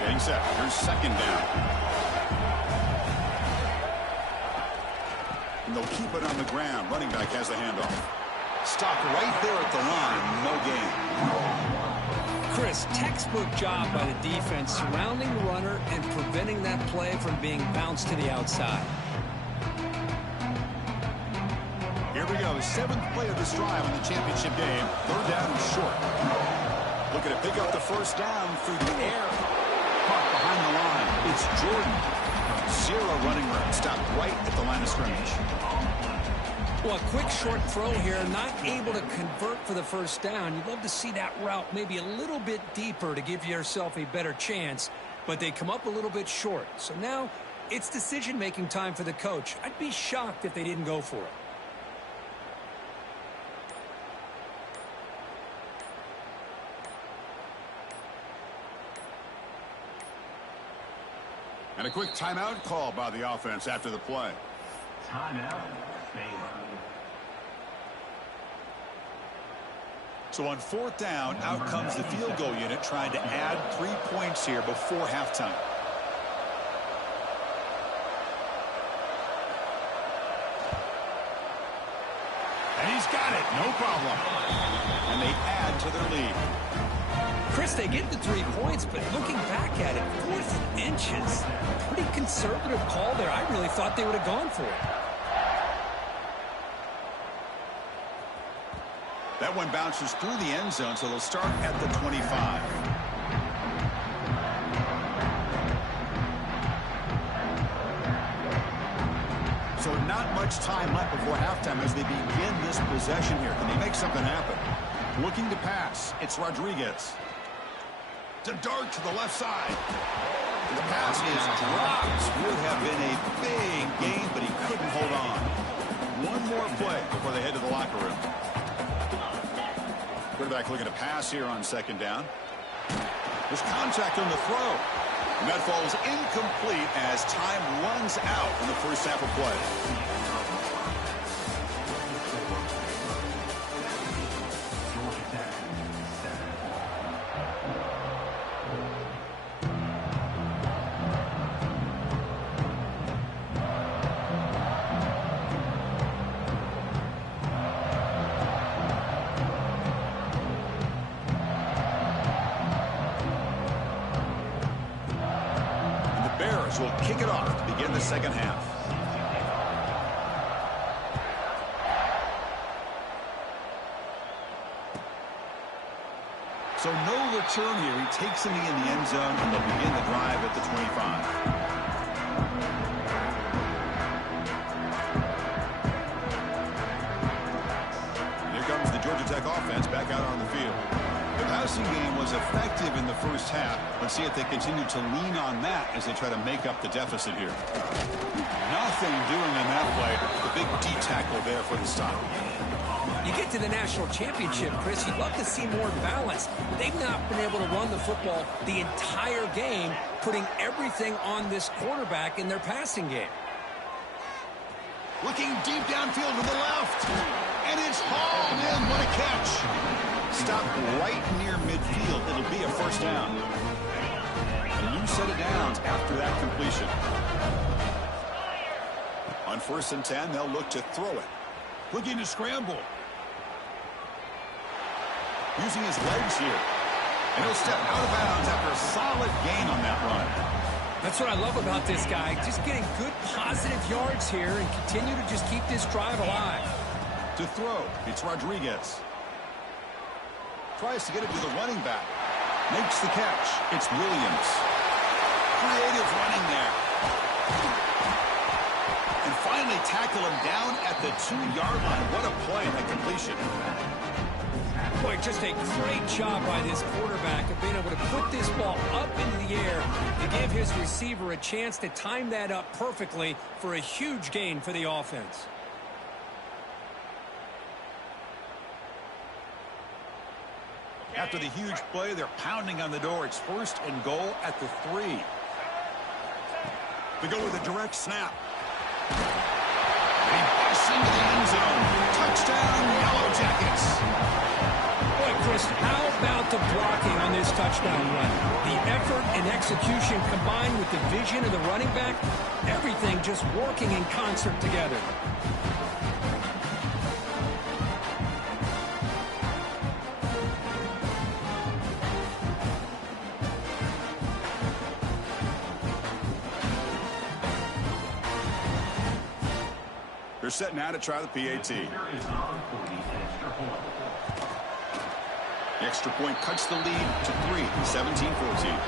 Getting set. Here's second down. And they'll keep it on the ground. Running back has the handoff. Stopped right there at the line. No gain. Chris, textbook job by the defense surrounding the runner and preventing that play from being bounced to the outside. Here we go. 7th play of this drive in the championship game. Third down and short. Looking to pick up the first down through the air. Caught behind the line. It's Jordan. Zero running room. Stopped right at the line of scrimmage. Well, a quick short throw here, not able to convert for the first down. You'd love to see that route maybe a little bit deeper to give yourself a better chance, but they come up a little bit short. So now it's decision-making time for the coach. I'd be shocked if they didn't go for it. And a quick timeout call by the offense after the play. Timeout. So on fourth down, out comes the field goal unit trying to add 3 points here before halftime. And he's got it, no problem. And they add to their lead. Chris, they get the 3 points, but looking back at it, 4th inches, pretty conservative call there. I really thought they would have gone for it. That one bounces through the end zone, so they'll start at the 25. So not much time left before halftime as they begin this possession here. Can they make something happen? Looking to pass. It's Rodriguez. To dart to the left side. And the pass is dropped. Would have been a big gain, but he couldn't hold on. One more play before they head to the locker room. Quarterback looking to pass here on second down. There's contact on the throw. And that falls incomplete as time runs out in the first half of play. Steelers will kick it off to begin the second half. So no return here. He takes him in the end zone, and they'll begin the drive at the 25. Georgia Tech offense back out on the field. The passing game was effective in the first half. Let's see if they continue to lean on that as they try to make up the deficit here. Nothing doing on that play. The big D tackle there for the stop. You get to the national championship, Chris, you'd love to see more balance. They've not been able to run the football the entire game, putting everything on this quarterback in their passing game. Looking deep downfield to the left. And it's hauled in. What a catch. Stop right near midfield. It'll be a first down. A new set of downs after that completion. On 1st and 10, they'll look to throw it. Looking to scramble. Using his legs here. And he'll step out of bounds after a solid gain on that run. That's what I love about this guy. Just getting good positive yards here and continue to just keep this drive alive. To throw, it's Rodriguez. Tries to get it to the running back. Makes the catch. It's Williams. Creative running there. And finally tackle him down at the 2-yard line. What a play and a completion. Boy, just a great job by this quarterback of being able to put this ball up into the air to give his receiver a chance to time that up perfectly for a huge gain for the offense. After the huge play, they're pounding on the door. It's 1st and goal at the 3. They go with a direct snap. He busts into the end zone. Touchdown, Yellow Jackets. Boy, Chris, how about the blocking on this touchdown run? The effort and execution combined with the vision of the running back, everything just working in concert together. They're set now to try the PAT. The extra point cuts the lead to 3, 17-14.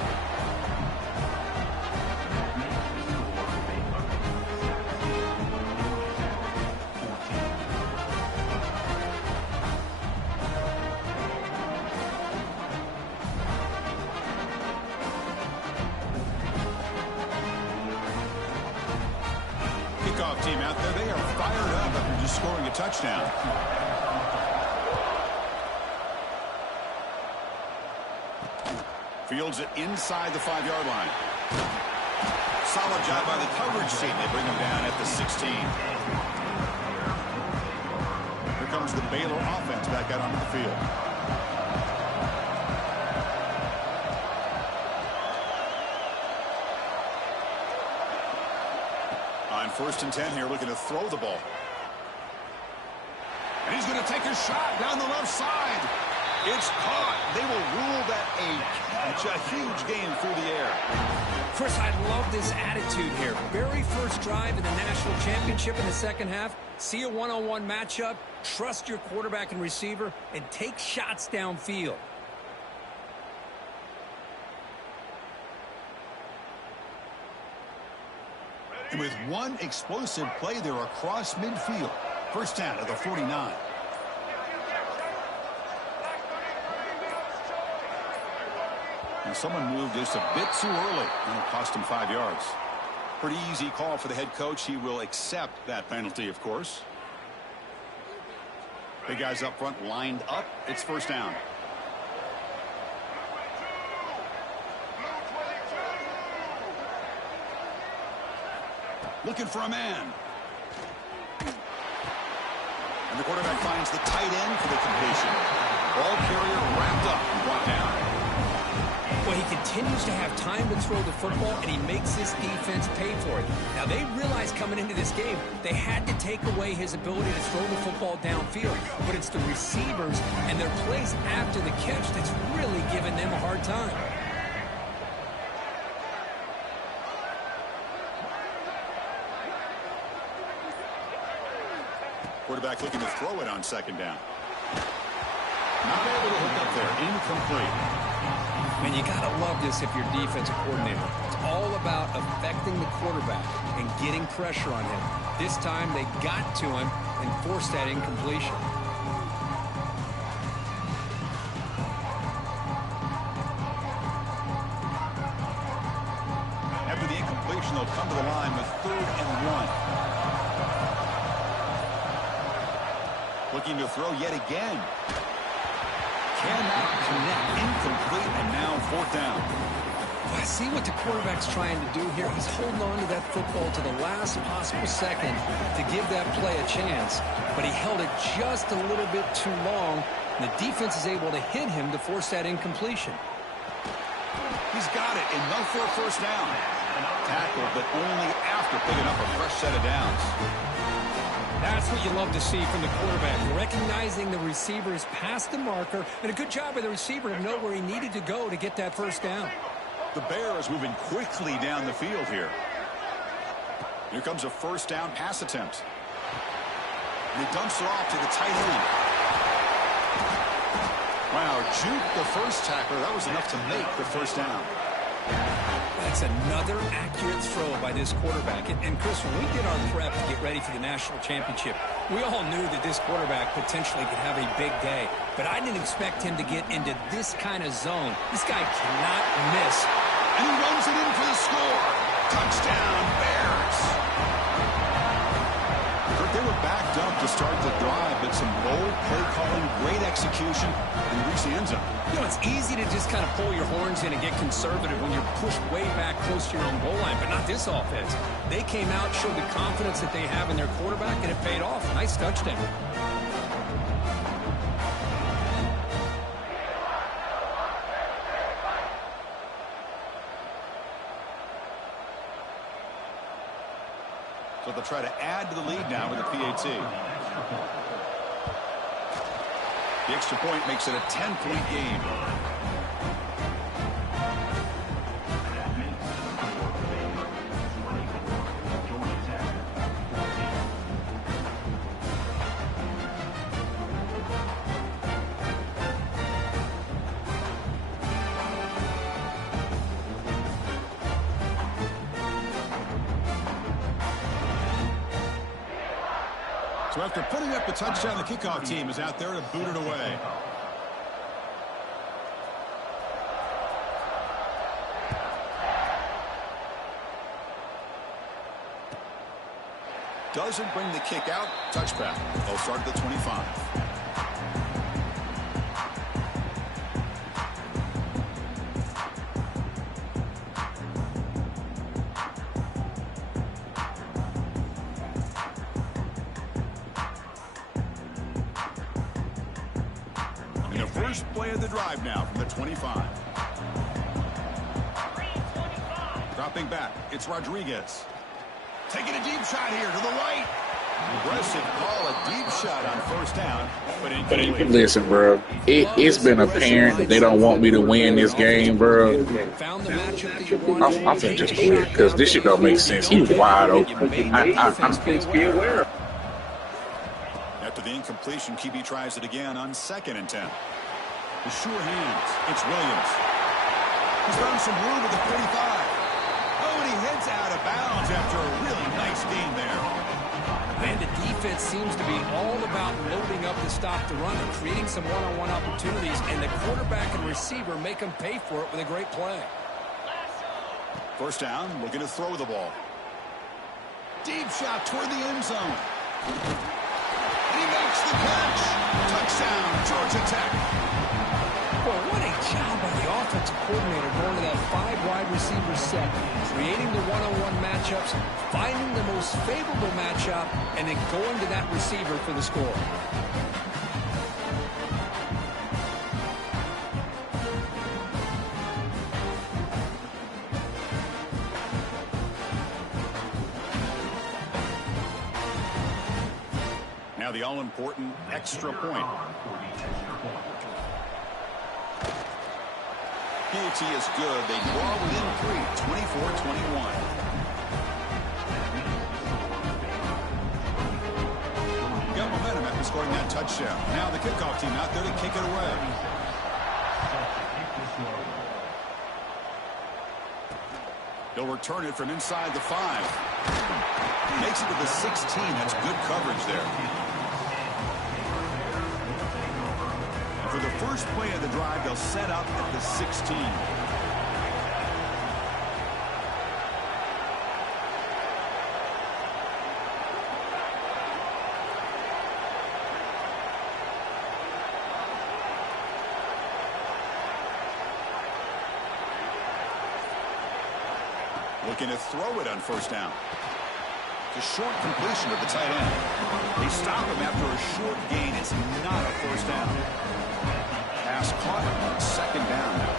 Kickoff team out there, they are fired up after just scoring a touchdown. Fields it inside the 5-yard line. Solid job by the coverage team. They bring him down at the 16. Here comes the Baylor offense back out onto the field. On 1st and 10 here, looking to throw the ball. And he's going to take a shot down the left side. It's caught. They will rule that a catch. A huge gain through the air. Chris, I love this attitude here. Very first drive in the national championship in the second half. See a one-on-one matchup. Trust your quarterback and receiver. And take shots downfield. And with one explosive play there across midfield. First down at the 49. And someone moved just a bit too early, and it cost him 5 yards. Pretty easy call for the head coach. He will accept that penalty, of course. Big guys up front lined up. It's first down. Looking for a man. And the quarterback finds the tight end for the completion. Ball carrier wrapped up and brought down. Well, he continues to have time to throw the football, and he makes this defense pay for it. Now, they realized coming into this game, they had to take away his ability to throw the football downfield. But it's the receivers and their plays after the catch that's really giving them a hard time. Quarterback looking to throw it on second down. Not able to hook up there. Incomplete. Man, you got to love this if you're defensive coordinator. It's all about affecting the quarterback and getting pressure on him. This time they got to him and forced that incompletion. After the incompletion, they'll come to the line with 3rd and 1. Looking to throw yet again. Cannot connect. Incomplete, and now 4th down. Well, I see what the quarterback's trying to do here. He's holding on to that football to the last possible second to give that play a chance, but he held it just a little bit too long, and the defense is able to hit him to force that incompletion. He's got it, enough for a 1st down. Tackle, but only after picking up a fresh set of downs. That's what you love to see from the quarterback, recognizing the receiver is past the marker, and a good job by the receiver to know where he needed to go to get that 1st down. The Bears moving quickly down the field here. Here comes a 1st down pass attempt. And he dumps it off to the tight end. Wow, juke the first tackler. That was enough to make the 1st down. That's another accurate throw by this quarterback. And Chris, when we did our prep to get ready for the national championship, we all knew that this quarterback potentially could have a big day. But I didn't expect him to get into this kind of zone. This guy cannot miss. And he runs it in for the score. Touchdown, Bears. They were backed up to start the drive, but some bold play calling, great execution, and reach the end zone. You know, it's easy to just kind of pull your horns in and get conservative when you're pushed way back close to your own goal line, but not this offense. They came out, showed the confidence that they have in their quarterback, and it paid off. Nice touchdown. So they'll try to add to the lead now with a PAT. The extra point makes it a 10-point game. So after putting up a touchdown, the kickoff team is out there to boot it away. Doesn't bring the kick out. Touchback. They'll start at the 25. First play of the drive now from the 25. Dropping back, it's Rodriguez. Taking a deep shot here to the right. Aggressive call, a deep shot on 1st down. But listen, bro, it's been apparent that they don't want me to win this game, bro. I'm finna just quit because this shit don't make sense. He was wide open. I'm supposed to be aware. After the incompletion, QB tries it again on 2nd and 10. The sure hands. It's Williams. He's found some room at the 45. Oh, and he heads out of bounds after a really nice gain there. Man, the defense seems to be all about loading up to stop the run and creating some one-on-one opportunities, and the quarterback and receiver make them pay for it with a great play. 1st down, looking to throw the ball. Deep shot toward the end zone. And he makes the catch. Touchdown, Georgia Tech. Well, what a job by the offensive coordinator going to that 5 wide receiver set, creating the one-on-one matchups, finding the most favorable matchup, and then going to that receiver for the score. Now the all-important extra point. PAT is good. They draw within 3, 24-21. Got in scoring that touchdown. Now the kickoff team out there to kick it away. He'll return it from inside the 5. Makes it to the 16. That's good coverage there. And for the first play of the drive, they'll set up at the 16. Looking to throw it on first down. It's a short completion to the tight end. They stop him after a short gain. It's not a first down. Pass caught on second down now.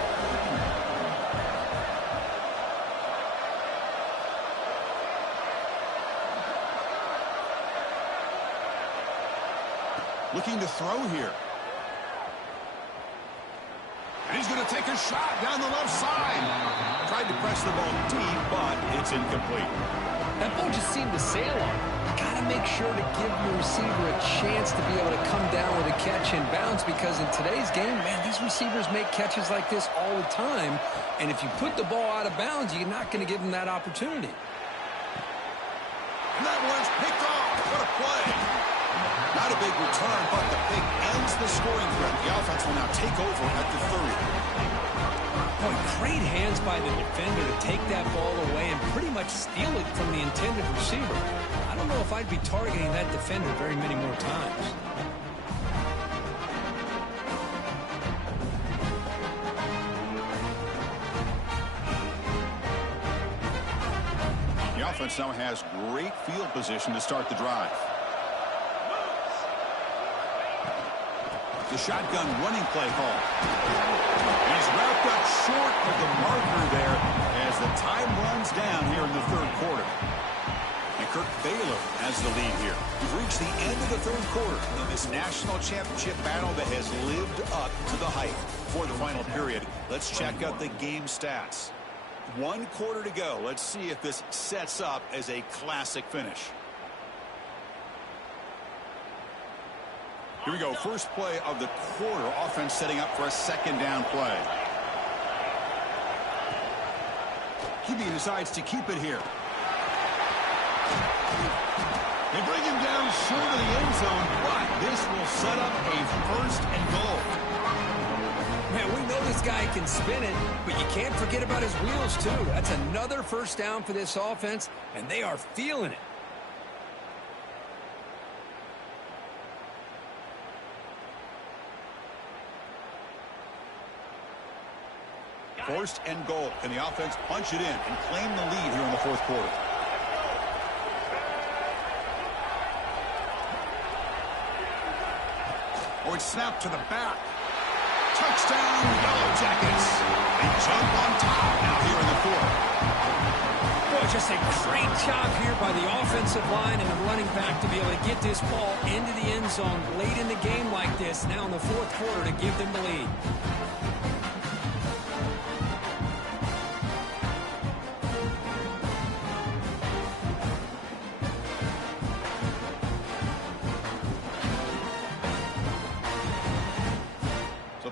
Looking to throw here. And he's going to take a shot down the left side. Tried to press the ball deep, but it's incomplete. That ball just seemed to sail on. You got to make sure to give your receiver a chance to be able to come down with a catch and bounce, because in today's game, man, these receivers make catches like this all the time. And if you put the ball out of bounds, you're not going to give them that opportunity. And that one's picked off. What a play. Not a big return, but the pick ends the scoring threat. The offense will now take over at the 30. Boy, great hands by the defender to take that ball away and pretty much steal it from the intended receiver. I don't know if I'd be targeting that defender very many more times. The offense now has great field position to start the drive. The shotgun running play call. He's wrapped up short of the marker there as the time runs down here in the third quarter. And Kirk Baylor has the lead here. We've reached the end of the third quarter in this national championship battle that has lived up to the hype. For the final period, let's check out the game stats. 1 quarter to go. Let's see if this sets up as a classic finish. Here we go. First play of the quarter. Offense setting up for a second down play. QB decides to keep it here. They bring him down short of the end zone, but this will set up a first and goal. Man, we know this guy can spin it, but you can't forget about his wheels, too. That's another first down for this offense, and they are feeling it. First and goal. Can the offense punch it in and claim the lead here in the fourth quarter? Oh, it's snapped to the back. Touchdown, Yellow Jackets. They jump on top now here in the fourth. Boy, just a great job here by the offensive line and the running back to be able to get this ball into the end zone late in the game like this, now in the fourth quarter, to give them the lead.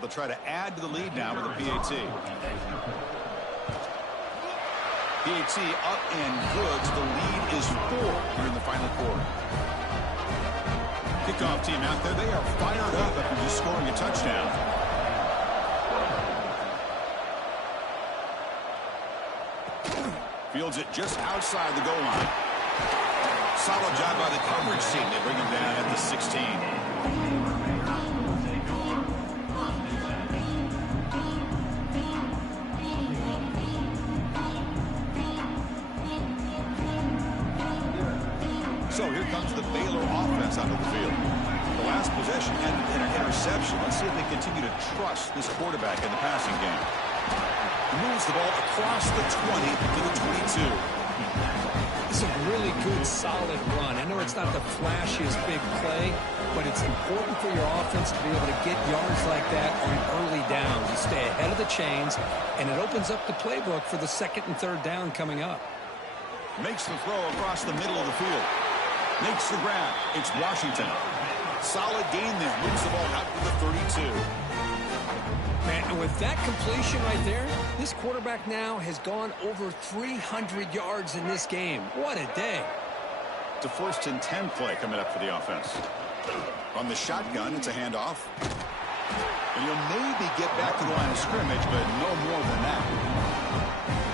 They'll try to add to the lead now with a PAT. PAT up and good. The lead is 4 here in the final quarter. Kickoff team out there. They are fired up after just scoring a touchdown. Fields it just outside the goal line. Solid job by the coverage team. They bring him down at the 16. So here comes the Baylor offense onto the field. The last possession ended in an interception. Let's see if they continue to trust this quarterback in the passing game. He moves the ball across the 20 to the 22. It's a really good, solid run. I know it's not the flashiest big play, but it's important for your offense to be able to get yards like that on early downs. You stay ahead of the chains, and it opens up the playbook for the second and third down coming up. Makes the throw across the middle of the field. Makes the grab. It's Washington. Solid gain there. Moves the ball out to the 32. Man, and with that completion right there, this quarterback now has gone over 300 yards in this game. What a day. It's a 1st and 10 play coming up for the offense. On the shotgun, it's a handoff. And you'll maybe get back to the line of scrimmage, but no more than that.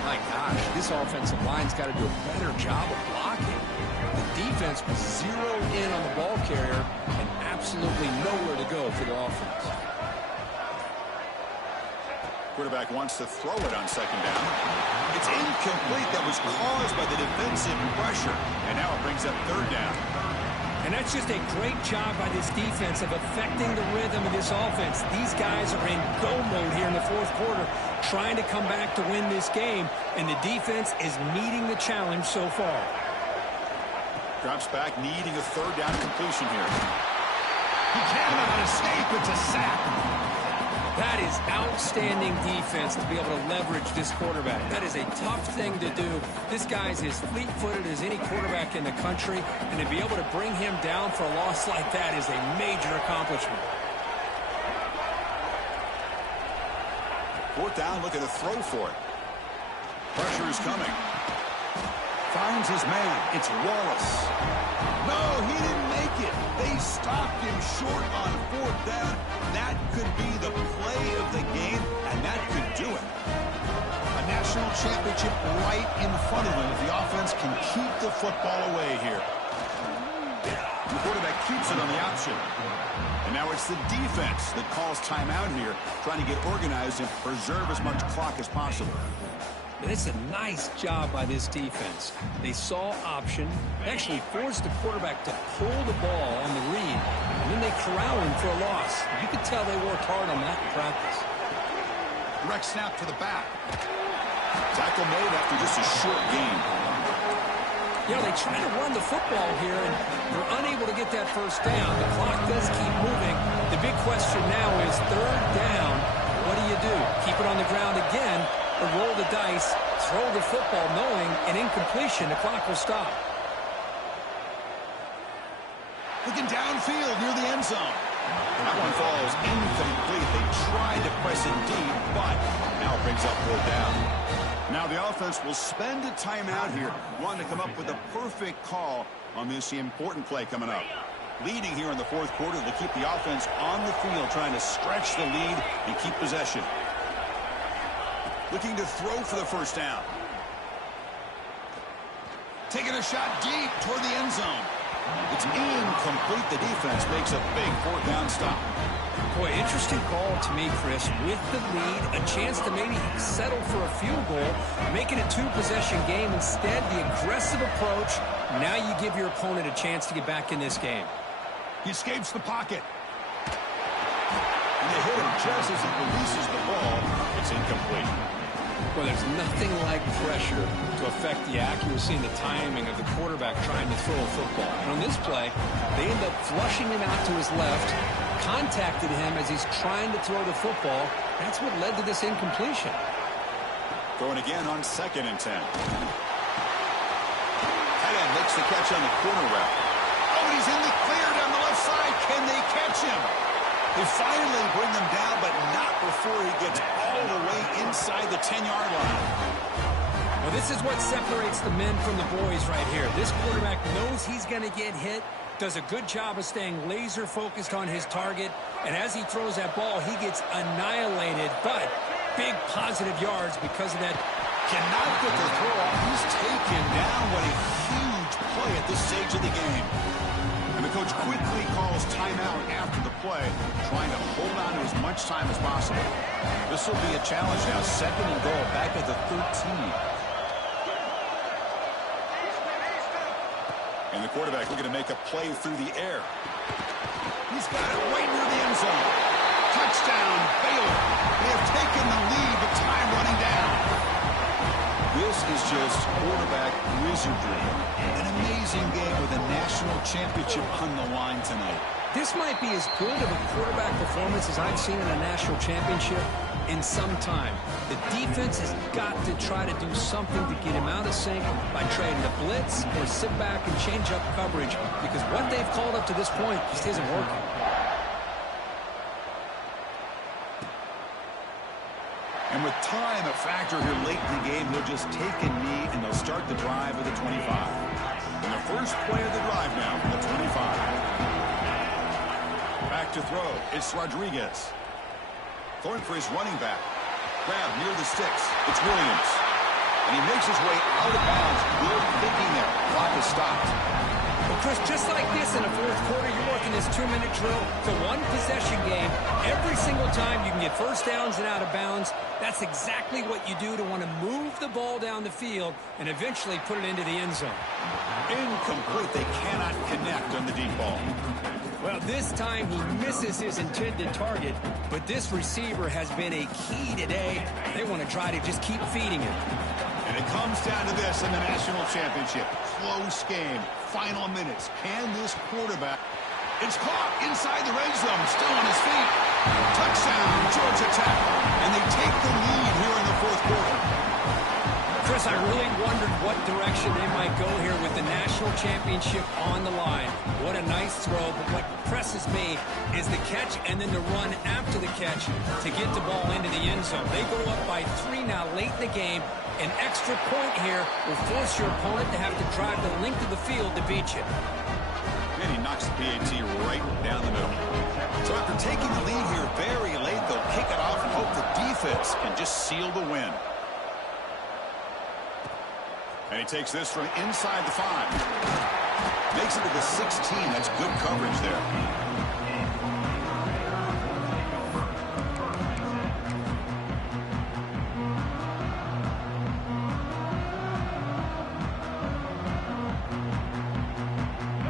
My gosh, this offensive line's got to do a better job of blocking. The defense was zeroed in on the ball carrier and absolutely nowhere to go for the offense. Quarterback wants to throw it on 2nd down. It's incomplete. That was caused by the defensive pressure. And now it brings up 3rd down. And that's just a great job by this defense of affecting the rhythm of this offense. These guys are in go mode here in the 4th quarter, trying to come back to win this game, and the defense is meeting the challenge so far. Drops back, needing a 3rd down completion here. He cannot escape. It's a sack. That is outstanding defense to be able to leverage this quarterback. That is a tough thing to do. This guy's as fleet-footed as any quarterback in the country, and to be able to bring him down for a loss like that is a major accomplishment. 4th down, looking to throw for it. Pressure is coming. Finds his man. It's Wallace. No, he didn't make it. They stopped him short on 4th down. That could be the play of the game, and that could do it. A national championship right in front of him if the offense can keep the football away here. The quarterback keeps it on the option. And now it's the defense that calls timeout here, trying to get organized and preserve as much clock as possible. And it's a nice job by this defense. They saw option, actually forced the quarterback to pull the ball on the read, and then they corral him for a loss. You could tell they worked hard on that in practice. Direct snap to the back. Tackle made after just a short gain. You know, they try to run the football here, and they're unable to get that 1st down. The clock does keep moving. The big question now is 3rd down. What do? Keep it on the ground again, or roll the dice, throw the football, knowing an incompletion, the clock will stop. Looking downfield near the end zone. That one falls incomplete. They tried to press it deep, but now it brings up 4th down. Now the offense will spend a timeout here, wanting to come up with a perfect call on this important play coming up. Leading here in the 4th quarter to keep the offense on the field, trying to stretch the lead and keep possession. Looking to throw for the 1st down. Taking a shot deep toward the end zone. It's incomplete. The defense makes a big 4th down stop. Boy, interesting call to me, Chris. With the lead, a chance to maybe settle for a field goal, make it a 2-possession game. Instead, the aggressive approach. Now you give your opponent a chance to get back in this game. He escapes the pocket. And they hit him just as he releases the ball. It's incomplete. Well, there's nothing like pressure to affect the accuracy and the timing of the quarterback trying to throw a football. And on this play, they end up flushing him out to his left, contacted him as he's trying to throw the football. That's what led to this incompletion. Going again on 2nd and 10. Tight end makes the catch on the corner route. Oh, he's in the clear down the left side. Can they catch him? They finally bring him down, but not before he gets all the way inside the 10-yard line. Well, this is what separates the men from the boys right here. This quarterback knows he's going to get hit, does a good job of staying laser focused on his target, and as he throws that ball, he gets annihilated, but big positive yards because of that. Cannot get the throw off. He's taken down. What a huge play at this stage of the game. And the coach quickly calls timeout after the play, trying to hold on to as much time as possible. This will be a challenge now. 2nd and goal, back at the 13. And the quarterback looking to make a play through the air. He's got it right near the end zone. Touchdown, Baylor. They have taken the lead, but time running down. This is just quarterback wizardry. An amazing game with a national championship on the line tonight. This might be as good of a quarterback performance as I've seen in a national championship, in some time. The defense has got to try to do something to get him out of sync by trying to blitz or sit back and change up coverage, because what they've called up to this point just isn't working. And with time a factor here late in the game, he'll just take a knee and they'll start the drive at the 25. And the first play of the drive now from the 25. Back to throw. It's Rodriguez. Throwing for his running back. Grab near the sticks. It's Williams. And he makes his way out of bounds. Good thinking there. Clock is stopped. Well, Chris, just like this in the fourth quarter, you're working this 2-minute drill. It's a one-possession game. Every single time you can get first downs and out of bounds, that's exactly what you do to want to move the ball down the field and eventually put it into the end zone. Incomplete. They cannot connect on the deep ball. Well, this time he misses his intended target, but this receiver has been a key today. They want to try to just keep feeding him. And it comes down to this in the national championship. Close game. Final minutes. Can this quarterback... It's caught inside the red zone. Still on his feet. Touchdown, Georgia Tech. And they take the lead here in the fourth quarter. Chris, I really wondered what direction they might go here with the national championship on the line. What a nice throw, but what impresses me is the catch and then the run after the catch to get the ball into the end zone. They go up by 3 now late in the game. An extra point here will force your opponent to have to drive the length of the field to beat you. And he knocks the PAT right down the middle. So after taking the lead here very late, they'll kick it off and hope the defense can just seal the win. And he takes this from inside the 5. Makes it to the 16. That's good coverage there.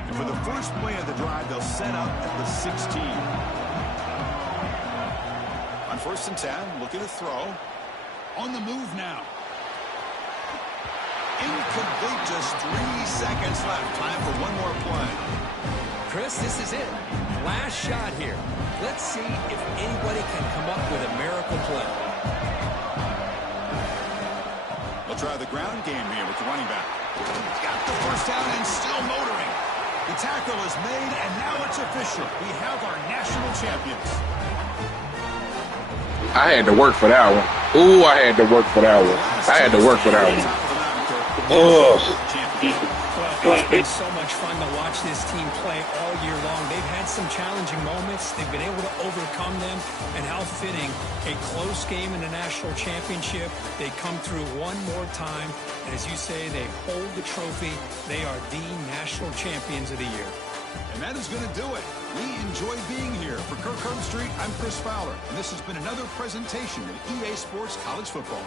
And for the first play of the drive, they'll set up at the 16. On 1st and 10, looking to throw. On the move now. Incomplete, just 3 seconds left. Time for one more play. Chris, this is it. Last shot here. Let's see if anybody can come up with a miracle play. They'll try the ground game here with the running back. He's got the first down and still motoring. The tackle is made, and now it's official. We have our national champions. I had to work for that one. Ooh, I had to work for that one. I had to work for that one. Well, it's been so much fun to watch this team play all year long. They've had some challenging moments. They've been able to overcome them. And how fitting, a close game in the national championship. They come through one more time. And as you say, they hold the trophy. They are the national champions of the year. And that is going to do it. We enjoy being here. For Kirk Herbstreit, I'm Chris Fowler. And this has been another presentation of EA Sports College Football.